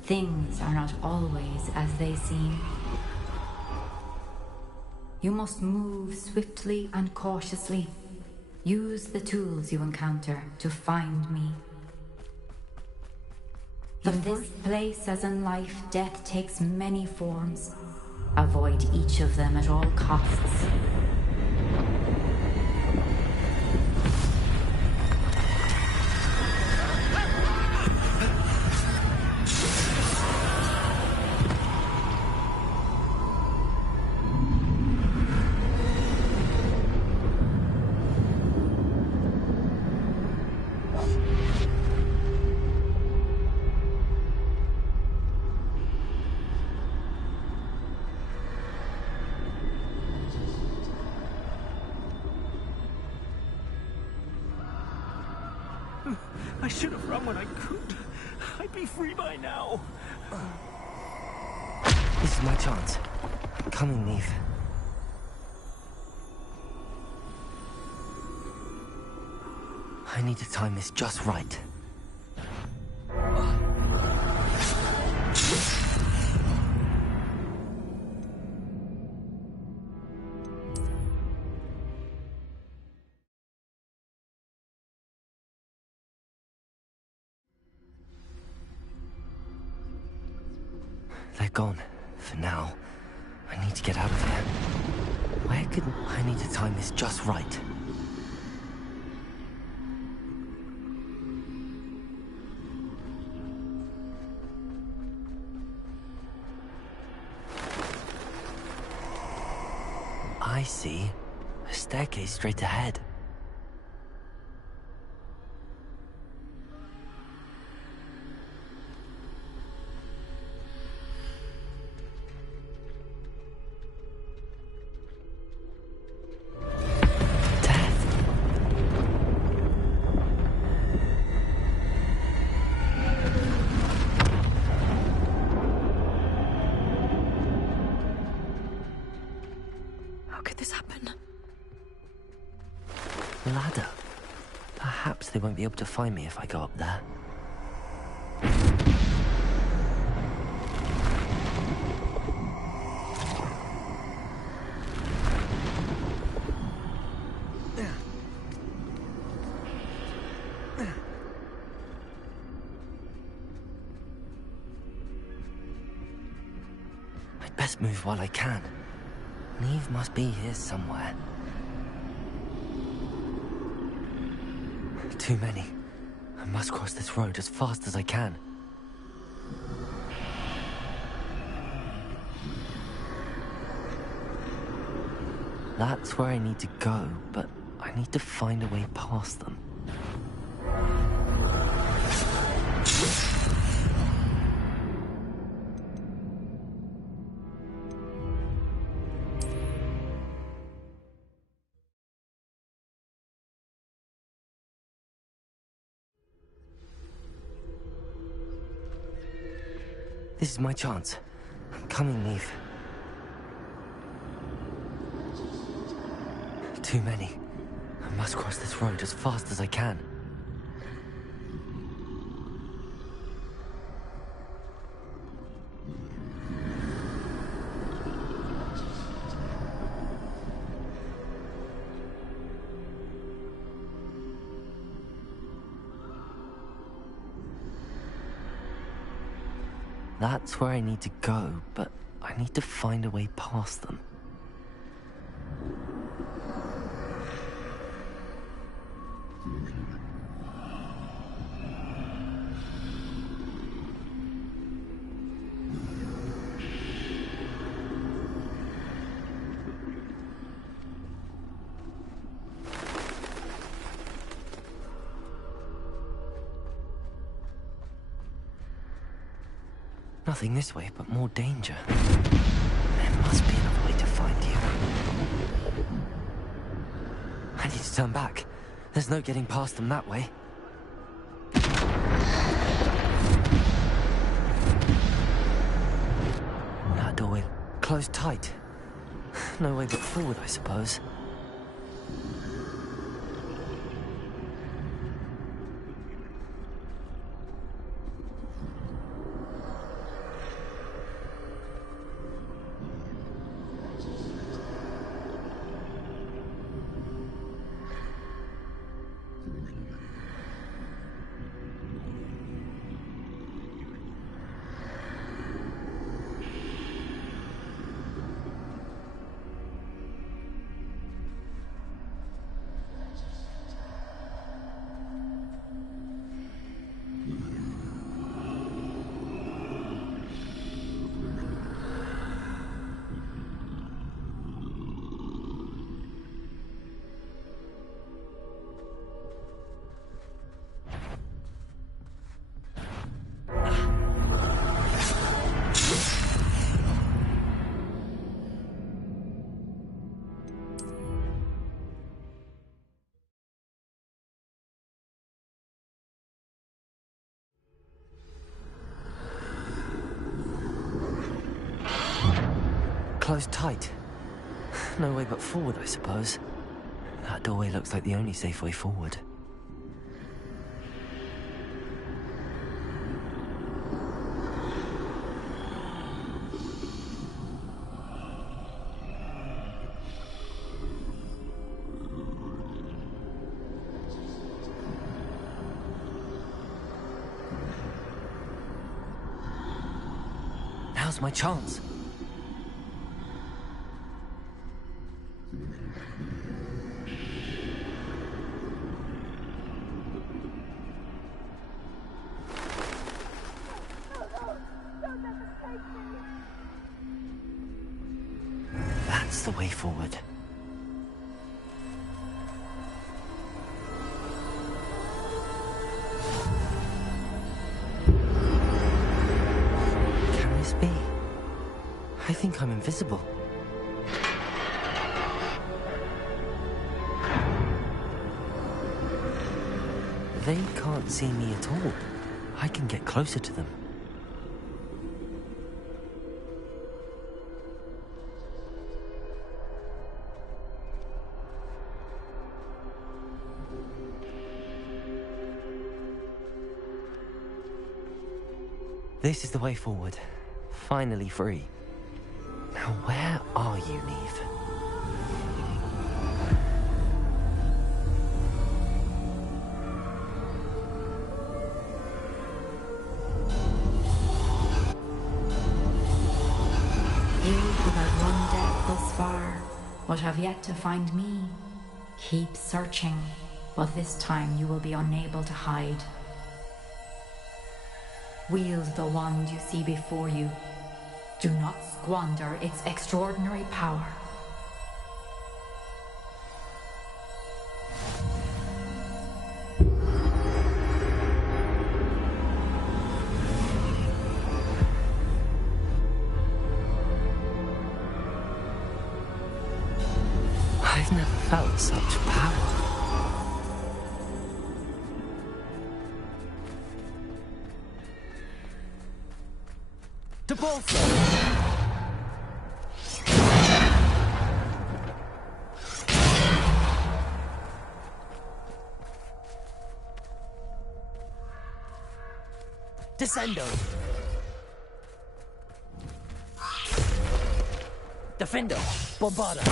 Things are not always as they seem. You must move swiftly and cautiously. Use the tools you encounter to find me. In this place, as in life, death takes many forms. Avoid each of them at all costs. I should have run when I could. I'd be free by now. This is my chance. I'm coming, Neve. I need to time this just right. They're gone. For now. I need to get out of here. Where could... I need to time this just right. I see. A staircase straight ahead. Ladder. Perhaps they won't be able to find me if I go up there. I'd best move while I can. Neve must be here somewhere. Too many. I must cross this road as fast as I can. That's where I need to go, but I need to find a way past them. This is my chance. I'm coming, Neve. Too many. I must cross this road as fast as I can. That's where I need to go, but I need to find a way past them. Nothing this way, but more danger. There must be another way to find you. I need to turn back. There's no getting past them that way. That doorway closed tight. No way but forward, I suppose. Closed tight. No way but forward, I suppose. That doorway looks like the only safe way forward. Now's my chance. That's the way forward. Can this be? I think I'm invisible. They can't see me at all. I can get closer to them. This is the way forward. Finally free. Now where are you, Neve? You who have run death thus far, but have yet to find me. Keep searching, but this time you will be unable to hide. Wield the wand you see before you. Do not squander its extraordinary power. I've never felt such power. Descendo. Defendo. Bombarda.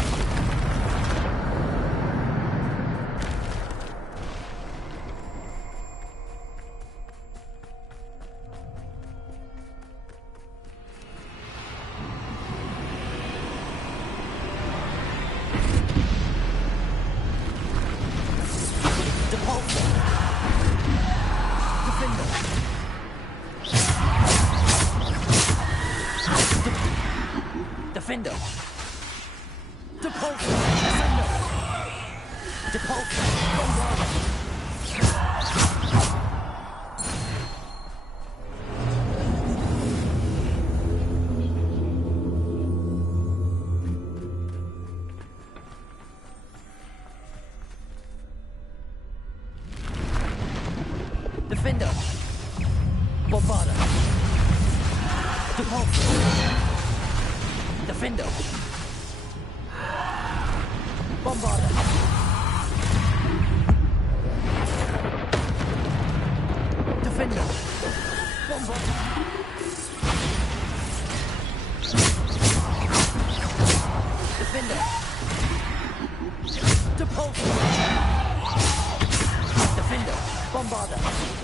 Defendo. Depulso. Descendo. Depulso. Bombarda. Defender. Bombarder. Repulsor. Defender. Bombarder. Defender. Bombarder. Defender. Repulsor. Defender. Bombarder.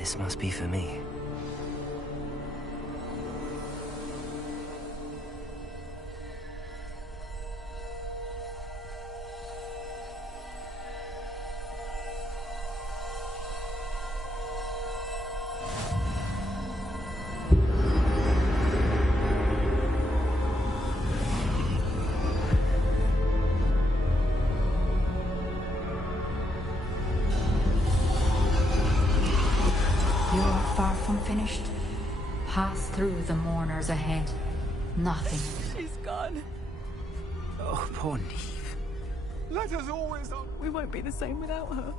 This must be for me. Far from finished. Pass through the mourners ahead. Nothing. She's gone. Oh, poor Neve. Let us always... We won't be the same without her.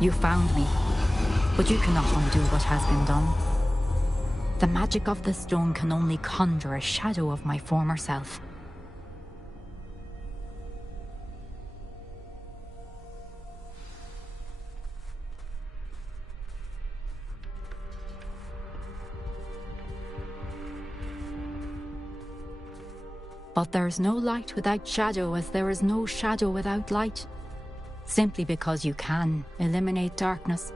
You found me, but you cannot undo what has been done. The magic of the stone can only conjure a shadow of my former self. But there is no light without shadow, as there is no shadow without light. Simply because you can eliminate darkness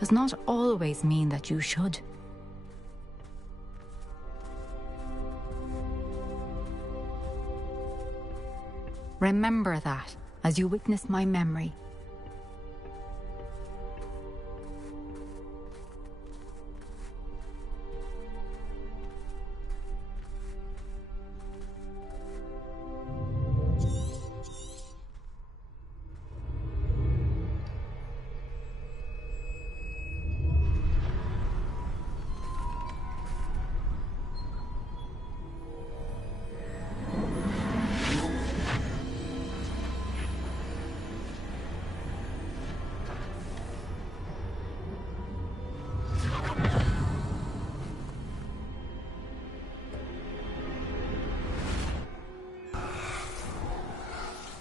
does not always mean that you should. Remember that as you witness my memory.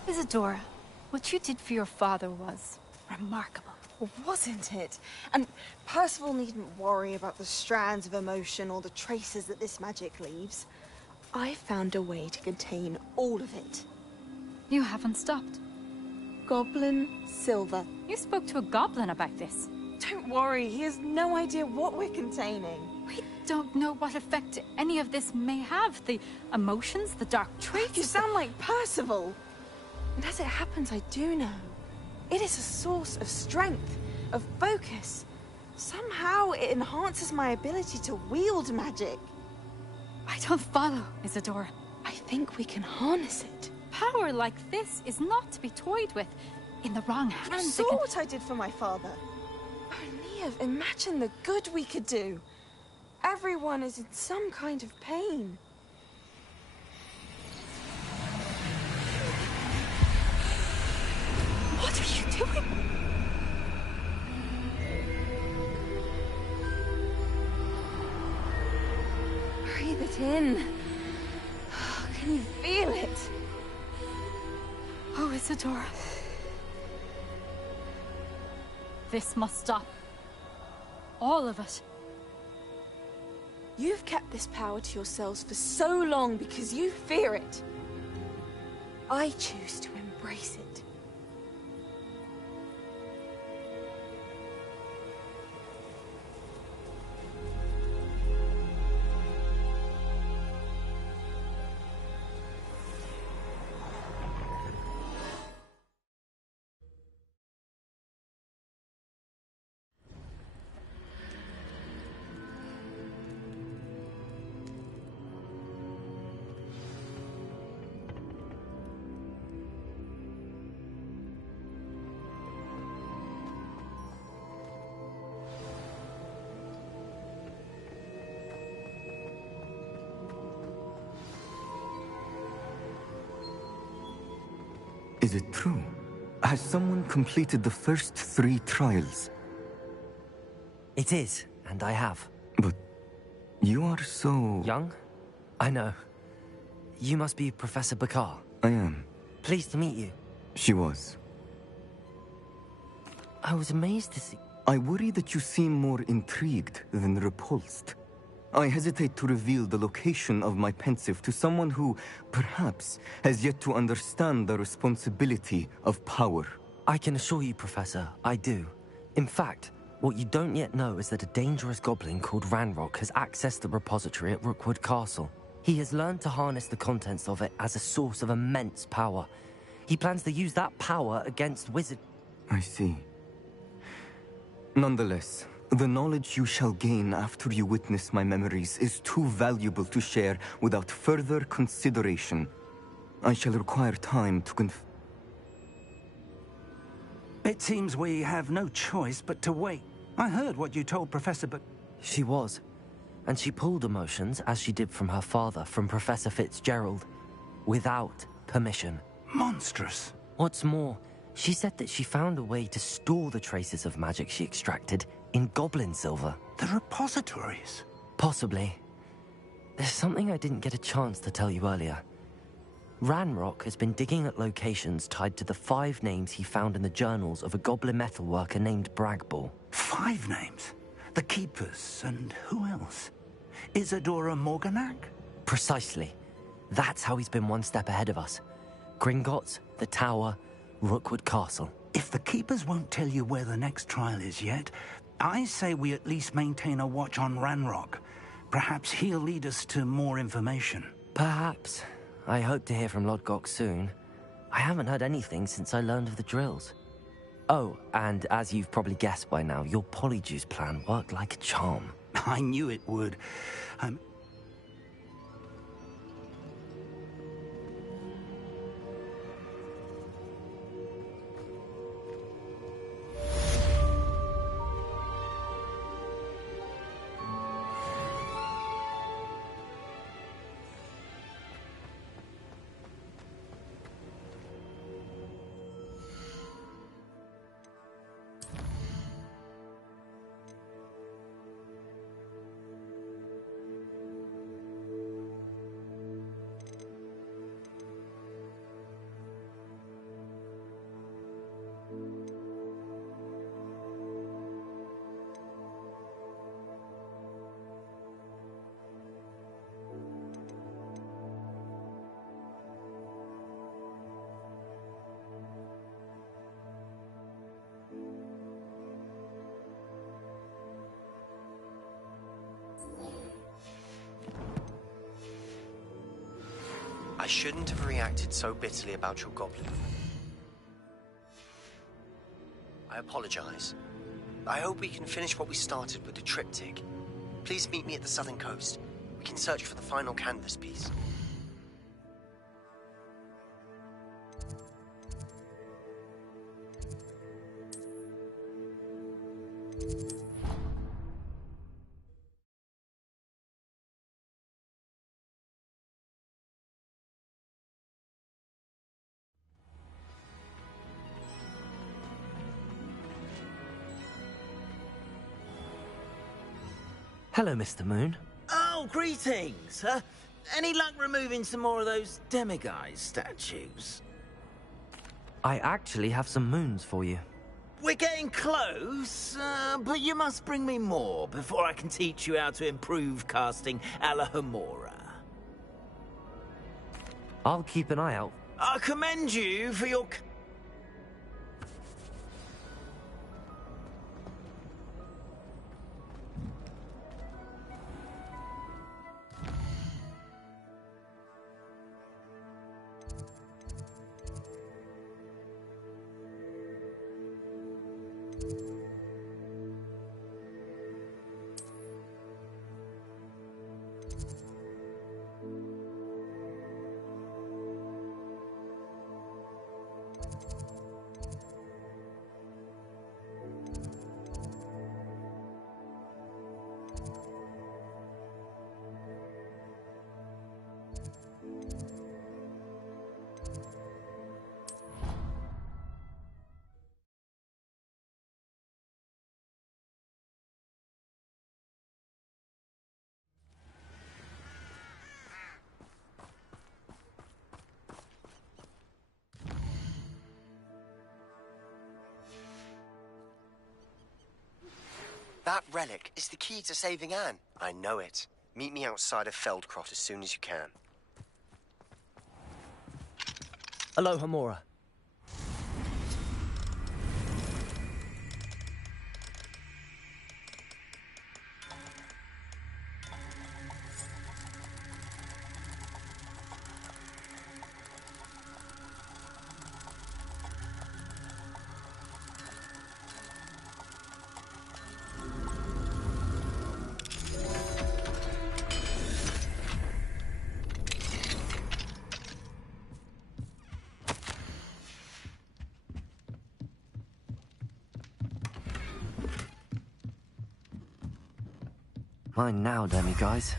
Isadora, what you did for your father was remarkable. Wasn't it? And Percival needn't worry about the strands of emotion or the traces that this magic leaves. I found a way to contain all of it. You haven't stopped. Goblin Silver. You spoke to a goblin about this. Don't worry, he has no idea what we're containing. We don't know what effect any of this may have. The emotions, the dark traits. You sound like Percival. And as it happens, I do know. It is a source of strength, of focus. Somehow it enhances my ability to wield magic. I don't follow, Isadora. I think we can harness it. Power like this is not to be toyed with. In the wrong hands, You saw what I did for my father. Oh, Neve, imagine the good we could do. Everyone is in some kind of pain. What are you doing? Breathe it in. Can you feel it? Oh, Isadora. This must stop. All of it. You've kept this power to yourselves for so long because you fear it. I choose to embrace it. Is it true? Has someone completed the first 3 trials? It is, and I have. But you are so... Young? I know. You must be Professor Bakar. I am. Pleased to meet you. She was. I was amazed to see... I worry that you seem more intrigued than repulsed. I hesitate to reveal the location of my pensive to someone who, perhaps, has yet to understand the responsibility of power. I can assure you, Professor, I do. In fact, what you don't yet know is that a dangerous goblin called Ranrock has accessed the repository at Rookwood Castle. He has learned to harness the contents of it as a source of immense power. He plans to use that power against wizards. I see. Nonetheless, the knowledge you shall gain after you witness my memories is too valuable to share without further consideration. I shall require time to It seems we have no choice but to wait. I heard what you told Professor, but... She was. And she pulled emotions, as she did from her father, from Professor Fitzgerald, without permission. Monstrous. What's more, she said that she found a way to store the traces of magic she extracted in goblin silver. The repositories? Possibly. There's something I didn't get a chance to tell you earlier. Ranrock has been digging at locations tied to the 5 names he found in the journals of a goblin metalworker named Bragball. 5 names? The Keepers, and who else? Isadora Morganac? Precisely. That's how he's been one step ahead of us. Gringotts, the Tower, Rookwood Castle. If the Keepers won't tell you where the next trial is yet, I say we at least maintain a watch on Ranrock. Perhaps he'll lead us to more information. Perhaps. I hope to hear from Lodgok soon. I haven't heard anything since I learned of the drills. Oh, and as you've probably guessed by now, your Polyjuice plan worked like a charm. I knew it would. I shouldn't have reacted so bitterly about your goblin. I apologize. I hope we can finish what we started with the triptych. Please meet me at the southern coast. We can search for the final canvas piece. Hello, Mr. Moon. Oh, greetings! Any luck removing some more of those demiguise statues? I actually have some moons for you. We're getting close, but you must bring me more before I can teach you how to improve casting a la Homora. I'll keep an eye out. I commend you for your... That relic is the key to saving Anne. I know it. Meet me outside of Feldcrot as soon as you can. Aloha, Mora. Mine now, demiguise.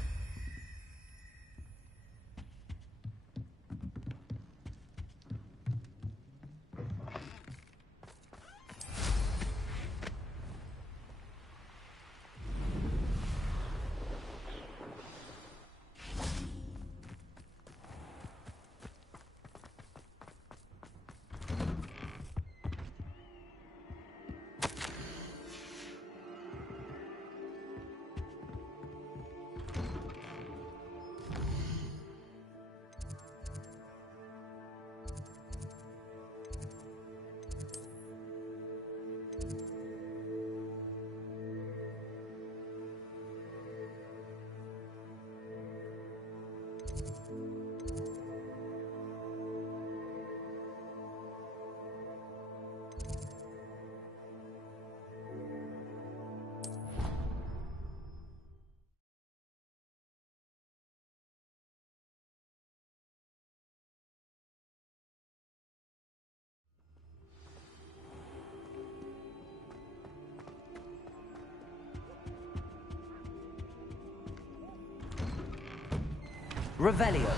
Revelio.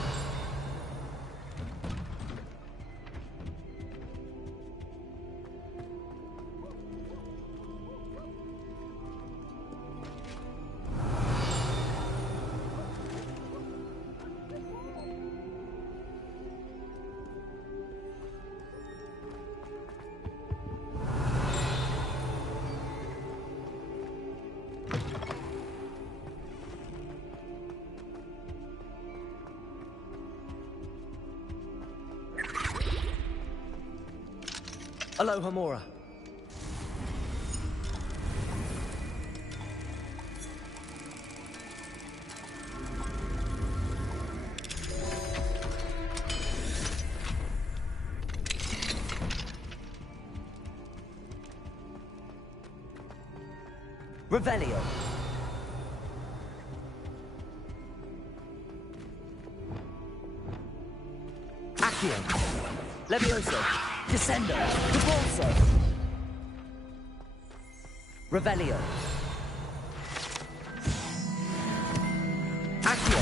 Aloha, Mora. Revelio. Accio. Levioso. Descendo. Repulso. Revelio. Accio.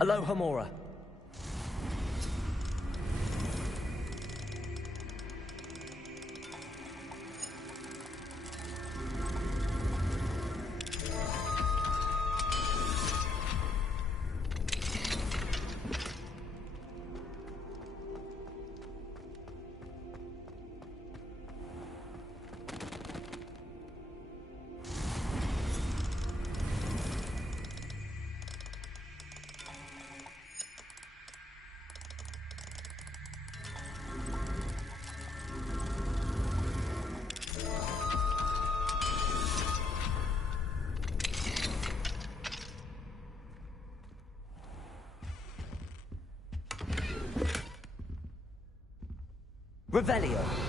Aloha, Mora. Revelio.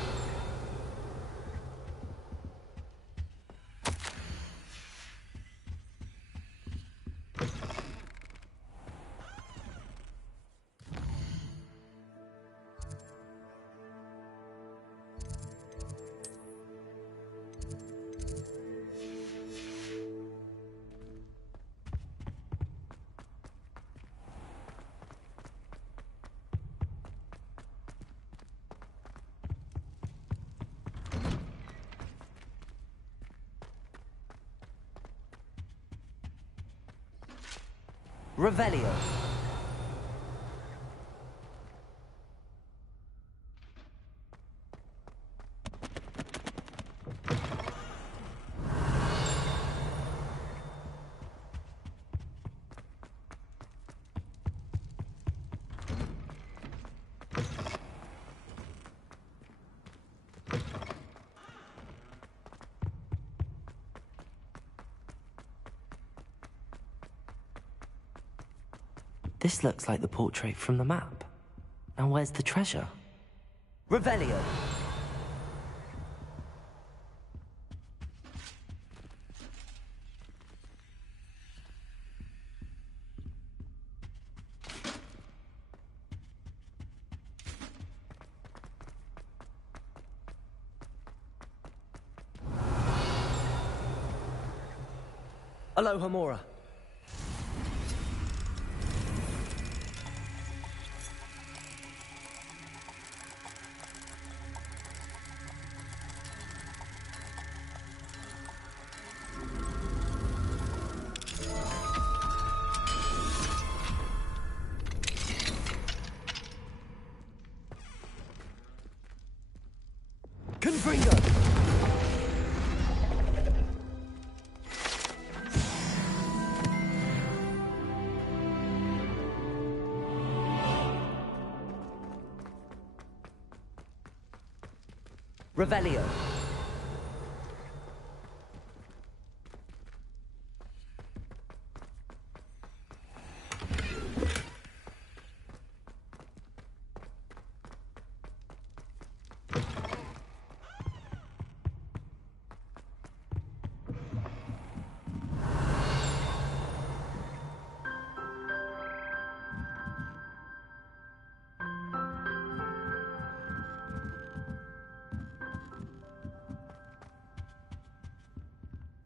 Revelio. This looks like the portrait from the map. Now where's the treasure? Revelio! Aloha Mora. Confringo! Revelio.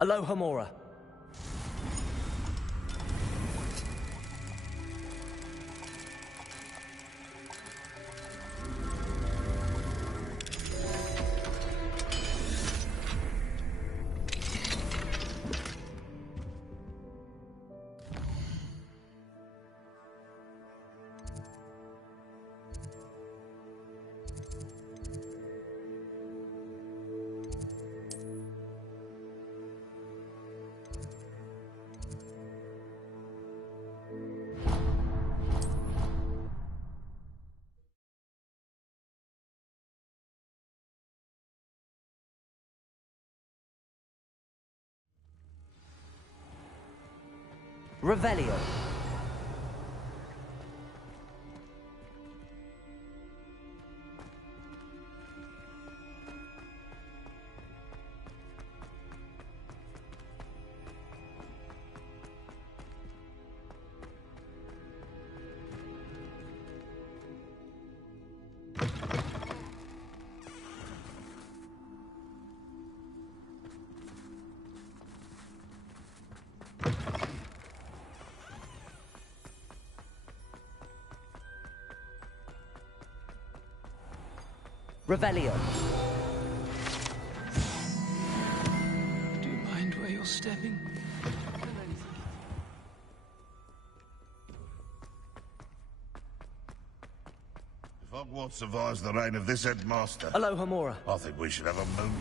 Aloha Mora. Revelio. Revelio. Do you mind where you're stepping? If Hogwarts survives the reign of this headmaster... Aloha Mora. I think we should have a moon.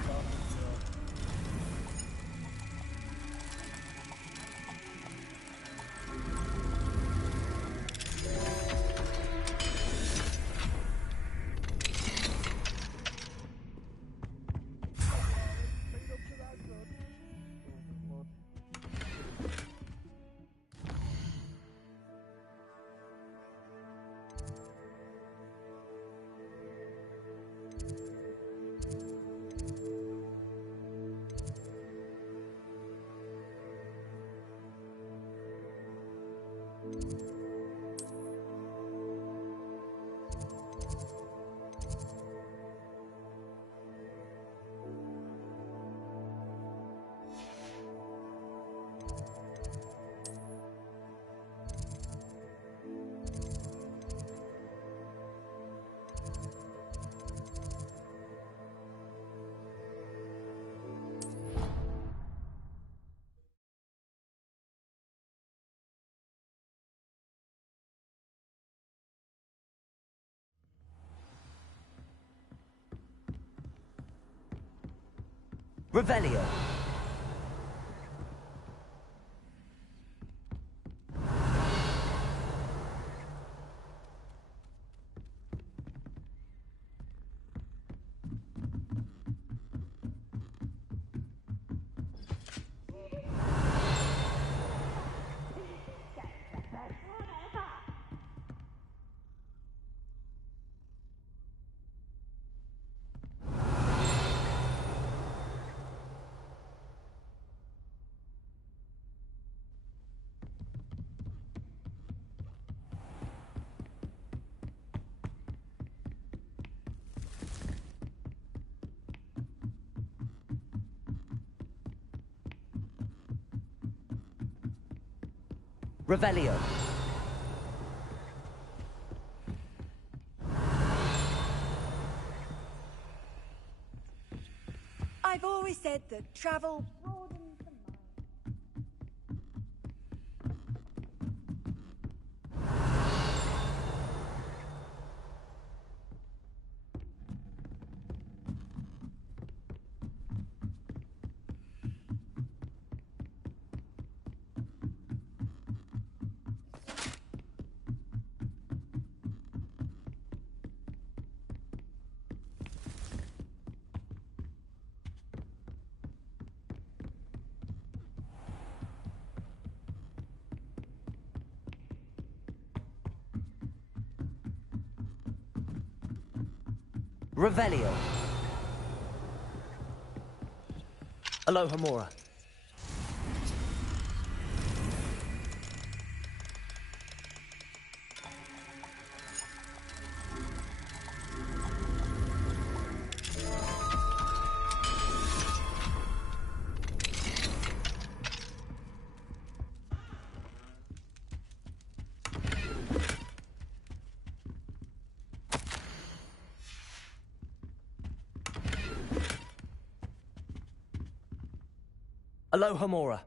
Revelio. Revelio. I've always said that travel broadens the mind. Revelio. Alohomora. Alohomora.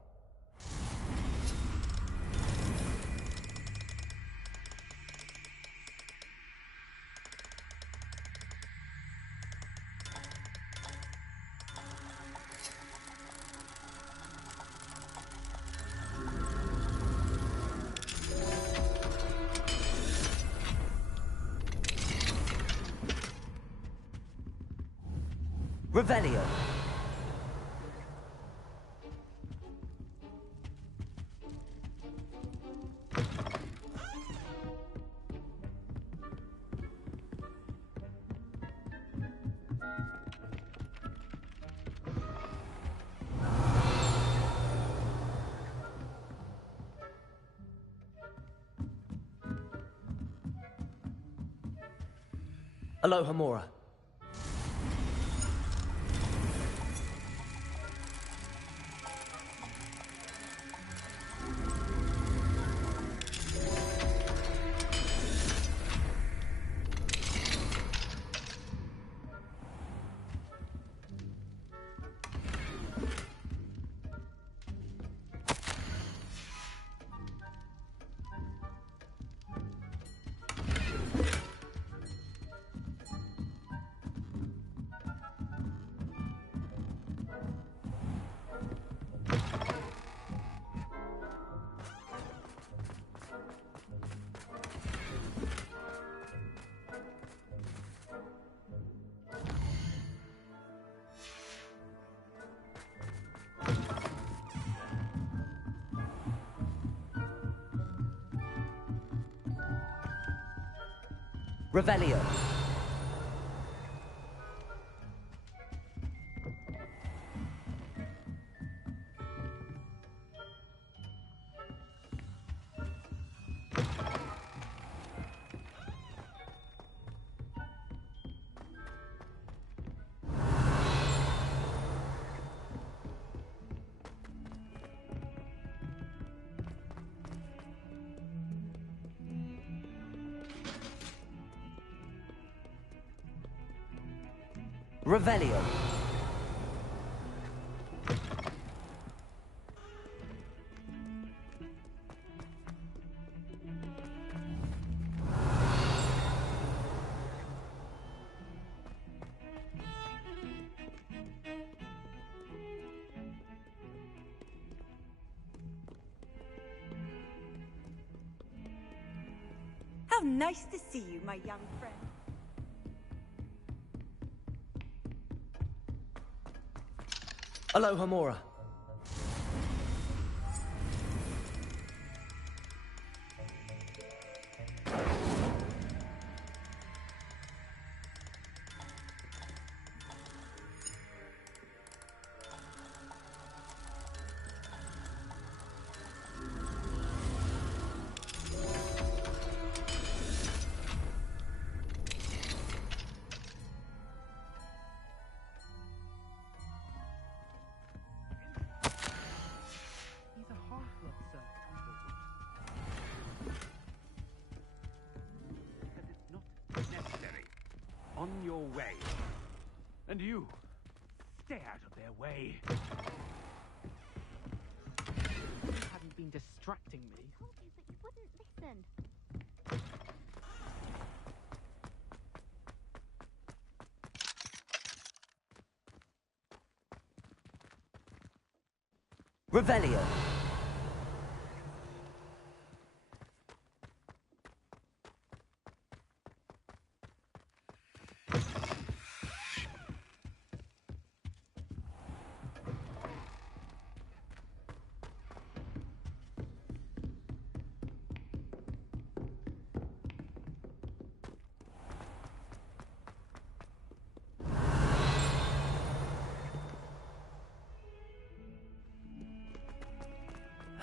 Revelio. Alohomora. Revelio. Revelio. How nice to see you, my young friend. Aloha, Mora. Necessary. On your way. And you, stay out of their way. You hadn't been distracting me. I told you, but you wouldn't listen. Revelio.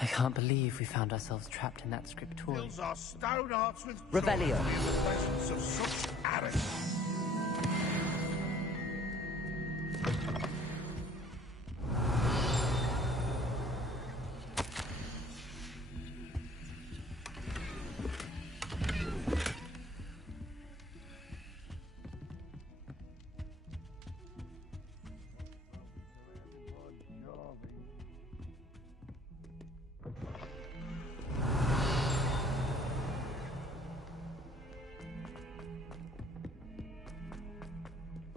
I can't believe we found ourselves trapped in that scriptorium. Fills our stone hearts with Revelio. joy to be in the presence of such arrogance.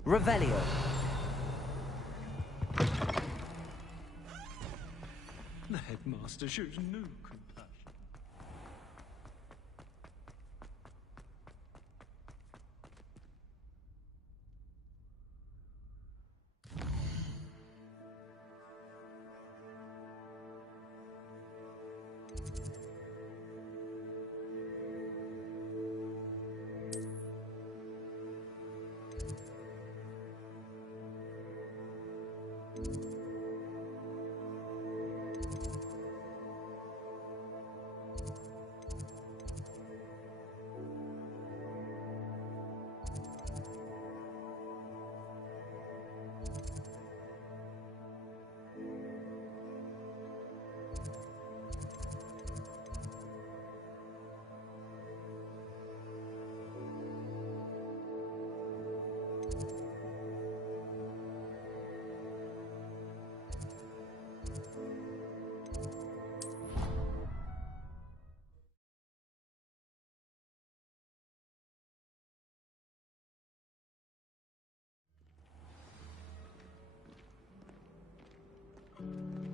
Revelio. The headmaster shows no compassion.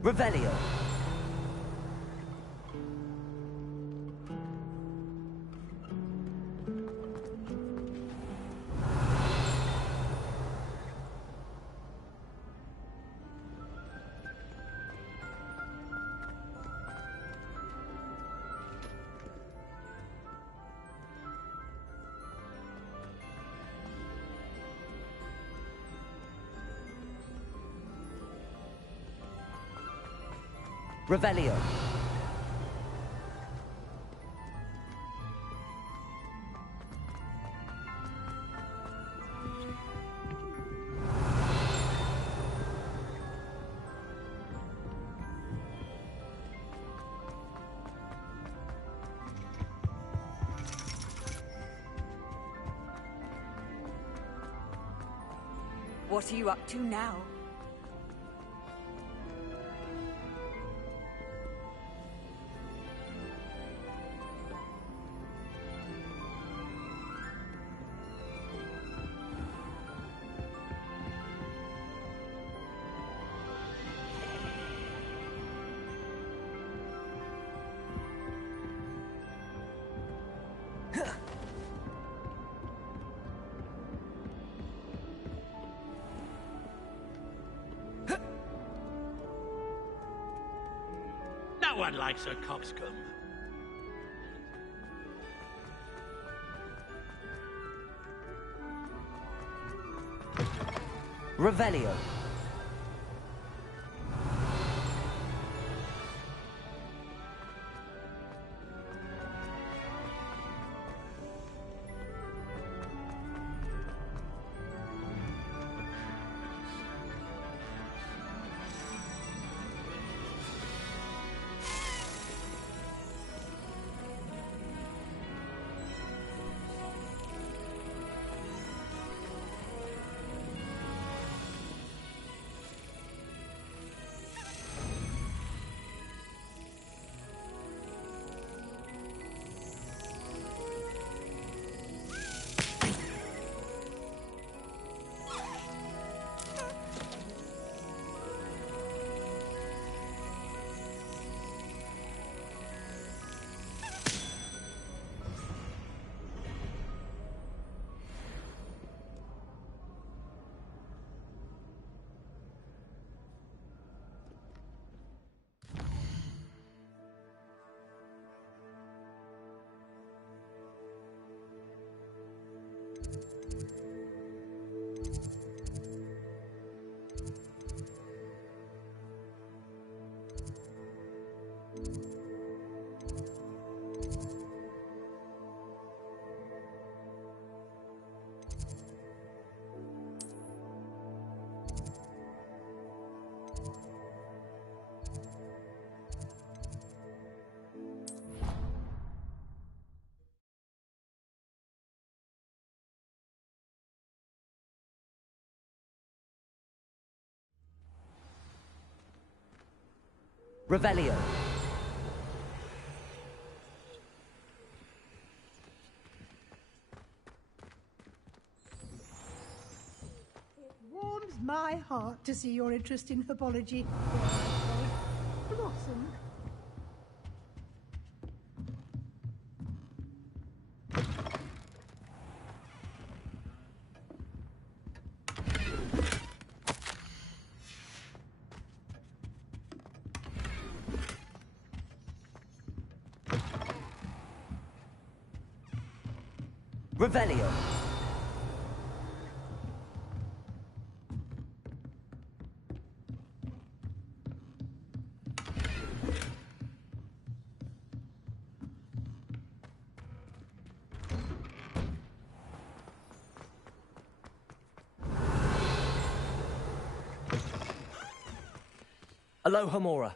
Revelio. Revelio. What are you up to now? one likes a coxcomb. Revelio. Revelio. It warms my heart to see your interest in herbology. Blossom. Revelio. Aloha Mora.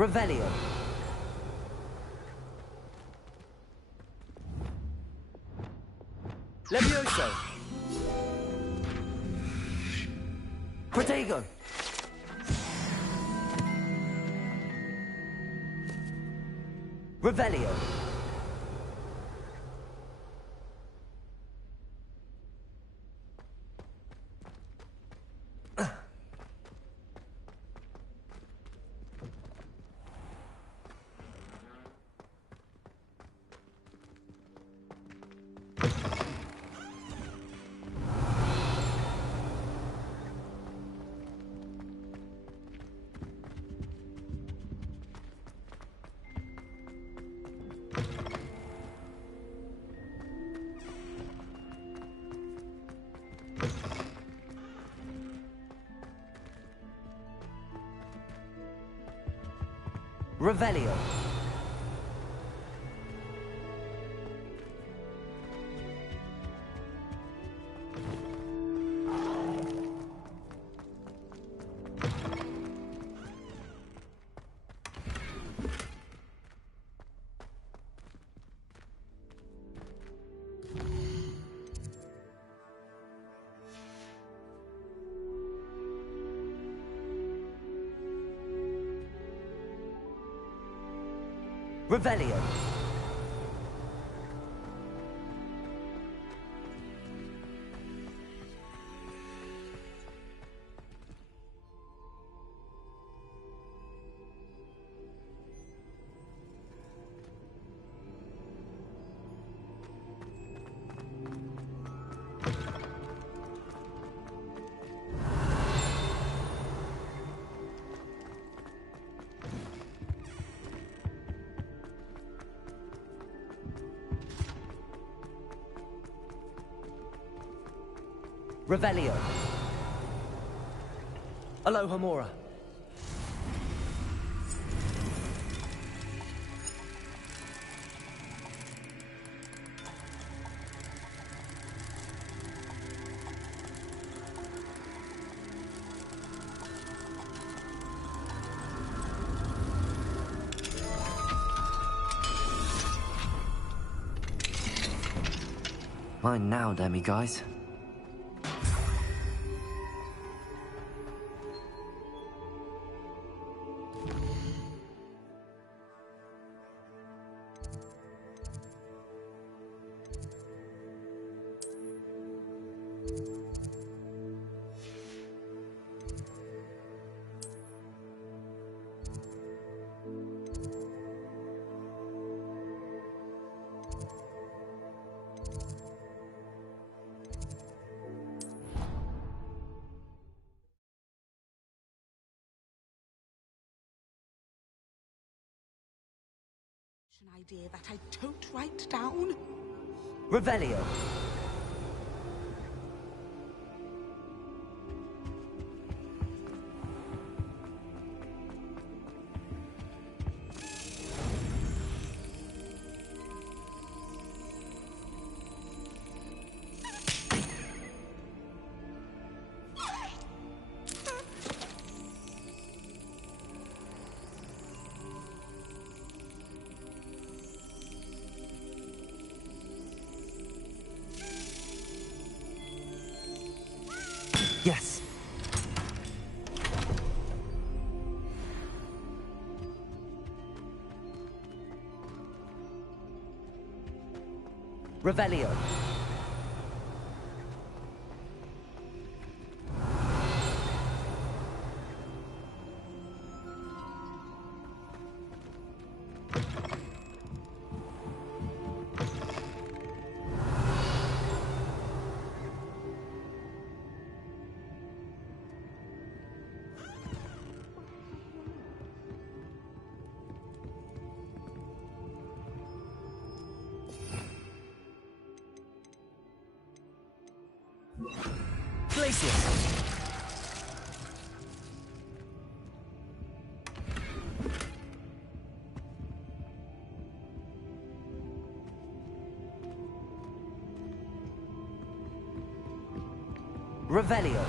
Revelio. Levioso. Protego. Revelio. Revelio. Revelio. Revelio. Aloha Mora. Mine now, Demi guys. An idea that I don't write down. Revelio. Yes. Revelio. Glacius. Revelio.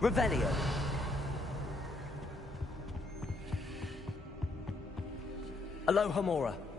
Revelio. Aloha Mora.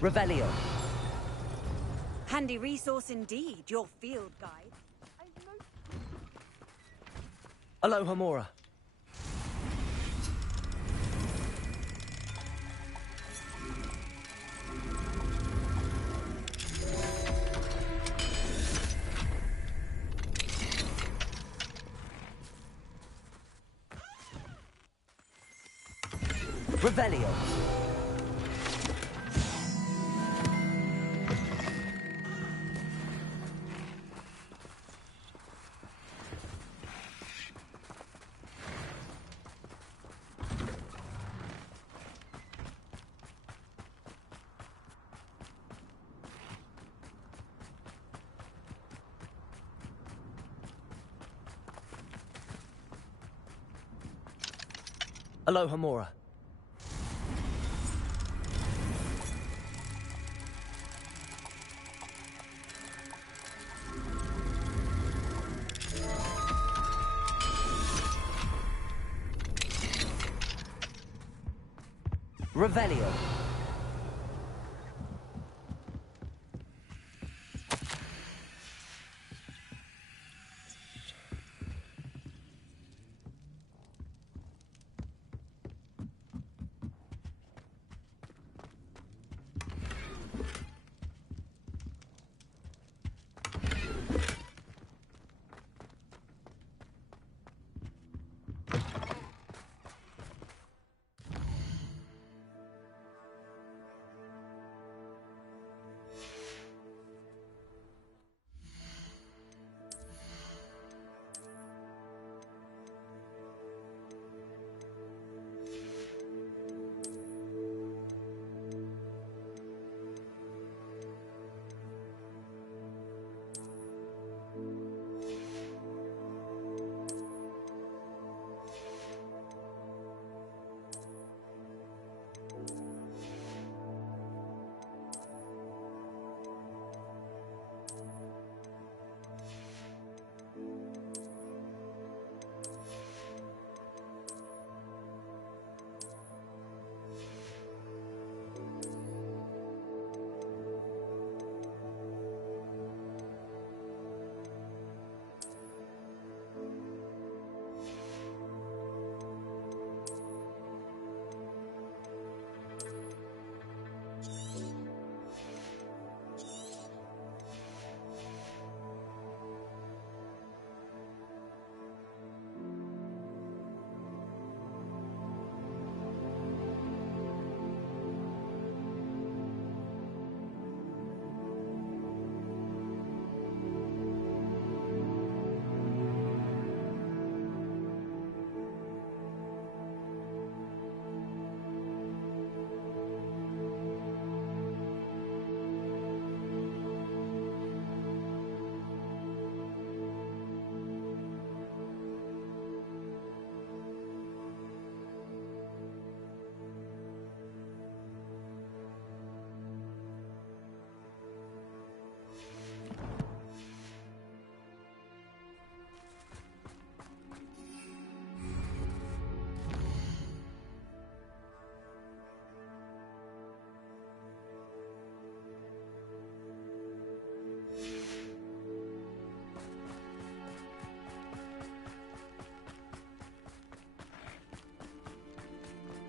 Revelio. Handy resource indeed, your field guide. Aloha Mora. Revelio. Aloha Mora. Revelio.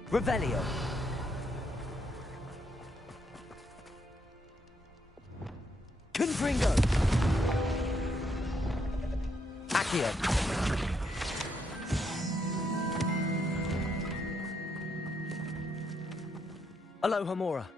Revelio. Confringo. Accio. Aloha Mora.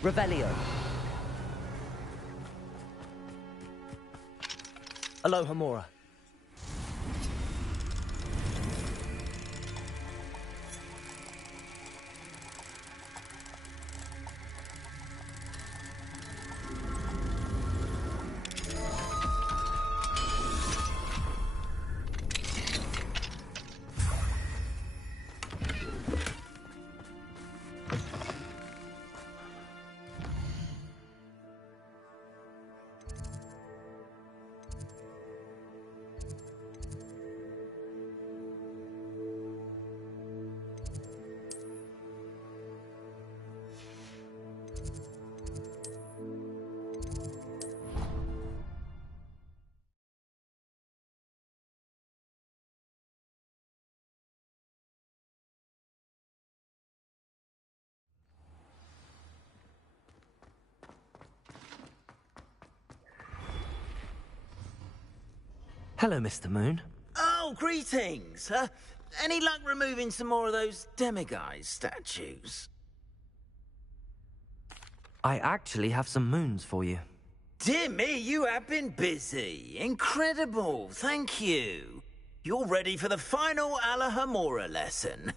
Revelio. Aloha Mora. Hello, Mr. Moon. Oh, greetings. Any luck removing some more of those demiguise statues? I actually have some moons for you. Dear me, you have been busy. Incredible, thank you. You're ready for the final Alahomora lesson.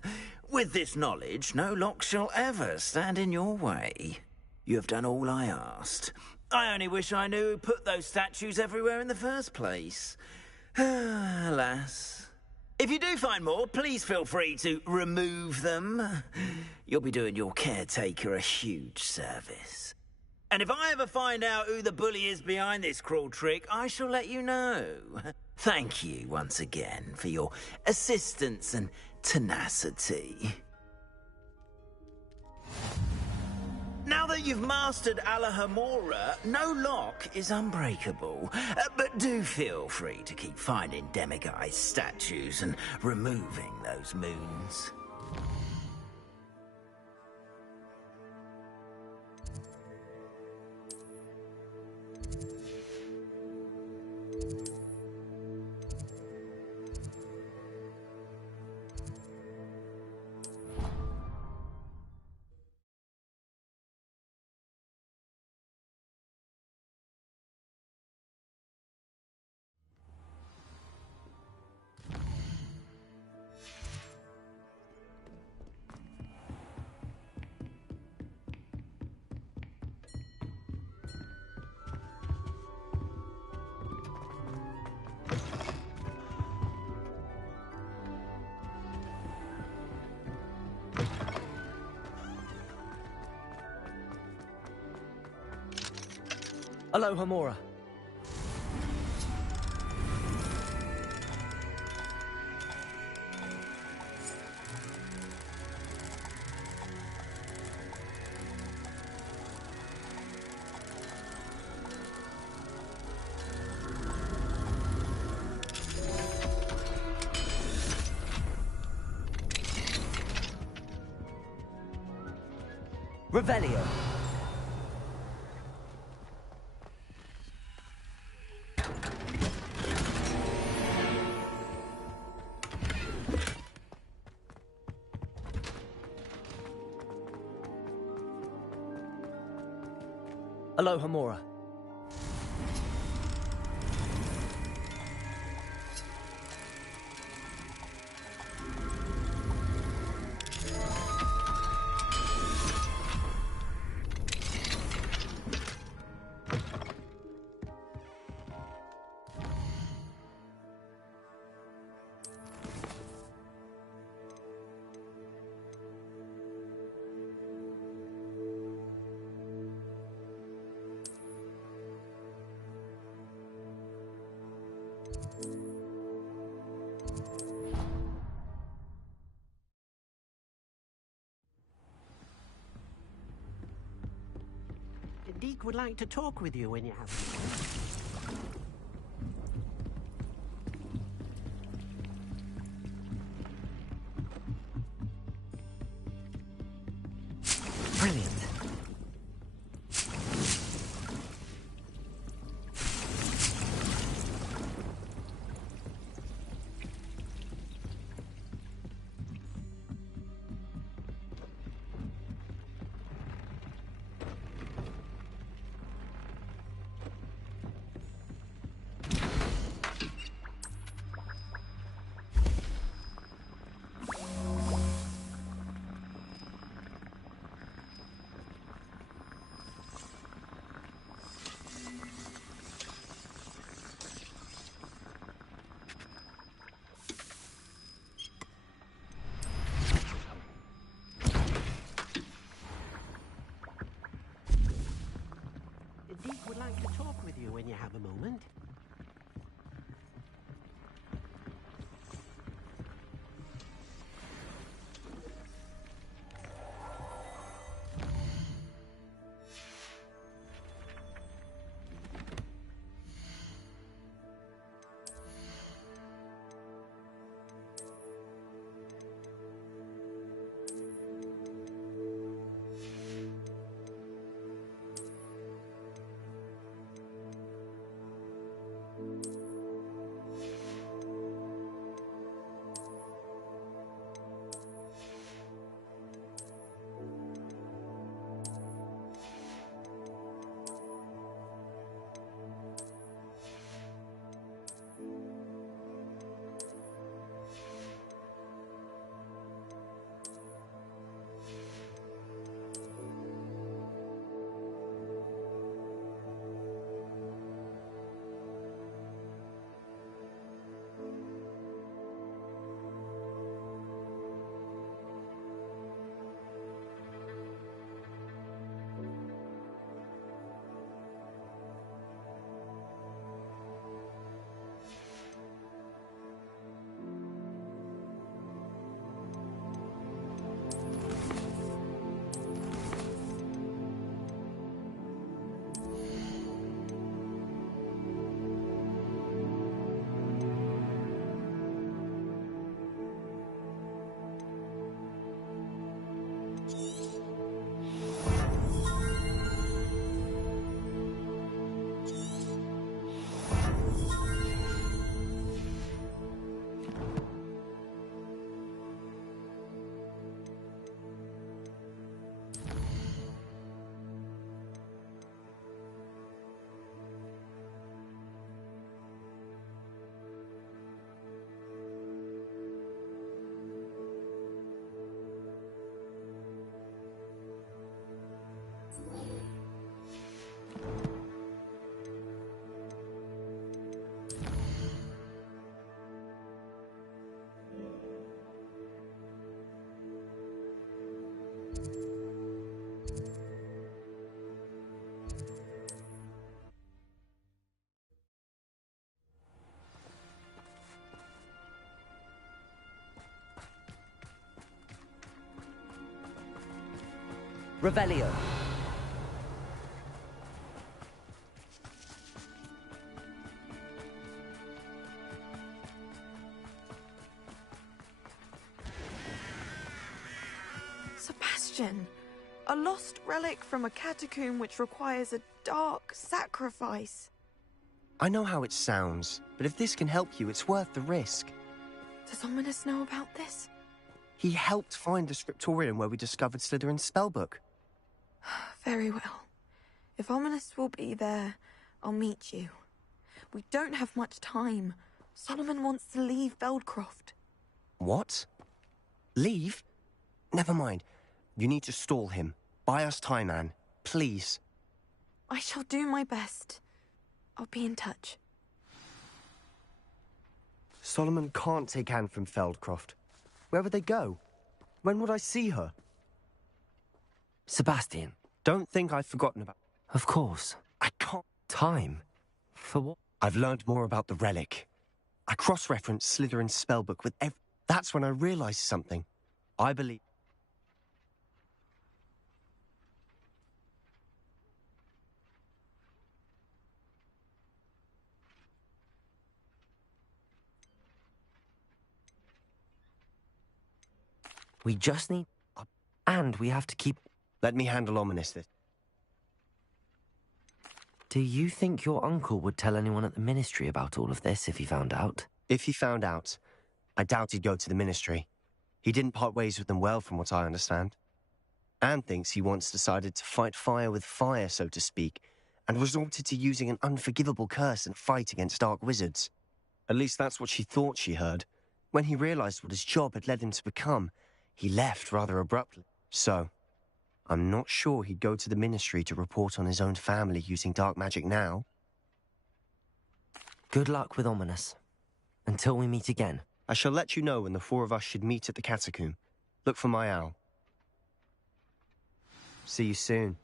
With this knowledge, no lock shall ever stand in your way. You have done all I asked. I only wish I knew who put those statues everywhere in the first place. Alas. If you do find more, please feel free to remove them. You'll be doing your caretaker a huge service. And if I ever find out who the bully is behind this cruel trick, I shall let you know. Thank you once again for your assistance and tenacity. Now that you've mastered Alahomora, no lock is unbreakable. But do feel free to keep finding demiguise statues and removing those moons. Alahomora. Revelio. Alahomora. Deke would like to talk with you when you have. Brilliant. Deke would like to talk with you when you have a moment. Revelio. Sebastian, a lost relic from a catacomb which requires a dark sacrifice. I know how it sounds, but if this can help you, it's worth the risk. Does Ominous know about this? He helped find the scriptorium where we discovered Slytherin's spellbook. Very well. If Ominous will be there, I'll meet you. We don't have much time. Solomon wants to leave Feldcroft. What? Leave? Never mind. You need to stall him. Buy us time, Anne. Please. I shall do my best. I'll be in touch. Solomon can't take Anne from Feldcroft. Where would they go? When would I see her? Sebastian. Don't think I've forgotten about... Of course. I can't... Time? For what? I've learned more about the relic. I cross-referenced Slytherin's spellbook with That's when I realized something. I believe... We just need... And we have to keep... Let me handle Ominous this. Do you think your uncle would tell anyone at the Ministry about all of this if he found out? If he found out, I doubt he'd go to the Ministry. He didn't part ways with them well, from what I understand. Anne thinks he once decided to fight fire with fire, so to speak, and resorted to using an unforgivable curse and fight against dark wizards. At least that's what she thought she heard. When he realized what his job had led him to become, he left rather abruptly. So, I'm not sure he'd go to the Ministry to report on his own family using dark magic now. Good luck with Ominous. Until we meet again. I shall let you know when the four of us should meet at the catacomb. Look for my owl. See you soon.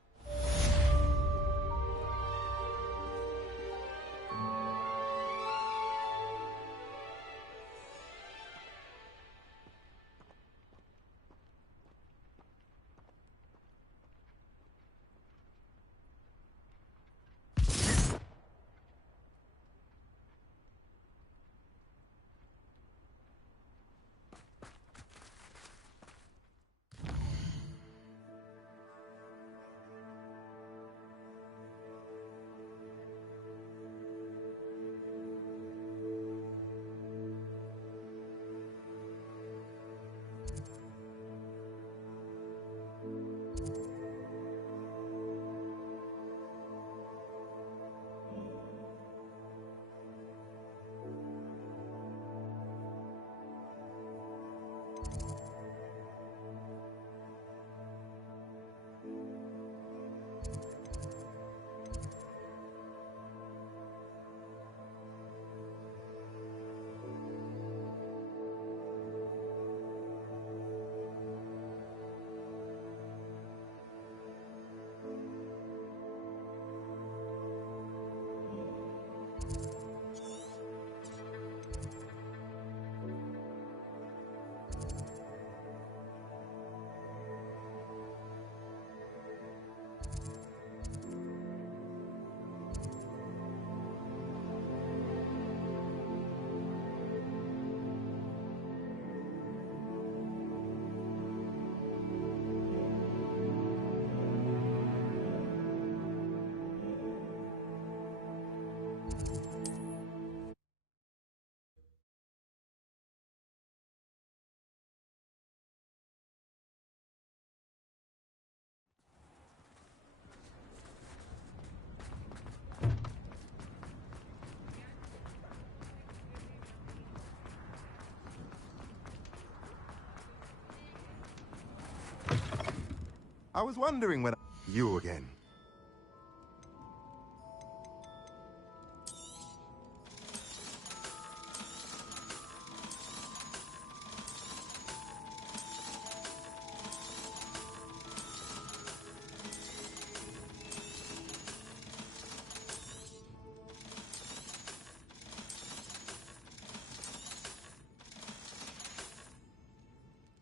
I was wondering when... You again.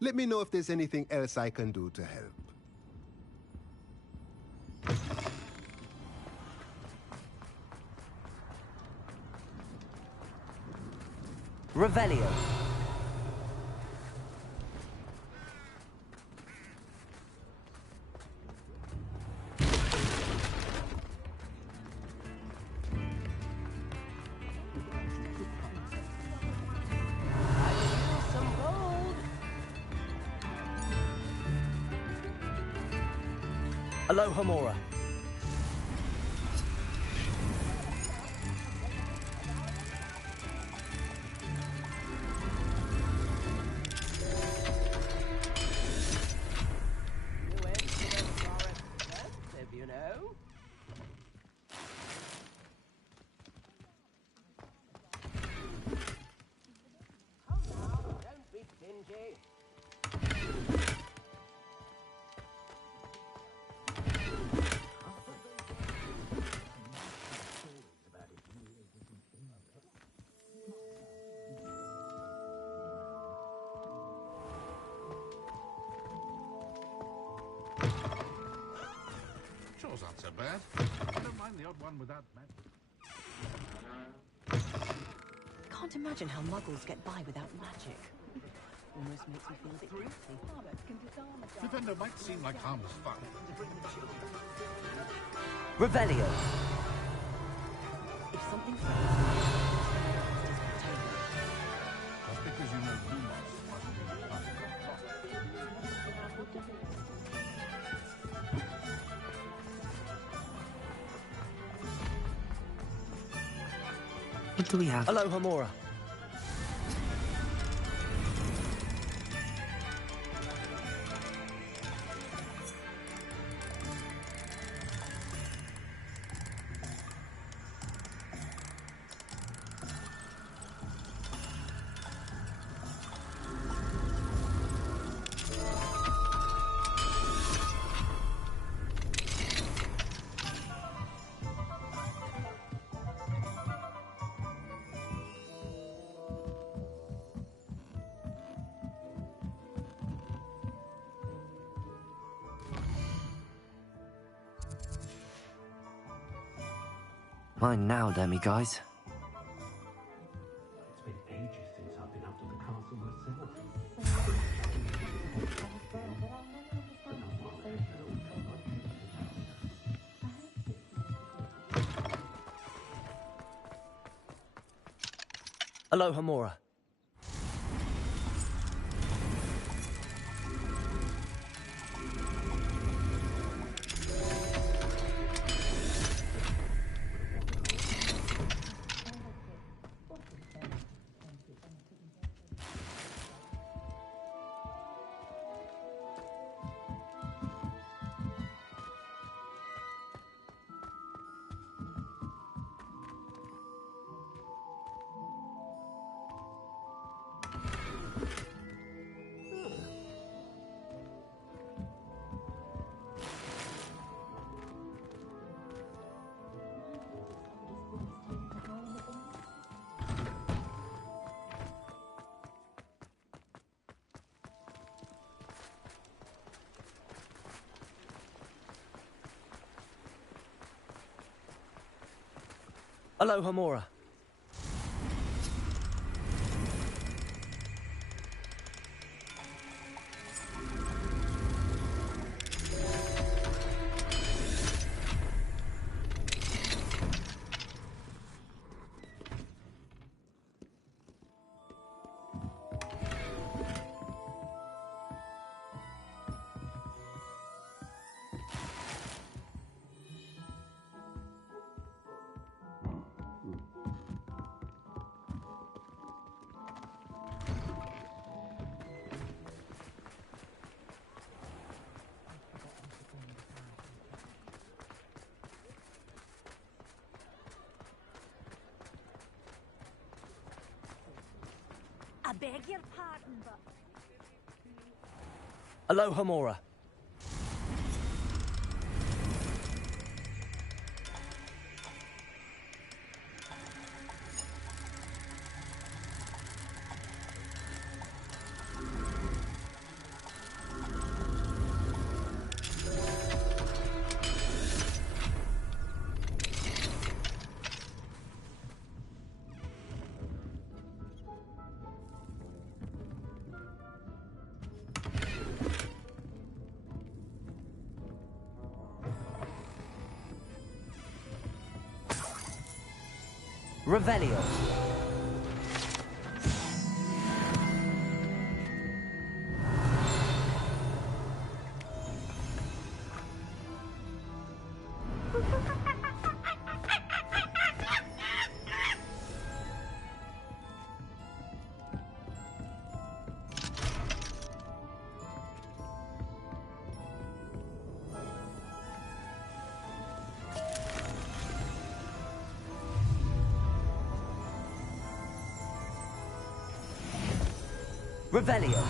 Let me know if there's anything else I can do to help. Revelio. Aloha Mora. You know? Don't be stingy. Chores aren't so bad. I don't mind the odd one without magic. Can't imagine how muggles get by without magic. Almost makes me feel a bit guilty. Defender might seem like harmless fun. Revelio. If something's Just because you know Lumos mustn't mean you can't. What do we have? Aloha Mora. Mine now, demi-guys. It's been ages since I've been up to the castle myself. Aloha Mora. Aloha Mora. I beg your pardon, but... Aloha Mora. Revelio. Revelio.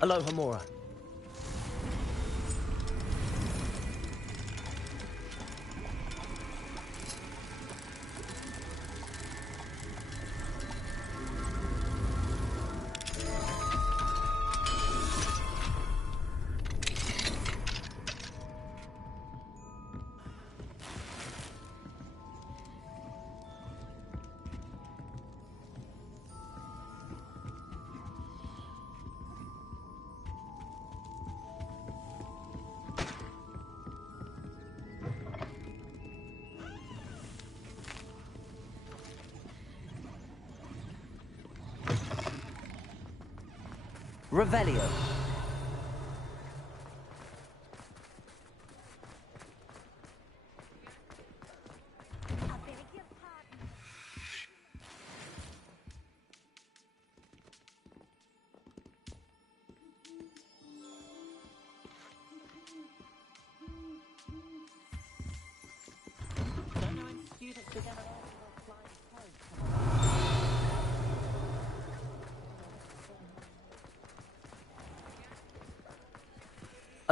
Alohomora. Revelio.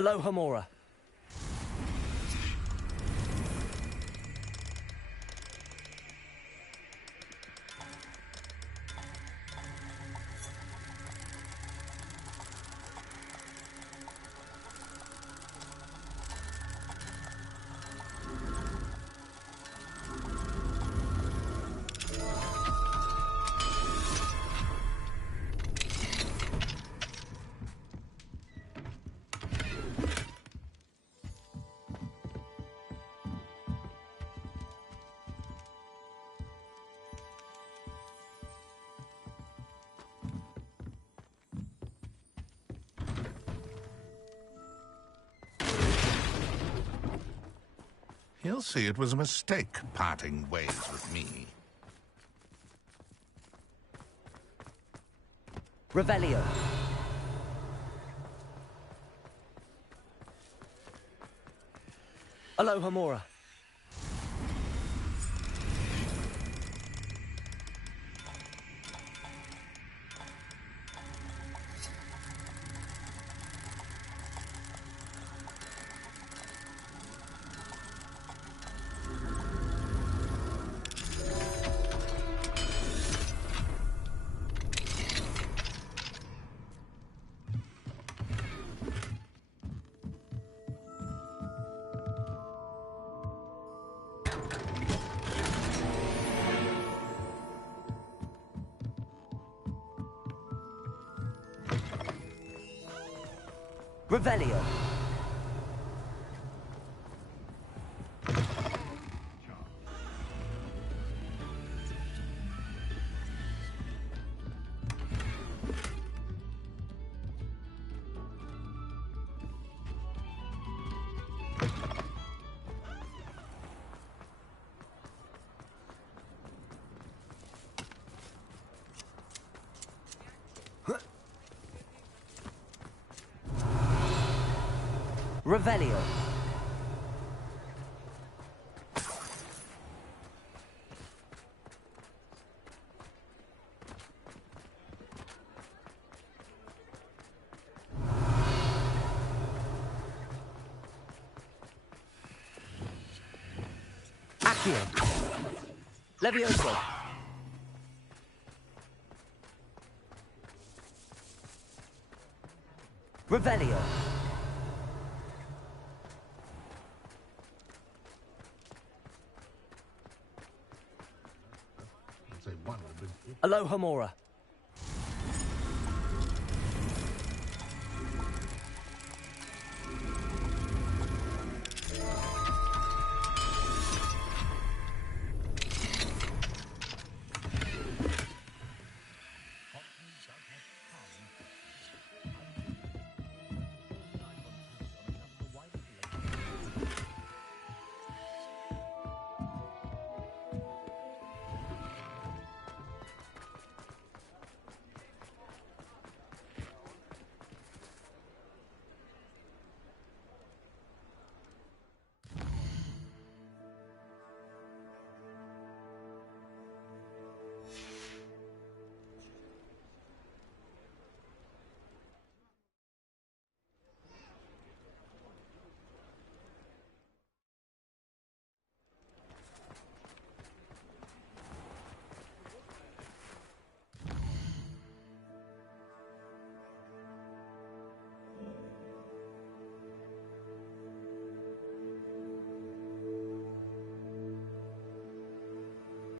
Alohomora. He'll see it was a mistake parting ways with me. Revelio. Alohomora. Revelio. Revelio. Accio. Levioso. Revelio. Alohomora.